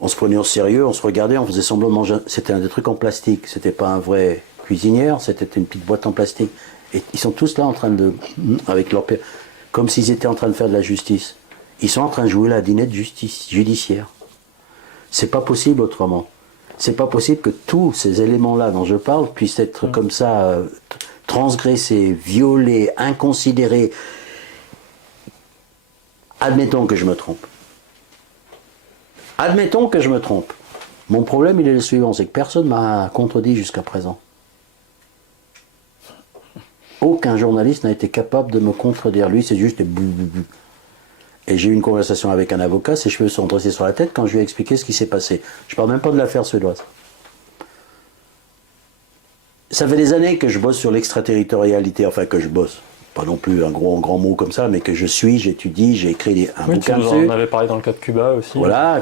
On se prenait au sérieux, on se regardait, on faisait semblant de manger. C'était un des trucs en plastique, c'était pas un vrai cuisinière, c'était une petite boîte en plastique. Et ils sont tous là en train de, avec leur père, comme s'ils étaient en train de faire de la justice. Ils sont en train de jouer la dinette judiciaire. C'est pas possible autrement. C'est pas possible que tous ces éléments-là dont je parle puissent être comme ça transgressés, violés, inconsidérés. Admettons que je me trompe. Admettons que je me trompe. Mon problème, il est le suivant, c'est que personne ne m'a contredit jusqu'à présent. Aucun journaliste n'a été capable de me contredire. Lui, c'est juste des bou. Et j'ai eu une conversation avec un avocat, ses cheveux sont dressés sur la tête quand je lui ai expliqué ce qui s'est passé. Je ne parle même pas de l'affaire suédoise. Ça fait des années que je bosse sur l'extraterritorialité, enfin que je bosse. Pas non plus un grand mot comme ça, mais que je suis, j'étudie, j'ai écrit un bouquin dessus. On avait parlé dans le cas de Cuba aussi. Voilà,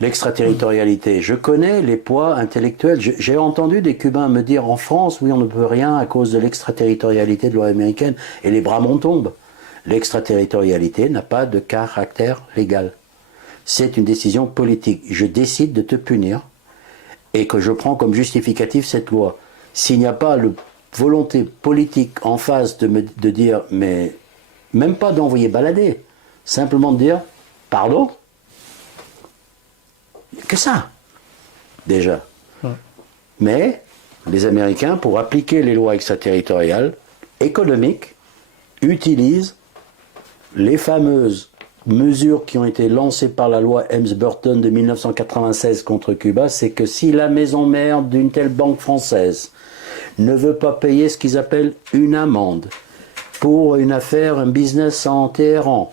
l'extraterritorialité. Je connais les poids intellectuels. J'ai entendu des Cubains me dire en France, oui, on ne peut rien à cause de l'extraterritorialité de loi américaine, et les bras m'en tombent. L'extraterritorialité n'a pas de caractère légal. C'est une décision politique. Je décide de te punir et que je prends comme justificatif cette loi. S'il n'y a pas la volonté politique en face de dire, mais même pas d'envoyer balader, simplement de dire, pardon, que ça, déjà. Mais les Américains, pour appliquer les lois extraterritoriales économiques, utilisent les fameuses mesures qui ont été lancées par la loi Helms-Burton de 1996 contre Cuba, c'est que si la maison mère d'une telle banque française ne veut pas payer ce qu'ils appellent une amende pour une affaire, un business en Téhéran,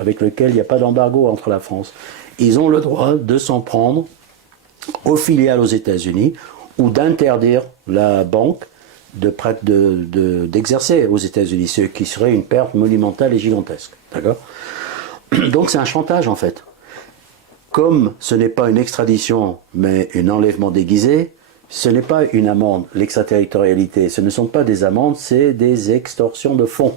avec lequel il n'y a pas d'embargo entre la France, ils ont le droit de s'en prendre aux filiales aux États-Unis ou d'interdire la banque d'exercer aux États-Unis, ce qui serait une perte monumentale et gigantesque. D'accord ? Donc c'est un chantage en fait. Comme ce n'est pas une extradition, mais un enlèvement déguisé, ce n'est pas une amende, l'extraterritorialité, ce ne sont pas des amendes, c'est des extorsions de fonds.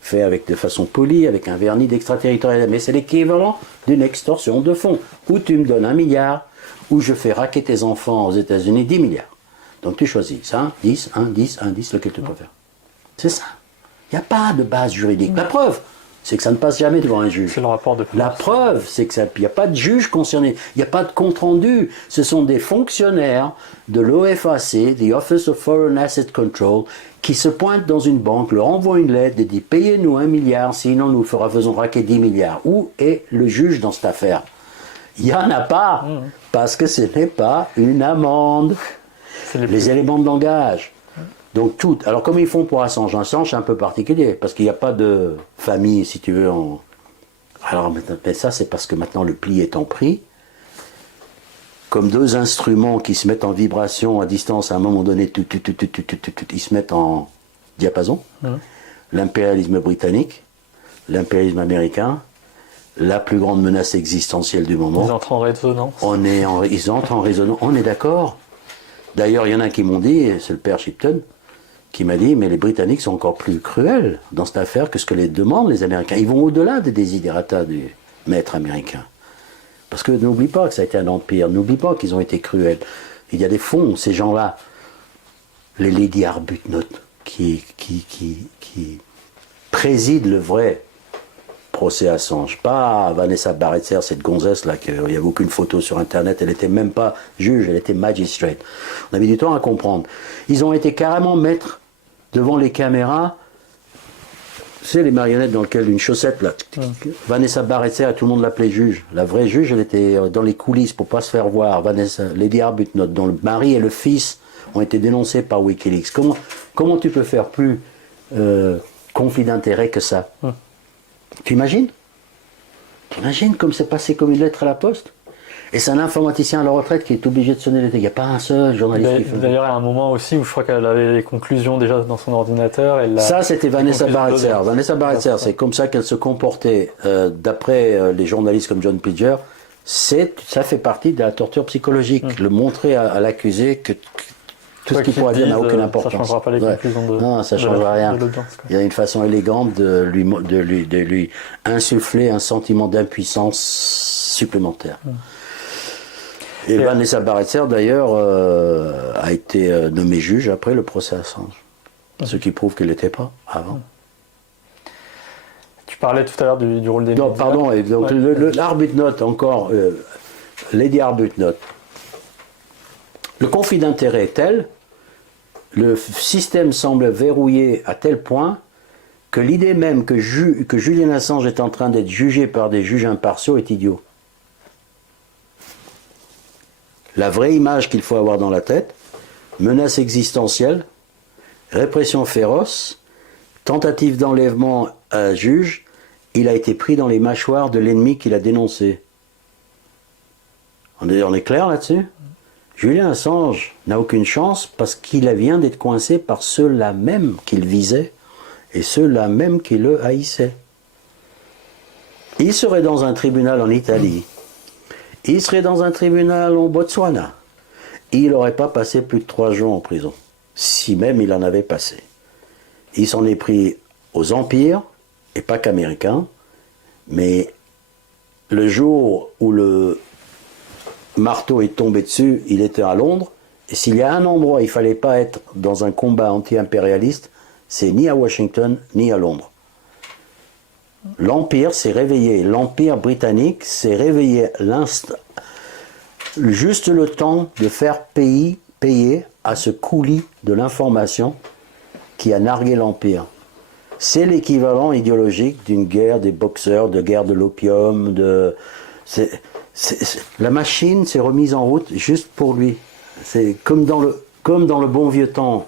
Fait de façon polie, avec un vernis d'extraterritorialité. Mais c'est l'équivalent d'une extorsion de fonds. Où tu me donnes 1 milliard, où je fais raquer tes enfants aux États-Unis 10 milliards. Donc tu choisis ça, 10, 1, 10, 1, 10, lequel tu préfères. C'est ça. Il n'y a pas de base juridique. La preuve, c'est que ça ne passe jamais devant un juge. C'est le rapport de force. La preuve, c'est qu'il n'y a pas de juge concerné, il n'y a pas de compte-rendu. Ce sont des fonctionnaires de l'OFAC, the Office of Foreign Asset Control, qui se pointent dans une banque, leur envoient une lettre et disent « Payez-nous 1 milliard, sinon nous faisons raquer 10 milliards ». Où est le juge dans cette affaire? Il n'y en a pas, parce que ce n'est pas une amende. Les éléments de langage. Donc tout. Alors comme ils font pour Assange, c'est un peu particulier, parce qu'il n'y a pas de famille, si tu veux. Alors mais ça, c'est parce que maintenant le pli est en pris. Comme deux instruments qui se mettent en vibration à distance, à un moment donné, ils se mettent en diapason. L'impérialisme britannique, l'impérialisme américain, la plus grande menace existentielle du moment. Ils entrent en résonance. Ils entrent en résonance, on est d'accord. D'ailleurs, il y en a qui m'ont dit, c'est le père Shipton, qui m'a dit, mais les Britanniques sont encore plus cruels dans cette affaire que ce que les demandent les Américains. Ils vont au-delà des desiderata du maître américain. Parce que n'oublie pas que ça a été un empire, n'oublie pas qu'ils ont été cruels. Il y a des fonds, ces gens-là, les Lady Arbuthnot, qui président le vrai procès Assange. Pas Vanessa Barretzer, cette gonzesse là, il n'y avait aucune photo sur internet, elle n'était même pas juge, elle était magistrate. On avait du temps à comprendre. Ils ont été carrément maîtres devant les caméras. Tu sais, les marionnettes dans lesquelles une chaussette là. Vanessa Barretzer, tout le monde l'appelait juge. La vraie juge, elle était dans les coulisses pour pas se faire voir. Lady Arbuthnot, dont le mari et le fils ont été dénoncés par Wikileaks. Comment tu peux faire plus conflit d'intérêt que ça? T'imagines comme c'est passé comme une lettre à la poste? Et c'est un informaticien à la retraite qui est obligé de sonner les télé. Il n'y a pas un seul journaliste qui fait. D'ailleurs, il y a un moment aussi où je crois qu'elle avait les conclusions déjà dans son ordinateur. Ça, c'était Vanessa Barretzer. Vanessa Barretzer, c'est comme ça qu'elle se comportait. D'après les journalistes comme John Pilger, ça fait partie de la torture psychologique. Le montrer à l'accusé que tout ce qu'il pourra dire n'a aucune importance. Ça ne changera pas les conclusions de. Non, ça ne changera rien. Il y a une façon élégante de lui insuffler un sentiment d'impuissance supplémentaire. Et Vanessa Barretzer, d'ailleurs, a été nommée juge après le procès Assange. Ce qui prouve qu'elle n'était pas avant. Tu parlais tout à l'heure du rôle des médias. Non, pardon, et donc l'Arbuthnot, encore, Lady Arbuthnot. Le conflit d'intérêt est tel, le système semble verrouillé à tel point que l'idée même que Julian Assange est en train d'être jugé par des juges impartiaux est idiot. La vraie image qu'il faut avoir dans la tête, menace existentielle, répression féroce, tentative d'enlèvement à un juge, il a été pris dans les mâchoires de l'ennemi qu'il a dénoncé. On est clair là-dessus? Julian Assange n'a aucune chance parce qu'il vient d'être coincé par ceux-là même qu'il visait et ceux-là même qui le haïssaient. Il serait dans un tribunal en Italie, il serait dans un tribunal au Botswana, il n'aurait pas passé plus de 3 jours en prison, si même il en avait passé. Il s'en est pris aux empires, et pas qu'américains, mais le jour où le marteau est tombé dessus, il était à Londres, et s'il y a un endroit où il ne fallait pas être dans un combat anti-impérialiste, c'est ni à Washington, ni à Londres. L'Empire s'est réveillé, l'Empire britannique s'est réveillé juste le temps de faire payer à ce coulis de l'information qui a nargué l'Empire. C'est l'équivalent idéologique d'une guerre des boxeurs, de guerre de l'opium, la machine s'est remise en route juste pour lui. C'est comme dans le bon vieux temps.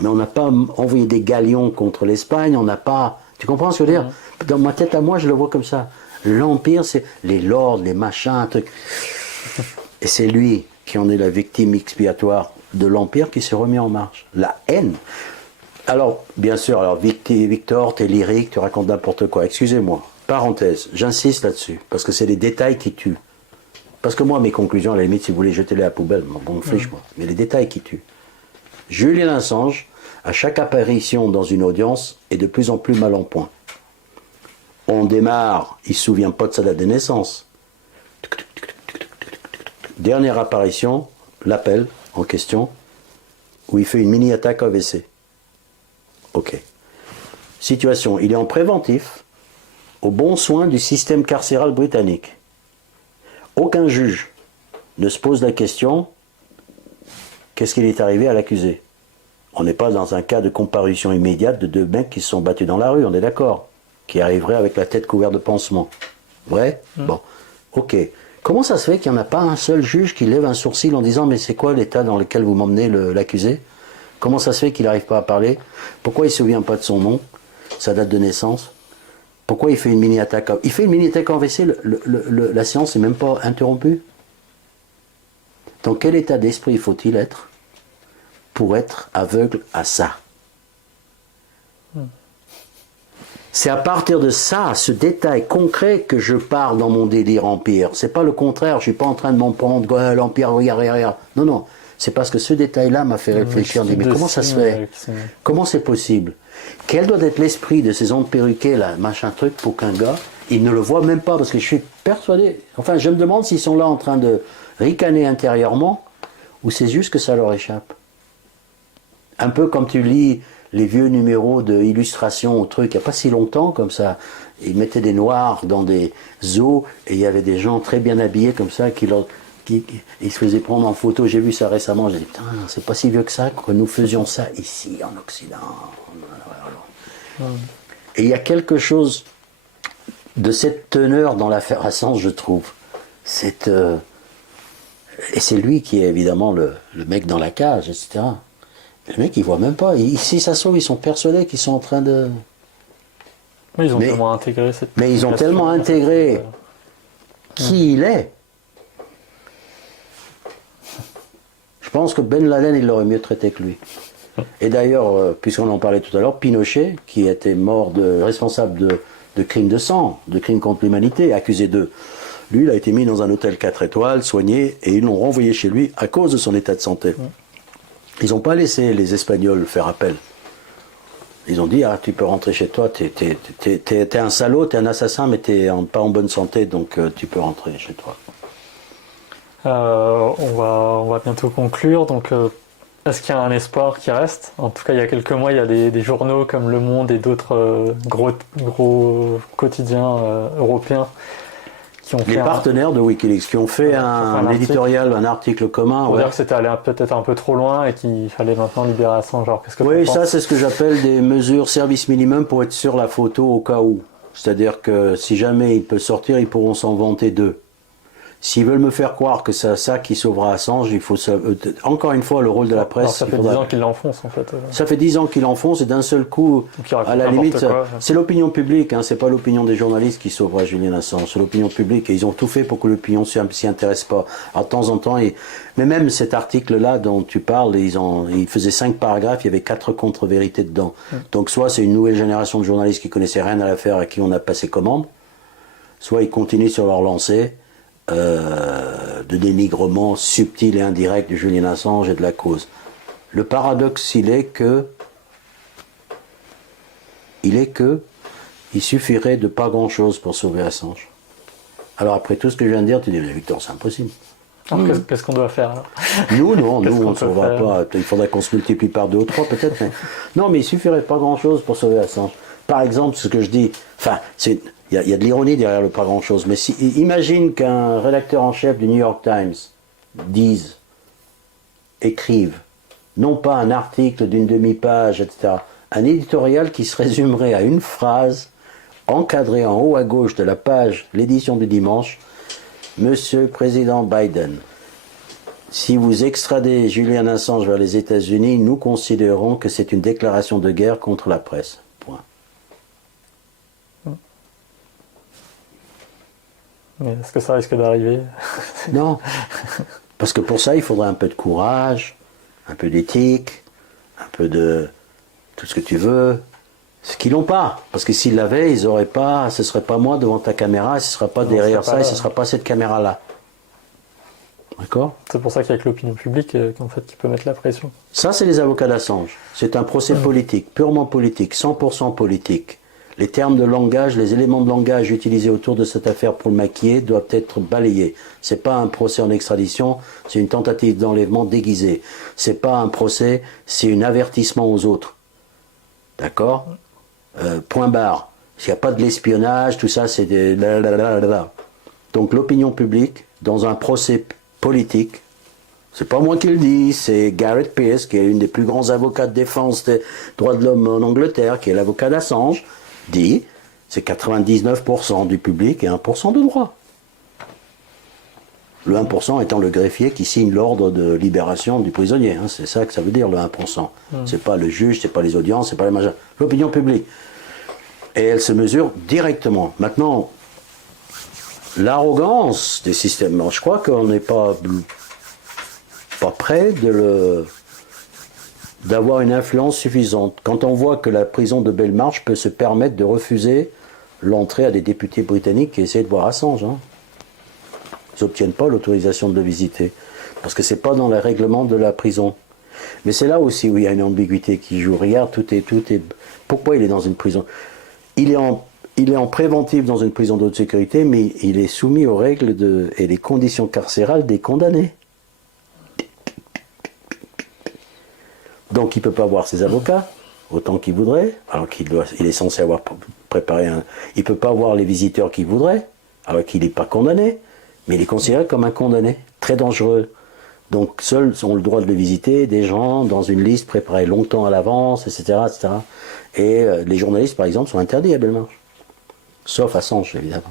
Mais on n'a pas envoyé des galions contre l'Espagne, on n'a pas... Tu comprends ce que je veux dire? Dans ma tête à moi, je le vois comme ça. L'Empire, c'est les lords, les machins, un truc. Et c'est lui qui en est la victime expiatoire de l'Empire qui s'est remis en marche. La haine. Alors, bien sûr, Victor, t'es lyrique, tu racontes n'importe quoi. Excusez-moi. Parenthèse, j'insiste là-dessus, parce que c'est les détails qui tuent. Parce que moi, mes conclusions, à la limite, si vous voulez, jetez-les à la poubelle, bon, fiche-moi. Mais les détails qui tuent. Julian Assange, à chaque apparition dans une audience, est de plus en plus mal en point. On démarre, il ne se souvient pas de sa date de naissance. Dernière apparition, l'appel en question, où il fait une mini-attaque AVC. Ok. Situation, il est en préventif, au bon soin du système carcéral britannique. Aucun juge ne se pose la question, qu'est-ce qu'il est arrivé à l'accusé? On n'est pas dans un cas de comparution immédiate de 2 mecs qui se sont battus dans la rue, on est d'accord, qui arriveraient avec la tête couverte de pansements. Vrai? Bon, ok. Comment ça se fait qu'il n'y en a pas un seul juge qui lève un sourcil en disant « Mais c'est quoi l'état dans lequel vous m'emmenez l'accusé? Comment ça se fait qu'il n'arrive pas à parler? Pourquoi il ne se souvient pas de son nom, sa date de naissance? Pourquoi il fait une mini-attaque? Il fait une mini-attaque en WC, la séance n'est même pas interrompue. Dans quel état d'esprit faut-il être pour être aveugle à ça? C'est à partir de ça, ce détail concret, que je parle dans mon délire empire. C'est pas le contraire, je suis pas en train de m'en prendre, l'empire, regarde. Non, non. C'est parce que ce détail-là m'a fait réfléchir. Mais comment ça se fait? Comment c'est possible? Quel doit être l'esprit de ces hommes perruqués, là, machin truc, pour qu'un gars, il ne le voit même pas, parce que je suis persuadé. Enfin, je me demande s'ils sont là en train de ricaner intérieurement, ou c'est juste que ça leur échappe. Un peu comme tu lis les vieux numéros d'illustration au truc, il n'y a pas si longtemps comme ça. Ils mettaient des noirs dans des zoos et il y avait des gens très bien habillés comme ça qui se faisaient prendre en photo. J'ai vu ça récemment, j'ai dit putain, c'est pas si vieux que ça que nous faisions ça ici en Occident. Et il y a quelque chose de cette teneur dans l'affaire Assange, je trouve. Et c'est lui qui est évidemment le mec dans la cage, etc. Les mecs, ils voient même pas. Si ça se trouve, ils sont persuadés qu'ils sont en train de... Oui, ils ont tellement intégré cette... Mais ils ont tellement intégré qui il est. Je pense que Ben Laden, il l'aurait mieux traité que lui. Et d'ailleurs, puisqu'on en parlait tout à l'heure, Pinochet, qui était responsable de crimes de sang, de crimes contre l'humanité, accusé d'eux, lui, il a été mis dans un hôtel 4 étoiles, soigné, et ils l'ont renvoyé chez lui à cause de son état de santé. Ils n'ont pas laissé les Espagnols faire appel. Ils ont dit, ah, tu peux rentrer chez toi, t'es un salaud, t'es un assassin, mais t'es pas en bonne santé, donc tu peux rentrer chez toi. On va bientôt conclure, donc est-ce qu'il y a un espoir qui reste? En tout cas, il y a quelques mois, il y a des journaux comme Le Monde et d'autres gros quotidiens européens qui ont les partenaires de Wikileaks, qui ont fait un éditorial, un article commun. Pour dire que c'était allé peut-être un peu trop loin et qu'il fallait maintenant libérer Assange. Oui, ça c'est ce que j'appelle des mesures service minimum pour être sur la photo au cas où. C'est-à-dire que si jamais il peut sortir, ils pourront s'en vanter d'eux. S'ils veulent me faire croire que c'est ça qui sauvera Assange, il faut encore une fois le rôle de la presse. Alors, ça fait 10 ans qu'ils l'enfoncent en fait. Ça fait 10 ans qu'ils l'enfoncent et d'un seul coup, à la limite, c'est l'opinion publique, hein, c'est pas l'opinion des journalistes qui sauvera Julian Assange, c'est l'opinion publique et ils ont tout fait pour que l'opinion s'y intéresse pas. Alors de temps en temps, mais même cet article-là dont tu parles, ils faisaient 5 paragraphes, il y avait 4 contre-vérités dedans. Donc soit c'est une nouvelle génération de journalistes qui connaissaient rien à l'affaire et qui on a passé commande, soit ils continuent sur leur lancée. De dénigrement subtil et indirect de Julian Assange et de la cause. Le paradoxe, il est que il suffirait de pas grand-chose pour sauver Assange. Alors après tout ce que je viens de dire, tu dis, mais Victor, c'est impossible. Alors qu'est-ce qu'on doit faire alors? Nous, on ne sauvera pas. Il faudrait qu'on se multiplie par 2 ou 3 peut-être. Mais... Non, mais il suffirait de pas grand-chose pour sauver Assange. Par exemple, ce que je dis, enfin, il y a de l'ironie derrière le pas grand-chose, mais imagine qu'un rédacteur en chef du New York Times écrive, non pas un article d'une demi-page, etc., un éditorial qui se résumerait à une phrase encadrée en haut à gauche de la page, l'édition du dimanche, Monsieur le Président Biden, si vous extradez Julian Assange vers les États-Unis, nous considérons que c'est une déclaration de guerre contre la presse. Point. Mais est-ce que ça risque d'arriver? Non, parce que pour ça, il faudrait un peu de courage, un peu d'éthique, un peu de tout ce que tu veux. Ce qu'ils n'ont pas, parce que s'ils l'avaient, ils n'auraient pas, ce ne serait pas moi devant ta caméra, ce ne sera pas derrière ça, et ce ne sera pas cette caméra-là. D'accord? C'est pour ça qu'il y a que l'opinion publique en fait, qui peut mettre la pression. Ça, c'est les avocats d'Assange. C'est un procès politique, purement politique, 100% politique. Les termes de langage, les éléments de langage utilisés autour de cette affaire pour le maquiller doivent être balayés. C'est pas un procès en extradition, c'est une tentative d'enlèvement déguisée. C'est pas un procès, c'est un avertissement aux autres. D'accord? Point barre. S'il n'y a pas de l'espionnage, tout ça, c'est des... Donc l'opinion publique, dans un procès politique, c'est pas moi qui le dis, c'est Gareth Peirce, qui est une des plus grands avocats de défense des droits de l'homme en Angleterre, qui est l'avocat d'Assange, dit, c'est 99% du public et 1% de droit. Le 1% étant le greffier qui signe l'ordre de libération du prisonnier. Hein, c'est ça que ça veut dire, le 1%. C'est pas le juge, c'est pas les audiences, c'est pas les magistrats. L'opinion publique. Et elle se mesure directement. Maintenant, l'arrogance des systèmes, je crois qu'on n'est pas prêt d'avoir une influence suffisante. Quand on voit que la prison de Belmarsh peut se permettre de refuser l'entrée à des députés britanniques qui essaient de voir Assange. Hein. Ils n'obtiennent pas l'autorisation de le visiter. Parce que ce n'est pas dans les règlements de la prison. Mais c'est là aussi où il y a une ambiguïté qui joue. Regarde, tout est... Pourquoi il est dans une prison? Il est en préventif dans une prison de haute sécurité, mais il est soumis aux règles et les conditions carcérales des condamnés. Donc il ne peut pas voir ses avocats, autant qu'il voudrait, alors il est censé avoir préparé un... Il ne peut pas voir les visiteurs qu'il voudrait, alors qu'il n'est pas condamné, mais il est considéré comme un condamné, très dangereux. Donc seuls ont le droit de le visiter des gens dans une liste préparée longtemps à l'avance, etc., etc. Et les journalistes, par exemple, sont interdits à Belmarsh. Sauf Assange, évidemment.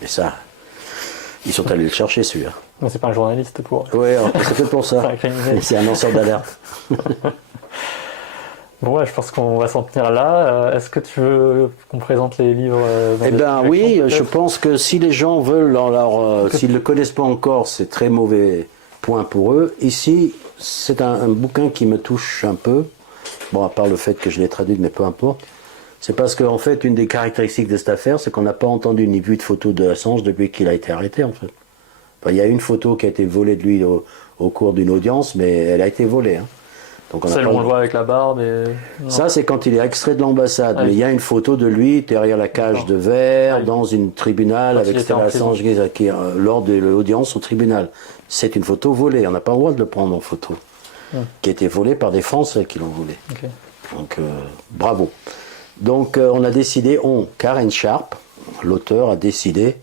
Et ça, ils sont allés le chercher, celui-là. Mais c'est pas un journaliste pour... Oui, c'est fait pour ça. C'est un lanceur d'alerte. Bon, ouais, je pense qu'on va s'en tenir là. Est-ce que tu veux qu'on présente les livres Eh bien, oui, je pense que si les gens veulent, s'ils ne le connaissent pas encore, c'est très mauvais point pour eux. Ici, c'est un bouquin qui me touche un peu. Bon, à part le fait que je l'ai traduit, mais peu importe. C'est parce qu'en fait, une des caractéristiques de cette affaire, c'est qu'on n'a pas entendu ni vu de photo de Assange depuis qu'il a été arrêté, en fait. Enfin, il y a une photo qui a été volée de lui au cours d'une audience, mais elle a été volée. Hein. Donc celle où on le voit avec la barbe et... Ça, c'est quand il est extrait de l'ambassade. Ah, mais il y a une photo de lui derrière la cage de verre, dans une tribunal, avec Stella Assange lors de l'audience au tribunal. C'est une photo volée. On n'a pas le droit de le prendre en photo. Qui a été volée par des Français qui l'ont volé. Okay. Donc, bravo. Donc, on a décidé, Karen Sharp, l'auteur, a décidé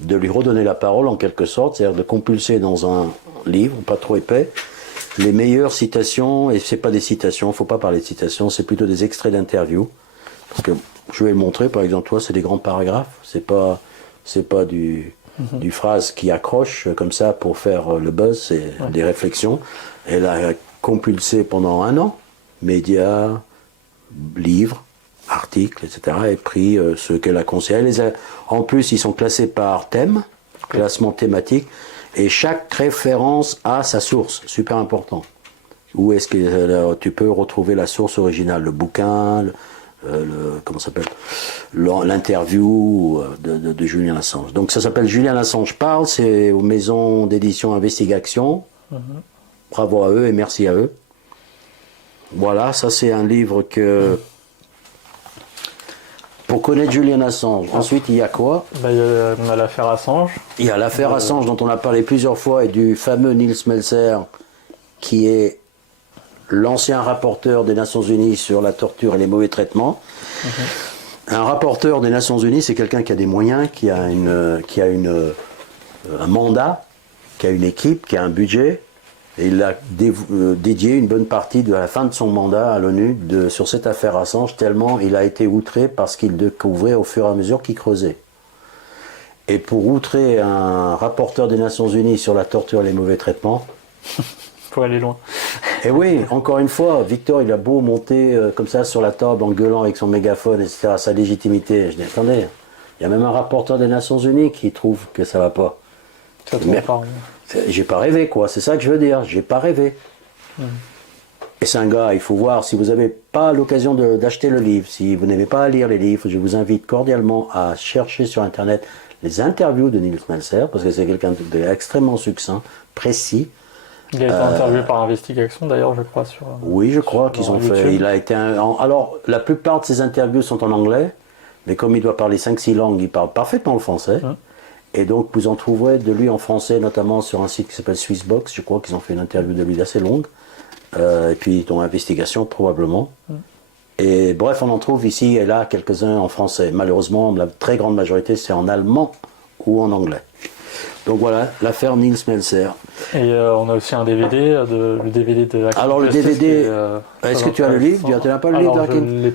de lui redonner la parole en quelque sorte, c'est-à-dire de compulser dans un livre, pas trop épais, les meilleures citations, et c'est pas des citations, il ne faut pas parler de citations, c'est plutôt des extraits d'interviews. Parce que je vais le montrer, par exemple, toi, c'est des grands paragraphes, c'est pas du phrase qui accroche comme ça pour faire le buzz, c'est des réflexions. Elle a compulsé pendant 1 an, médias, livres, articles, etc., et pris ce qu'elle a conseillé. En plus, ils sont classés par thème, classement thématique, et chaque référence a sa source, super important. Où est-ce que tu peux retrouver la source originale, le bouquin, comment ça s'appelle, l'interview de Julian Assange. Donc ça s'appelle Julian Assange parle, c'est aux maisons d'édition Investigation. Bravo à eux et merci à eux. Voilà, ça c'est un livre que... Pour connaître Julian Assange. Ensuite, il y a quoi? On a l'affaire Assange. Il y a l'affaire Assange dont on a parlé plusieurs fois et du fameux Nils Melzer qui est l'ancien rapporteur des Nations Unies sur la torture et les mauvais traitements. Un rapporteur des Nations Unies, c'est quelqu'un qui a des moyens, qui a un mandat, qui a une équipe, qui a un budget. Et il a dédié une bonne partie de la fin de son mandat à l'ONU sur cette affaire Assange, tellement il a été outré parce qu'il découvrait au fur et à mesure qu'il creusait. Et pour outrer un rapporteur des Nations Unies sur la torture et les mauvais traitements... Faut aller loin. Et oui, encore une fois, Victor, il a beau monter comme ça sur la table en gueulant avec son mégaphone, etc., sa légitimité. Je dis, attendez, il y a même un rapporteur des Nations Unies qui trouve que ça va pas. Ça te parle. J'ai pas rêvé, quoi. C'est ça que je veux dire. J'ai pas rêvé. Et c'est un gars, il faut voir, si vous n'avez pas l'occasion d'acheter le livre, si vous n'avez pas à lire les livres, je vous invite cordialement à chercher sur Internet les interviews de Nils Melzer, parce que c'est quelqu'un d'extrêmement succinct, précis. Il a été interviewé par Investigation, d'ailleurs, je crois. Oui, je crois qu'ils ont fait. Il a été alors, la plupart de ses interviews sont en anglais, mais comme il doit parler 5-6 langues, il parle parfaitement le français. Et donc, vous en trouverez de lui en français, notamment sur un site qui s'appelle Swissbox. Je crois qu'ils ont fait une interview de lui assez longue. Et puis, dans Investigation, probablement. Et bref, on en trouve ici et là quelques-uns en français. Malheureusement, la très grande majorité, c'est en allemand ou en anglais. Donc voilà, l'affaire Nils Melzer. Et on a aussi un DVD, le DVD de Hacking Alors le Justice, DVD, est-ce que tu as le livre? Tu n'as pas le livre?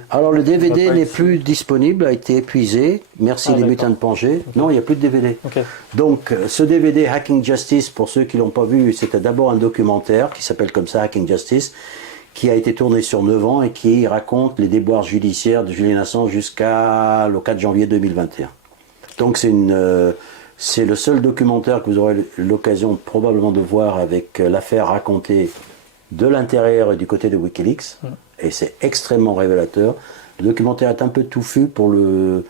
Alors le DVD n'est plus disponible, a été épuisé. Merci les mutins de Pangée. Non, il n'y a plus de DVD. Donc ce DVD Hacking Justice, pour ceux qui ne l'ont pas vu, c'était d'abord un documentaire qui s'appelle comme ça, Hacking Justice, qui a été tourné sur 9 ans et qui raconte les déboires judiciaires de Julian Assange jusqu'à le 4 janvier 2021. Donc c'est le seul documentaire que vous aurez l'occasion probablement de voir avec l'affaire racontée de l'intérieur et du côté de Wikileaks, et c'est extrêmement révélateur. Le documentaire est un peu touffu pour le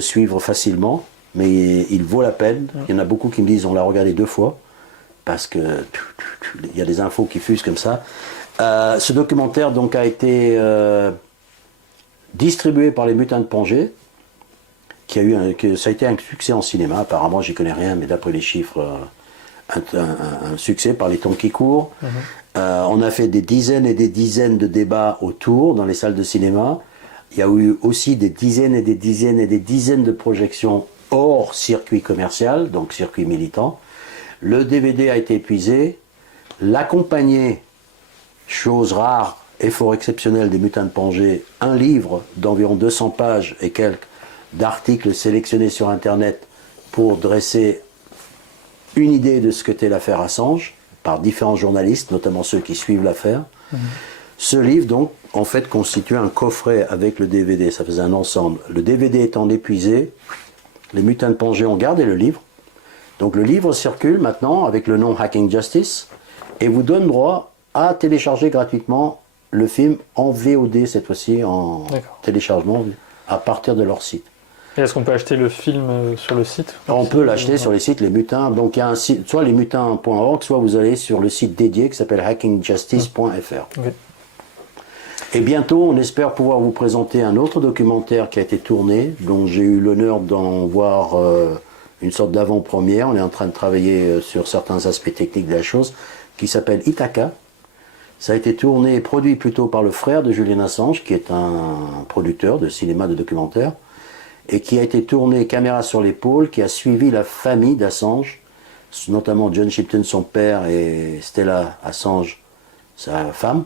suivre facilement, mais il vaut la peine. Il y en a beaucoup qui me disent on l'a regardé 2 fois, parce que il y a des infos qui fusent comme ça. Ce documentaire donc a été distribué par les Mutants de Pongé, ça a été un succès en cinéma. Apparemment, j'y connais rien, mais d'après les chiffres, un succès par les temps qui courent. On a fait des dizaines et des dizaines de débats autour dans les salles de cinéma. Il y a eu aussi des dizaines et des dizaines et des dizaines de projections hors circuit commercial, donc circuit militant. Le DVD a été épuisé. L'accompagné, chose rare et fort exceptionnelle des Mutants de Pongé, un livre d'environ 200 pages et quelques d'articles sélectionnés sur Internet pour dresser une idée de ce qu'était l'affaire Assange, par différents journalistes, notamment ceux qui suivent l'affaire. Ce livre, donc, en fait, constituait un coffret avec le DVD, ça faisait un ensemble. Le DVD étant épuisé, les Mutants de Pongé ont gardé le livre. Donc le livre circule maintenant avec le nom Hacking Justice et vous donne droit à télécharger gratuitement le film en VOD, cette fois-ci, en téléchargement, à partir de leur site. Et est-ce qu'on peut acheter le film sur le site? On peut l'acheter sur les sites Les Mutants. Donc il y a un site, soit lesmutants.org, soit vous allez sur le site dédié qui s'appelle hackingjustice.fr. Et bientôt, on espère pouvoir vous présenter un autre documentaire qui a été tourné, dont j'ai eu l'honneur d'en voir une sorte d'avant-première. On est en train de travailler sur certains aspects techniques de la chose, qui s'appelle Ithaca. Ça a été tourné et produit plutôt par le frère de Julian Assange, qui est un producteur de cinéma, de documentaire, et qui a été tourné caméra sur l'épaule, qui a suivi la famille d'Assange, notamment John Shipton, son père, et Stella Assange, sa femme,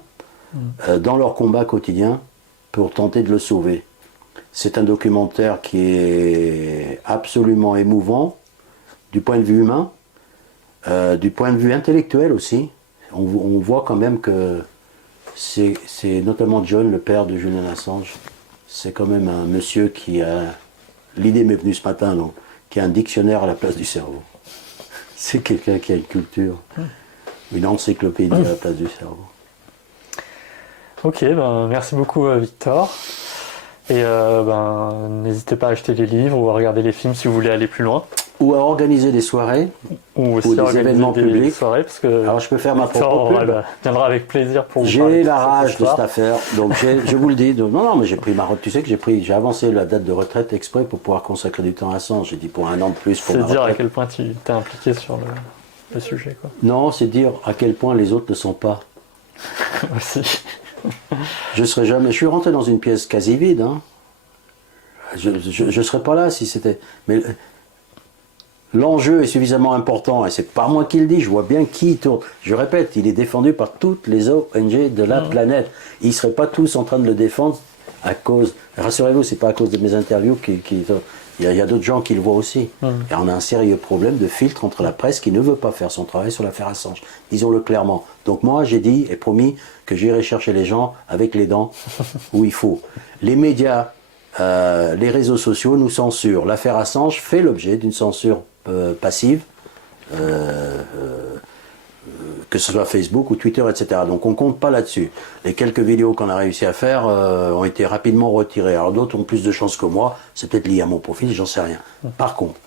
dans leur combat quotidien pour tenter de le sauver. C'est un documentaire qui est absolument émouvant, du point de vue humain, du point de vue intellectuel aussi. On voit quand même que c'est notamment John, le père de Julian Assange, c'est quand même un monsieur qui a... L'idée m'est venue ce matin, donc, qui a un dictionnaire à la place du cerveau. C'est quelqu'un qui a une culture, une encyclopédie à la place du cerveau. Ok, ben, merci beaucoup Victor. Et n'hésitez pas à acheter les livres ou à regarder les films si vous voulez aller plus loin. Ou à organiser des soirées, ou aussi des événements publics. Soirées, parce que alors je peux faire ma propre pub. Viendra avec plaisir pour vous parler. J'ai la rage de cette affaire, donc je vous le dis. Non, mais j'ai pris ma retraite. Tu sais que j'ai avancé la date de retraite exprès pour pouvoir consacrer du temps à Assange. J'ai dit pour 1 an de plus pour ma retraite. C'est dire à quel point tu t'es impliqué sur le sujet, quoi. Non, c'est dire à quel point les autres ne sont pas. Aussi. Je suis rentré dans une pièce quasi vide. Hein. Je serais pas là si c'était. Mais l'enjeu est suffisamment important et c'est pas moi qui le dis. Je vois bien qui tourne. Je répète, il est défendu par toutes les ONG de la planète. Ils seraient pas tous en train de le défendre à cause. Rassurez-vous, c'est pas à cause de mes interviews il y a d'autres gens qui le voient aussi. Et on a un sérieux problème de filtre entre la presse qui ne veut pas faire son travail sur l'affaire Assange. Disons-le clairement. Donc moi, j'ai dit et promis que j'irai chercher les gens avec les dents où il faut. Les médias, les réseaux sociaux nous censurent. L'affaire Assange fait l'objet d'une censure passive, que ce soit Facebook ou Twitter, etc. Donc on ne compte pas là-dessus. Les quelques vidéos qu'on a réussi à faire ont été rapidement retirées. Alors d'autres ont plus de chance que moi, c'est peut-être lié à mon profil, j'en sais rien. Par contre,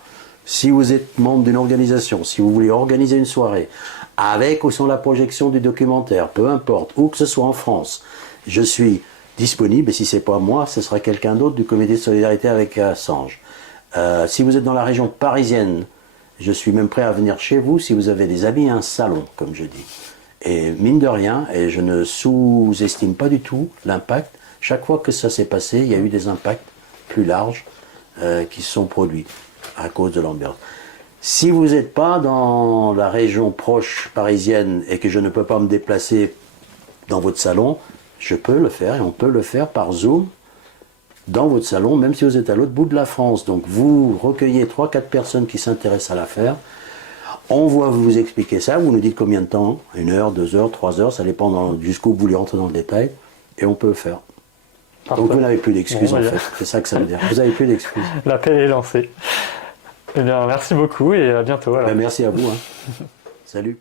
si vous êtes membre d'une organisation, si vous voulez organiser une soirée, avec ou sans la projection du documentaire, peu importe, où que ce soit en France, je suis disponible, et si ce n'est pas moi, ce sera quelqu'un d'autre du comité de solidarité avec Assange. Si vous êtes dans la région parisienne, je suis même prêt à venir chez vous si vous avez des amis, un salon, comme je dis. Et mine de rien, et je ne sous-estime pas du tout l'impact, chaque fois que ça s'est passé, il y a eu des impacts plus larges qui se sont produits à cause de l'ambiance. Si vous n'êtes pas dans la région proche parisienne et que je ne peux pas me déplacer dans votre salon, je peux le faire et on peut le faire par Zoom dans votre salon, même si vous êtes à l'autre bout de la France. Donc vous recueillez 3-4 personnes qui s'intéressent à l'affaire, on va vous expliquer ça, vous nous dites combien de temps, 1 heure, 2 heures, 3 heures, ça dépend jusqu'où vous voulez rentrer dans le détail, et on peut le faire. Parfait. Donc vous n'avez plus d'excuses en fait, c'est ça que ça veut dire, vous n'avez plus d'excuses. L'appel est lancé. Eh bien merci beaucoup et à bientôt alors. Ben, merci à vous. Hein. Salut.